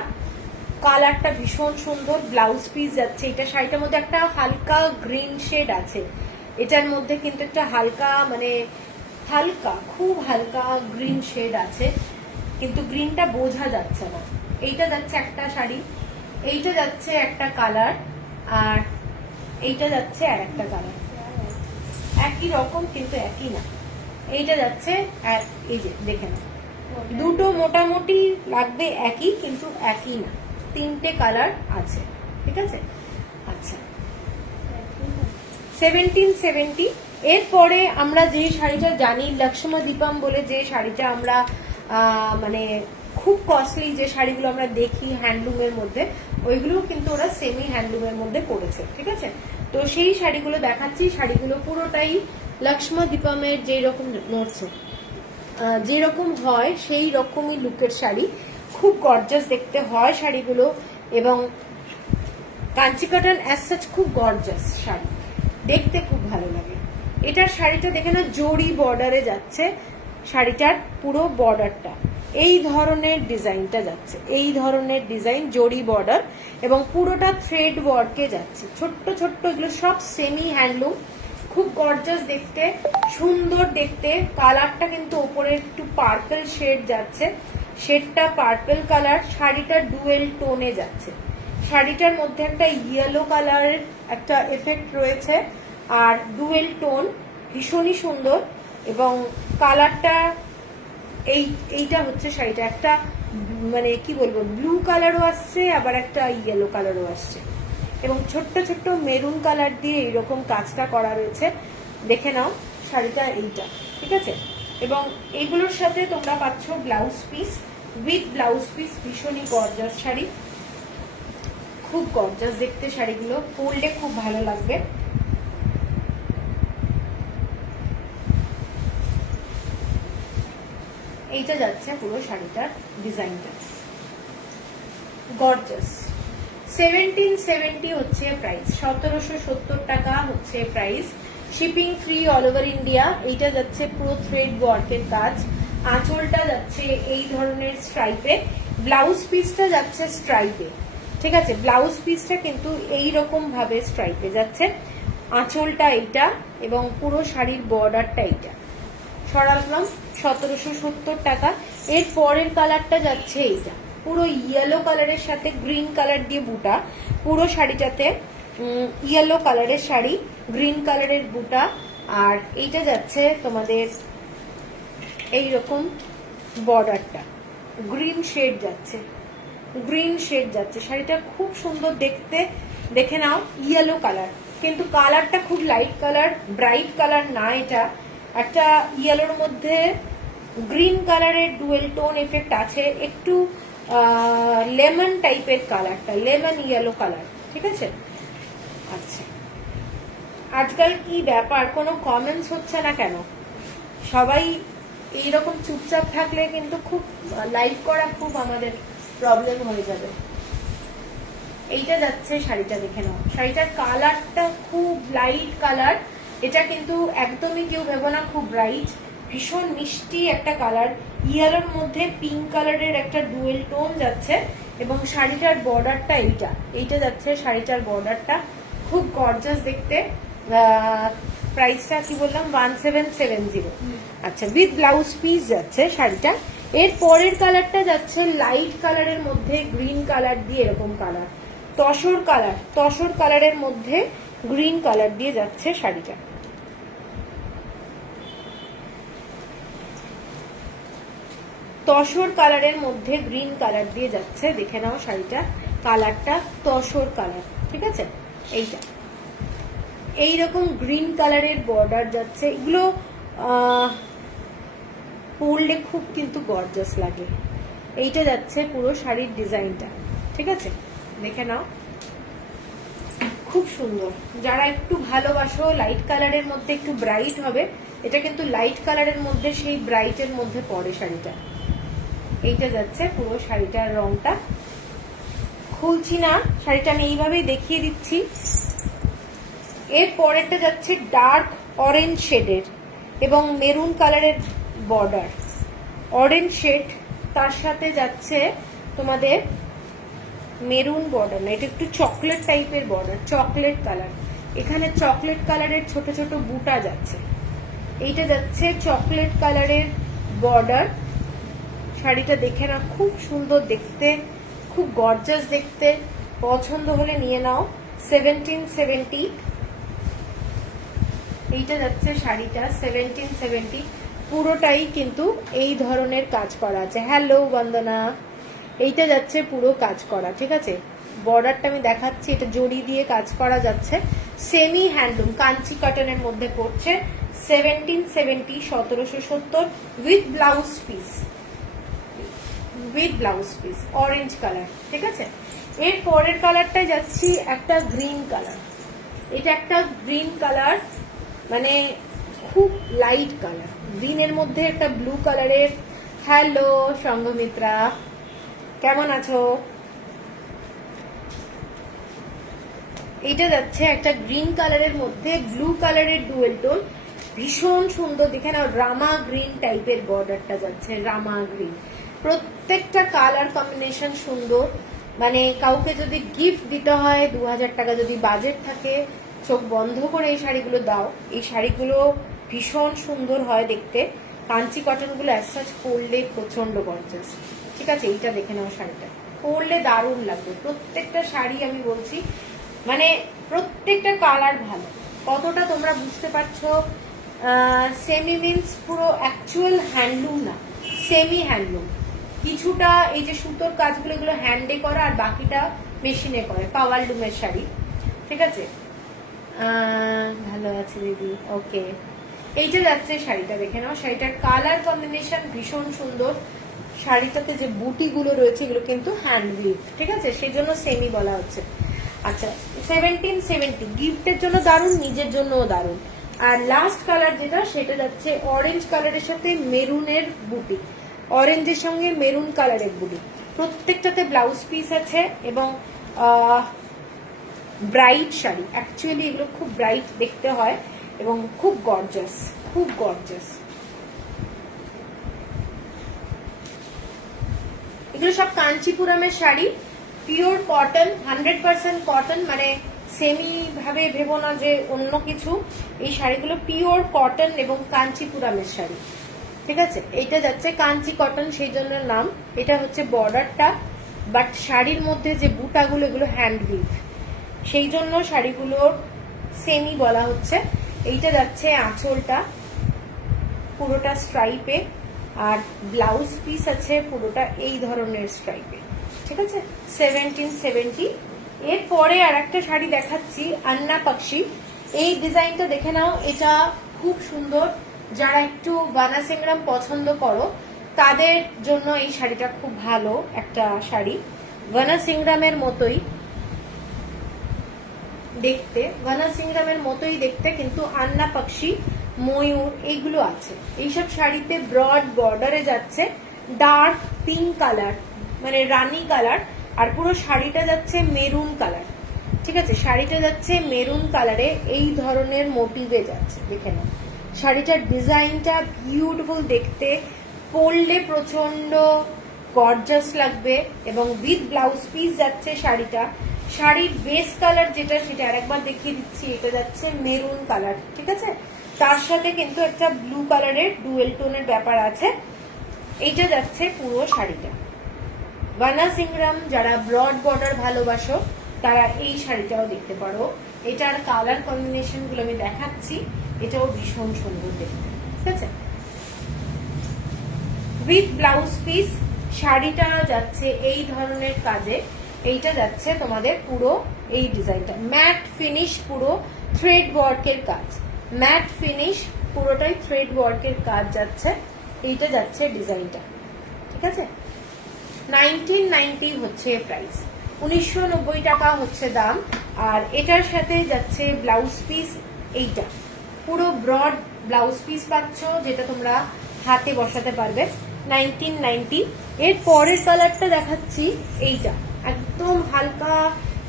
কালারটা ভীষণ সুন্দর, ব্লাউজ পিস যাচ্ছে। এটা শাড়িটার মধ্যে একটা হালকা গ্রিন শেড আছে, এটার মধ্যে কিন্তু একটা হালকা মানে হালকা খুব হালকা গ্রিন শেড আছে, কিন্তু গ্রিনটা বোঝা যাচ্ছে না। এইটা যাচ্ছে একটা শাড়ি, এইটা যাচ্ছে একটা কালার, আর এইটা যাচ্ছে আর একটা কালার, একই রকম কিন্তু একই না। এইটা যাচ্ছে এই যে দেখে না, দুটো মোটামুটি লাগবে একই কিন্তু একই না, তিনটে কালার আছে, ঠিক আছে। আচ্ছা 1770। এরপরে আমরা যে শাড়িটা জানি লক্ষ্মী দীপম বলে, যে শাড়িটা আমরা মানে খুব কস্টলি যে শাড়িগুলো আমরা দেখি হ্যান্ডলুমের মধ্যে, ওইগুলো কিন্তু ওরা সেমি হ্যান্ডলুমের মধ্যে করেছে, ঠিক আছে। তো সেই শাড়িগুলো দেখাচ্ছি। শাড়িগুলো পুরোটাই লক্ষ্মী দীপমের যেরকম নড়ছে যেরকম হয় সেই রকমই লুকের শাড়ি, খুব গর্জাস দেখতে হয় শাড়িগুলো, এবং কাঞ্চি কটন অ্যাজ সাচ খুব গর্জাস শাড়ি, দেখতে খুব ভালো লাগে। এটার শাড়িটা দেখে না জরি বর্ডারে যাচ্ছে, শাড়িটার পুরো বর্ডারটা এই ধরনের ডিজাইনটা যাচ্ছে, এই ধরনের ডিজাইন জরি বর্ডার, এবং পুরোটা থ্রেড ওয়ার্কে যাচ্ছে, ছোট্ট ছোট্ট, এগুলো সব সেমি হ্যান্ডলুম, খুব গর্জাস দেখতে, সুন্দর দেখতে। কালারটা কিন্তু ওপরে একটু পার্পল শেড যাচ্ছে, শেডটা পার্পল কালার, শাড়িটা ডুয়েল টোনে যাচ্ছে, শাড়িটার মধ্যে একটা ইয়েলো কালারের একটা এফেক্ট রয়েছে, আর ডুয়েল টোন, ভীষণই সুন্দর। এবং কালারটা এইটা হচ্ছে শাড়িটা একটা মানে কি বলবো ব্লু কালারও আসছে, আবার একটা ইয়েলো কালারও আসছে, এবং ছোট্ট ছোট্ট মেরুন কালার দিয়ে এইরকম কাজটা করা রয়েছে। দেখে নাও শাড়িটা এইটা, ঠিক আছে। এবং এইগুলোর সাথে তোমরা পাচ্ছ blouse piece, with blouse piece, ভীষণই গর্জাস শাড়ি, খুব গর্জাস দেখতে শাড়িগুলো, পরলে খুব ভালো লাগবে। এইটা যাচ্ছে পুরো শাড়িটার ডিজাইনটা গর্জাস। 1770 হচ্ছে প্রাইস, 1770 টাকা হচ্ছে price, shipping free all over India. এইটা যাচ্ছে পুরো থ্রেড ওয়ার্কের কাজ, আঁচলটা যাচ্ছে এই ধরনের স্ট্রাইপে, ব্লাউজ পিসটা যাচ্ছে স্ট্রাইপে, ঠিক আছে। ব্লাউজ পিসটা কিন্তু এই রকম ভাবে স্ট্রাইপে যাচ্ছে, আঁচলটা এইটা, এবং পুরো শাড়ির বর্ডারটা এইটা। সরাসরি 1770 টাকা। এর পরের কালারটা যাচ্ছে এইটা, পুরো ইয়েলো কালারের সাথে গ্রিন কালার দিয়ে বুটা, পুরো শাড়িটাতে ইয়েলো কালারের শাড়ি, গ্রিন কালারের বুটা, আর এইটা যাচ্ছে তোমাদের এইরকম বর্ডারটা গ্রিন শেড যাচ্ছে, গ্রিন শেড যাচ্ছে, শাড়িটা খুব সুন্দর দেখতে। দেখে নাও ইয়েলো কালার, কিন্তু কালারটা খুব লাইট কালার, ব্রাইট কালার না, এটা একটা ইয়েলোর মধ্যে গ্রিন কালারের ডুয়েল টোন এফেক্ট আছে, একটু লেমন টাইপের কালারটা, লেমন ইয়েলো কালার, ঠিক আছে। আচ্ছা আজকাল কি ব্যাপার, কোনো কমেন্টস হচ্ছে না কেন? সবাই এইরকম চুপচাপ থাকলে কিন্তু খুব লাইভ করা খুব আমাদের প্রবলেম হয়ে যাবে। এইটা যাচ্ছে শাড়িটা, দেখে নাও শাড়িটার কালারটা খুব লাইট কালার, এটা কিন্তু একদমই কেউ ভেবো না খুব ব্রাইট, ভীষণ মিষ্টি একটা কালার, ইয়েলোর মধ্যে পিঙ্ক কালারের একটা ডুয়েল টোন যাচ্ছে, এবং শাড়িটার বর্ডারটা এইটা যাচ্ছে শাড়িটার বর্ডারটা, খুব গর্জাস দেখতে। প্রাইসটা কি বললাম 1770। আচ্ছা উইথ ব্লাউজ পিস যাচ্ছে শাড়িটা। এর পরের কালারটা যাচ্ছে লাইট কালারের মধ্যে গ্রিন কালার দিয়ে, এরকম কালার তসর কালারের মধ্যে গ্রিন কালার দিয়ে যাচ্ছে শাড়িটা। তসর কালারের মধ্যে গ্রিন কালার দিয়ে যাচ্ছে, দেখে নাও শাড়িটা, কালারটা তসর কালার, ঠিক আছে। এইটা এইরকম গ্রিন কালারের বর্ডার যাচ্ছে, এগুলো পরলে খুব কিন্তু গর্জাস লাগে। এইটা যাচ্ছে পুরো শাড়ির ডিজাইনটা, ঠিক আছে, দেখে নাও, খুব সুন্দর। যারা একটু ভালোবাসো লাইট কালারের মধ্যে, একটু ব্রাইট হবে, এটা কিন্তু লাইট কালারের মধ্যে সেই ব্রাইটের মধ্যে পড়ে শাড়িটা। এইটা যাচ্ছে পুরো শাড়িটার রংটা, খুলছি না শাড়িটা, আমি এইভাবেই দেখিয়ে দিচ্ছি। এর পরেরটা যাচ্ছে ডার্ক অরেঞ্জ শেডের এবং মেরুন কালারের বর্ডার, অরেঞ্জ শেড, তার সাথে যাচ্ছে তোমাদের মেরুন বর্ডার, না এটা একটু চকলেট টাইপের বর্ডার, চকলেট কালার, এখানে চকলেট কালারের ছোট ছোট বুটা যাচ্ছে। এইটা যাচ্ছে চকলেট কালারের বর্ডার। শাড়িটা দেখে নাও, খুব সুন্দর দেখতে, খুব গর্জাস দেখতে, পছন্দ হলে নিয়ে নাও। 1770 এইটা যাচ্ছে শাড়িটা, 1770, পুরোটাই কিন্তু এই ধরনের কাজ করা আছে। হ্যালো বন্দনা, এইটা যাচ্ছে পুরো কাজ করা, ঠিক আছে। বর্ডারটা আমি দেখাচ্ছি, এটা জড়ি দিয়ে কাজ করা যাচ্ছে, সেমি হ্যান্ডলুম কাঞ্চি কটনের মধ্যে পড়ছে। 1770, 1770, with blouse piece, with blouse piece, orange colour, ঠিক আছে। এর পরের কালারটাই যাচ্ছি একটা গ্রিন কালার, এটা একটা গ্রিন কালার, মানে খুব লাইট কালার, গ্রিনের মধ্যে একটা ব্লু কালারের। হ্যালো সংঘমিত্রা, কেমন আছো? এইটা যাচ্ছে একটা গ্রিন কালারের মধ্যে ব্লু কালারের ডুয়েল টোন, ভীষণ সুন্দর, দেখে নাও, রামা গ্রিন টাইপের বর্ডারটা যাচ্ছে, রামা গ্রিন। প্রত্যেকটা কালার কম্বিনেশন সুন্দর, মানে কাউকে যদি গিফট দিতে হয়, 2000 টাকা যদি বাজেট থাকে, চোখ বন্ধ করে এই শাড়িগুলো দাও। এই শাড়িগুলো ভীষণ সুন্দর হয় দেখতে, কাঞ্চি কটনগুলো অ্যাজ সাচ পরলে প্রচন্ড গর্জাস, ঠিক আছে। এইটা দেখে নাও, শাড়িটা পরলে দারুণ লাগবে। প্রত্যেকটা শাড়ি আমি বলছি, মানে প্রত্যেকটা কালার ভালো। কতটা তোমরা বুঝতে পারছো? সেমি মিন্স পুরো অ্যাকচুয়াল হ্যান্ডলুম না, সেমি হ্যান্ডলুম, কিছুটা এই যে সুতোর কাজগুলো এগুলো হ্যান্ডে করা, আর বাকিটা মেশিনে করে, পাওয়ার লুমের শাড়ি, ঠিক আছে। ভালো আছে দিদি, ওকে। এইটা যাচ্ছে শাড়িটা, দেখে নাও, শাড়িটার কালার কম্বিনেশন ভীষণ সুন্দর। শাড়িটাতে যে বুটিগুলো রয়েছে এগুলো কিন্তু হ্যান্ড উইভ, ঠিক আছে, সেই জন্য সেমি বলা হচ্ছে। আচ্ছা, 1770 গিফটের জন্য দারুণ, নিজের জন্যও দারুণ। আর লাস্ট কালার যেটা, সেটা যাচ্ছে অরেঞ্জ কালারের সাথে মেরুনের বুটি, অরেঞ্জের সঙ্গে মেরুন কালারের বুটি, প্রত্যেকটাতে ব্লাউজ পিস আছে এবং ব্রাইট শাড়ি, অ্যাকচুয়ালি এগুলো খুব ব্রাইট দেখতে হয় এবং খুব গর্জাস, খুব গর্জাস। এগুলো সব কাঞ্চিপুরমের শাড়ি, পিওর কটন, 100% কটন, মানে সেমি ভাবে ভেবো না যে অন্য কিছু। এই শাড়িগুলো পিওর কটন এবং কাঞ্চিপুরমের শাড়ি, ঠিক আছে। এইটা যাচ্ছে কাঞ্চি কটন, সেই জন্য নাম। এটা হচ্ছে বর্ডারটা, বাট শাড়ির মধ্যে যে বুটাগুলো এগুলো হ্যান্ড উইভ, সেই জন্য শাড়িগুলোর সেমি বলা হচ্ছে। এইটা যাচ্ছে আঁচলটা, পুরোটা স্ট্রাইপে, আর ব্লাউজ পিস আছে পুরোটা এই ধরনের স্ট্রাইপে, ঠিক আছে। 1770। এরপরে আর একটা শাড়ি দেখাচ্ছি, আন্না পাক্ষি। এই ডিজাইনটা দেখে নাও, এটা খুব সুন্দর। যারা একটু বানাসিংরাম পছন্দ করো তাদের জন্য এই শাড়িটা খুব ভালো একটা শাড়ি, বানাসিংরামের মতোই দেখতে, বানাসিংরামের মতোই দেখতে, কিন্তু আন্না পাক্ষি, ময়ূর এইগুলো আছে। এইসব শাড়িতে ব্রড বর্ডারে যাচ্ছে, ডার্ক পিঙ্ক কালার, মানে রানী কালার, আর পুরো শাড়িটা যাচ্ছে মেরুন কালার, ঠিক আছে। শাড়িটা যাচ্ছে মেরুন কালারে, এই ধরনের মোটিভে যাচ্ছে, দেখে নাও। শাড়িটার ডিজাইনটা বিউটিফুল দেখতে, পরলে প্রচন্ড গর্জাস লাগবে এবং উইথ ব্লাউজ পিস যাচ্ছে শাড়িটা। শাড়ির বেস কালার যেটা, সেটা আরেকবার দেখিয়ে দিচ্ছি, এটা যাচ্ছে মেরুন কালার, ঠিক আছে। তার সাথে কিন্তু একটা ব্লু কালারের ডুয়েল টোনের ব্যাপার আছে। এইটা যাচ্ছে পুরো শাড়িটা। বানাসিংরাম যারা ব্রড বর্ডার ভালোবাসো তারা এই শাড়িটাও দেখতে পারো। এটার কালার কম্বিনেশন গুলো আমি দেখাচ্ছি, এটাও ভীষণ সুন্দর দেখতে, ঠিক আছে। With blouse piece. শাড়িটা যাচ্ছে এই ধরনের কাজে, এইটা যাচ্ছে তোমাদের পুরো এই ডিজাইনটা ম্যাট ফিনিশ, পুরো থ্রেড ওয়ার্কের কাজ, ম্যাট ফিনিশ পুরোটাই থ্রেড ওয়ার্কের কাজ যাচ্ছে, এইটা যাচ্ছে ডিজাইনটা। ঠিক আছে, 1990 হচ্ছে প্রাইস, 1990 টাকা হচ্ছে দাম। আর এটার সাথে যাচ্ছে ব্লাউজ পিস, এইটা পুরো ব্রড ব্লাউজ পিস পাচ্ছ, যেটা তোমরা হাতে বসাতে পারবে, 1990। এর পরের কালারটা দেখাচ্ছি, এইটা একদম হালকা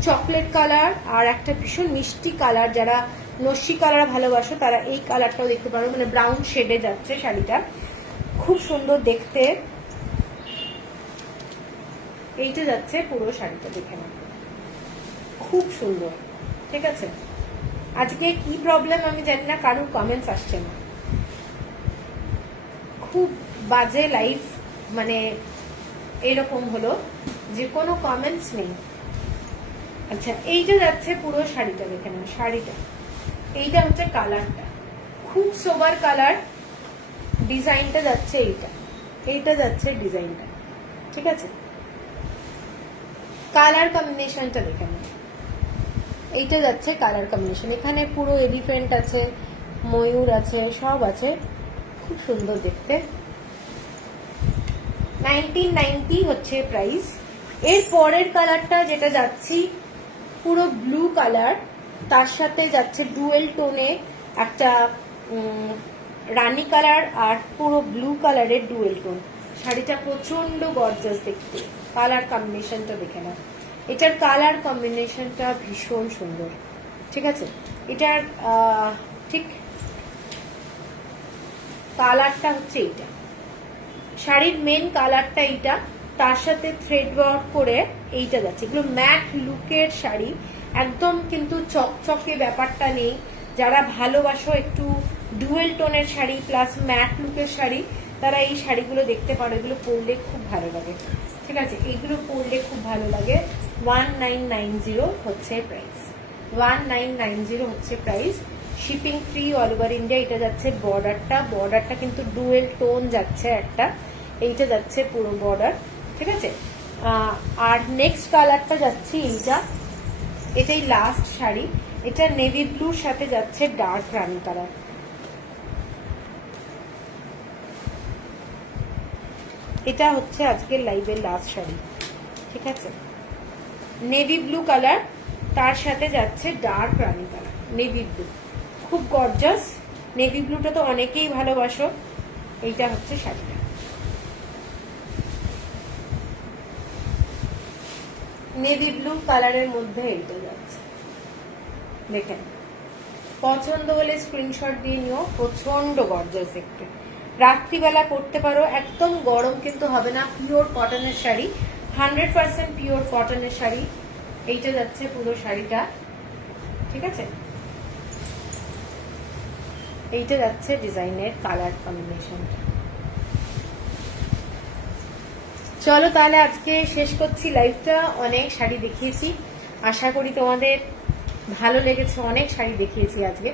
চকলেট কালার আর একটা ভীষণ মিষ্টি কালার, যারা নস্যি কালার ভালোবাসো তারা এই কালারটাও দেখতে পারো, মানে ব্রাউন শেডে যাচ্ছে শাড়িটা, খুব সুন্দর দেখতে। এইটা যাচ্ছে পুরো শাড়িটা, দেখে নাও খুব সুন্দর। ঠিক আছে, আজকে কি প্রবলেম আমি জানি না, কারোর কমেন্টস আসছে না, খুব বাজে লাইফ, মানে এরকম হলো যে কোনো কমেন্টস নেই। আচ্ছা, এইটা যাচ্ছে পুরো শাড়িটা, দেখে নাও শাড়িটা, এইটা হচ্ছে কালারটা, খুব সোবার কালার, ডিজাইনটা যাচ্ছে এইটা, এইটা যাচ্ছে ডিজাইনটা। ঠিক আছে, কালার কম্বিনেশনটা দেখে নাও, এইটা যাচ্ছে কালার কম্বিনেশন, এখানে পুরো এলিফ্যান্ট আছে, ময়ূর আছে, সব আছে, খুব সুন্দর দেখতে। 1990 হচ্ছে প্রাইস। এর পরের কালারটা যেটা যাচ্ছি পুরো ব্লু কালার, তার সাথে যাচ্ছে ডুয়েল টোনে একটা রানী কালার আর পুরো ব্লু কালারের ডুয়েল টোন। শাড়িটা প্রচন্ড গর্জাস দেখতে, কালার কম্বিনেশনটা দেখে না, এটার কালার কম্বিনেশনটা ভীষণ সুন্দর। ঠিক আছে, এটার ঠিক কালারটা হচ্ছে এইটা, শাড়ির মেন কালারটা এইটা, তার সাথে থ্রেড ওয়ার্ক করে এইটা যাচ্ছে, এগুলো ম্যাট লুকের শাড়ি, একদম কিন্তু চকচকে ব্যাপারটা নেই। যারা ভালোবাসো একটু ডুয়েল টোনের শাড়ি প্লাস ম্যাট লুকের শাড়ি, তারা এই শাড়িগুলো দেখতে পারো, এগুলো পরলে খুব ভালো লাগে। ঠিক আছে, এইগুলো পরলে খুব ভালো লাগে। 1990 হচ্ছে প্রাইস, 1990 হচ্ছে price, shipping free all over India. এটা যাচ্ছে বর্ডারটা, বর্ডারটা কিন্তু ডুয়েল টোন যাচ্ছে একটা, এইটা যাচ্ছে পুরো বর্ডার। ঠিক আছে, আর নেক্সট কালারটা যাচ্ছে এইটা, এটাই লাস্ট শাড়ি, এটা নেভি ব্লুর সাথে যাচ্ছে ডার্ক রানি কালার। এটা হচ্ছে আজকের লাইভের লাস্ট শাড়ি। ঠিক আছে, নেভি ব্লু কালার, তার সাথে যাচ্ছে ডার্ক রানি কালার, নেভি ব্লু, খুব গর্জাস। নেভি ব্লুটা তো অনেকেই ভালোবাসো। এইটা হচ্ছে শাড়িটা, নেভি ব্লু কালারের মধ্যে এইটা যাচ্ছে, দেখেন পছন্দ হলে স্ক্রিনশট দিয়ে নিও, প্রচন্ড গর্জাস দেখতে, রাত্রিবেলা পরতে পারো, একদম গরম কিন্তু হবে না, পিওর কটনের শাড়ি, 100% পিওর কটনের শাড়ি। এইটা যাচ্ছে পুরো শাড়িটা। ঠিক আছে, এইটা যাচ্ছে ডিজাইনের কালার কম্বিনেশনটা। চলো তাহলে আজকে শেষ করছি লাইভটা, অনেক শাড়ি দেখিয়েছি, আশা করি তোমাদের ভালো লেগেছে, অনেক শাড়ি দেখিয়েছি আজকে।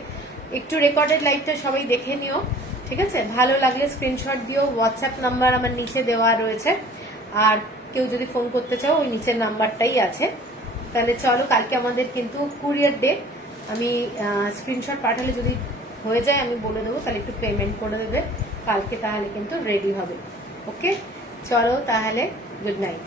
একটু রেকর্ডেড লাইভটা সবাই দেখে নিও। ঠিক আছে, ভালো লাগলে স্ক্রিনশট দিও, হোয়াটসঅ্যাপ নাম্বার আমার নিচে দেওয়া রয়েছে, আর কেউ যদি ফোন করতে চাও ওই নিচের নাম্বারটাই আছে। তাহলে চলো, কালকে আমাদের কিন্তু কুরিয়ার ডে, আমি স্ক্রিনশট পাঠালে যদি হয়ে যায় আমি বলে দেবো, তাহলে একটু পেমেন্ট করে দেবে কালকে, তাহলে কিন্তু রেডি হবে। ওকে, চলো তাহলে, গুড নাইট।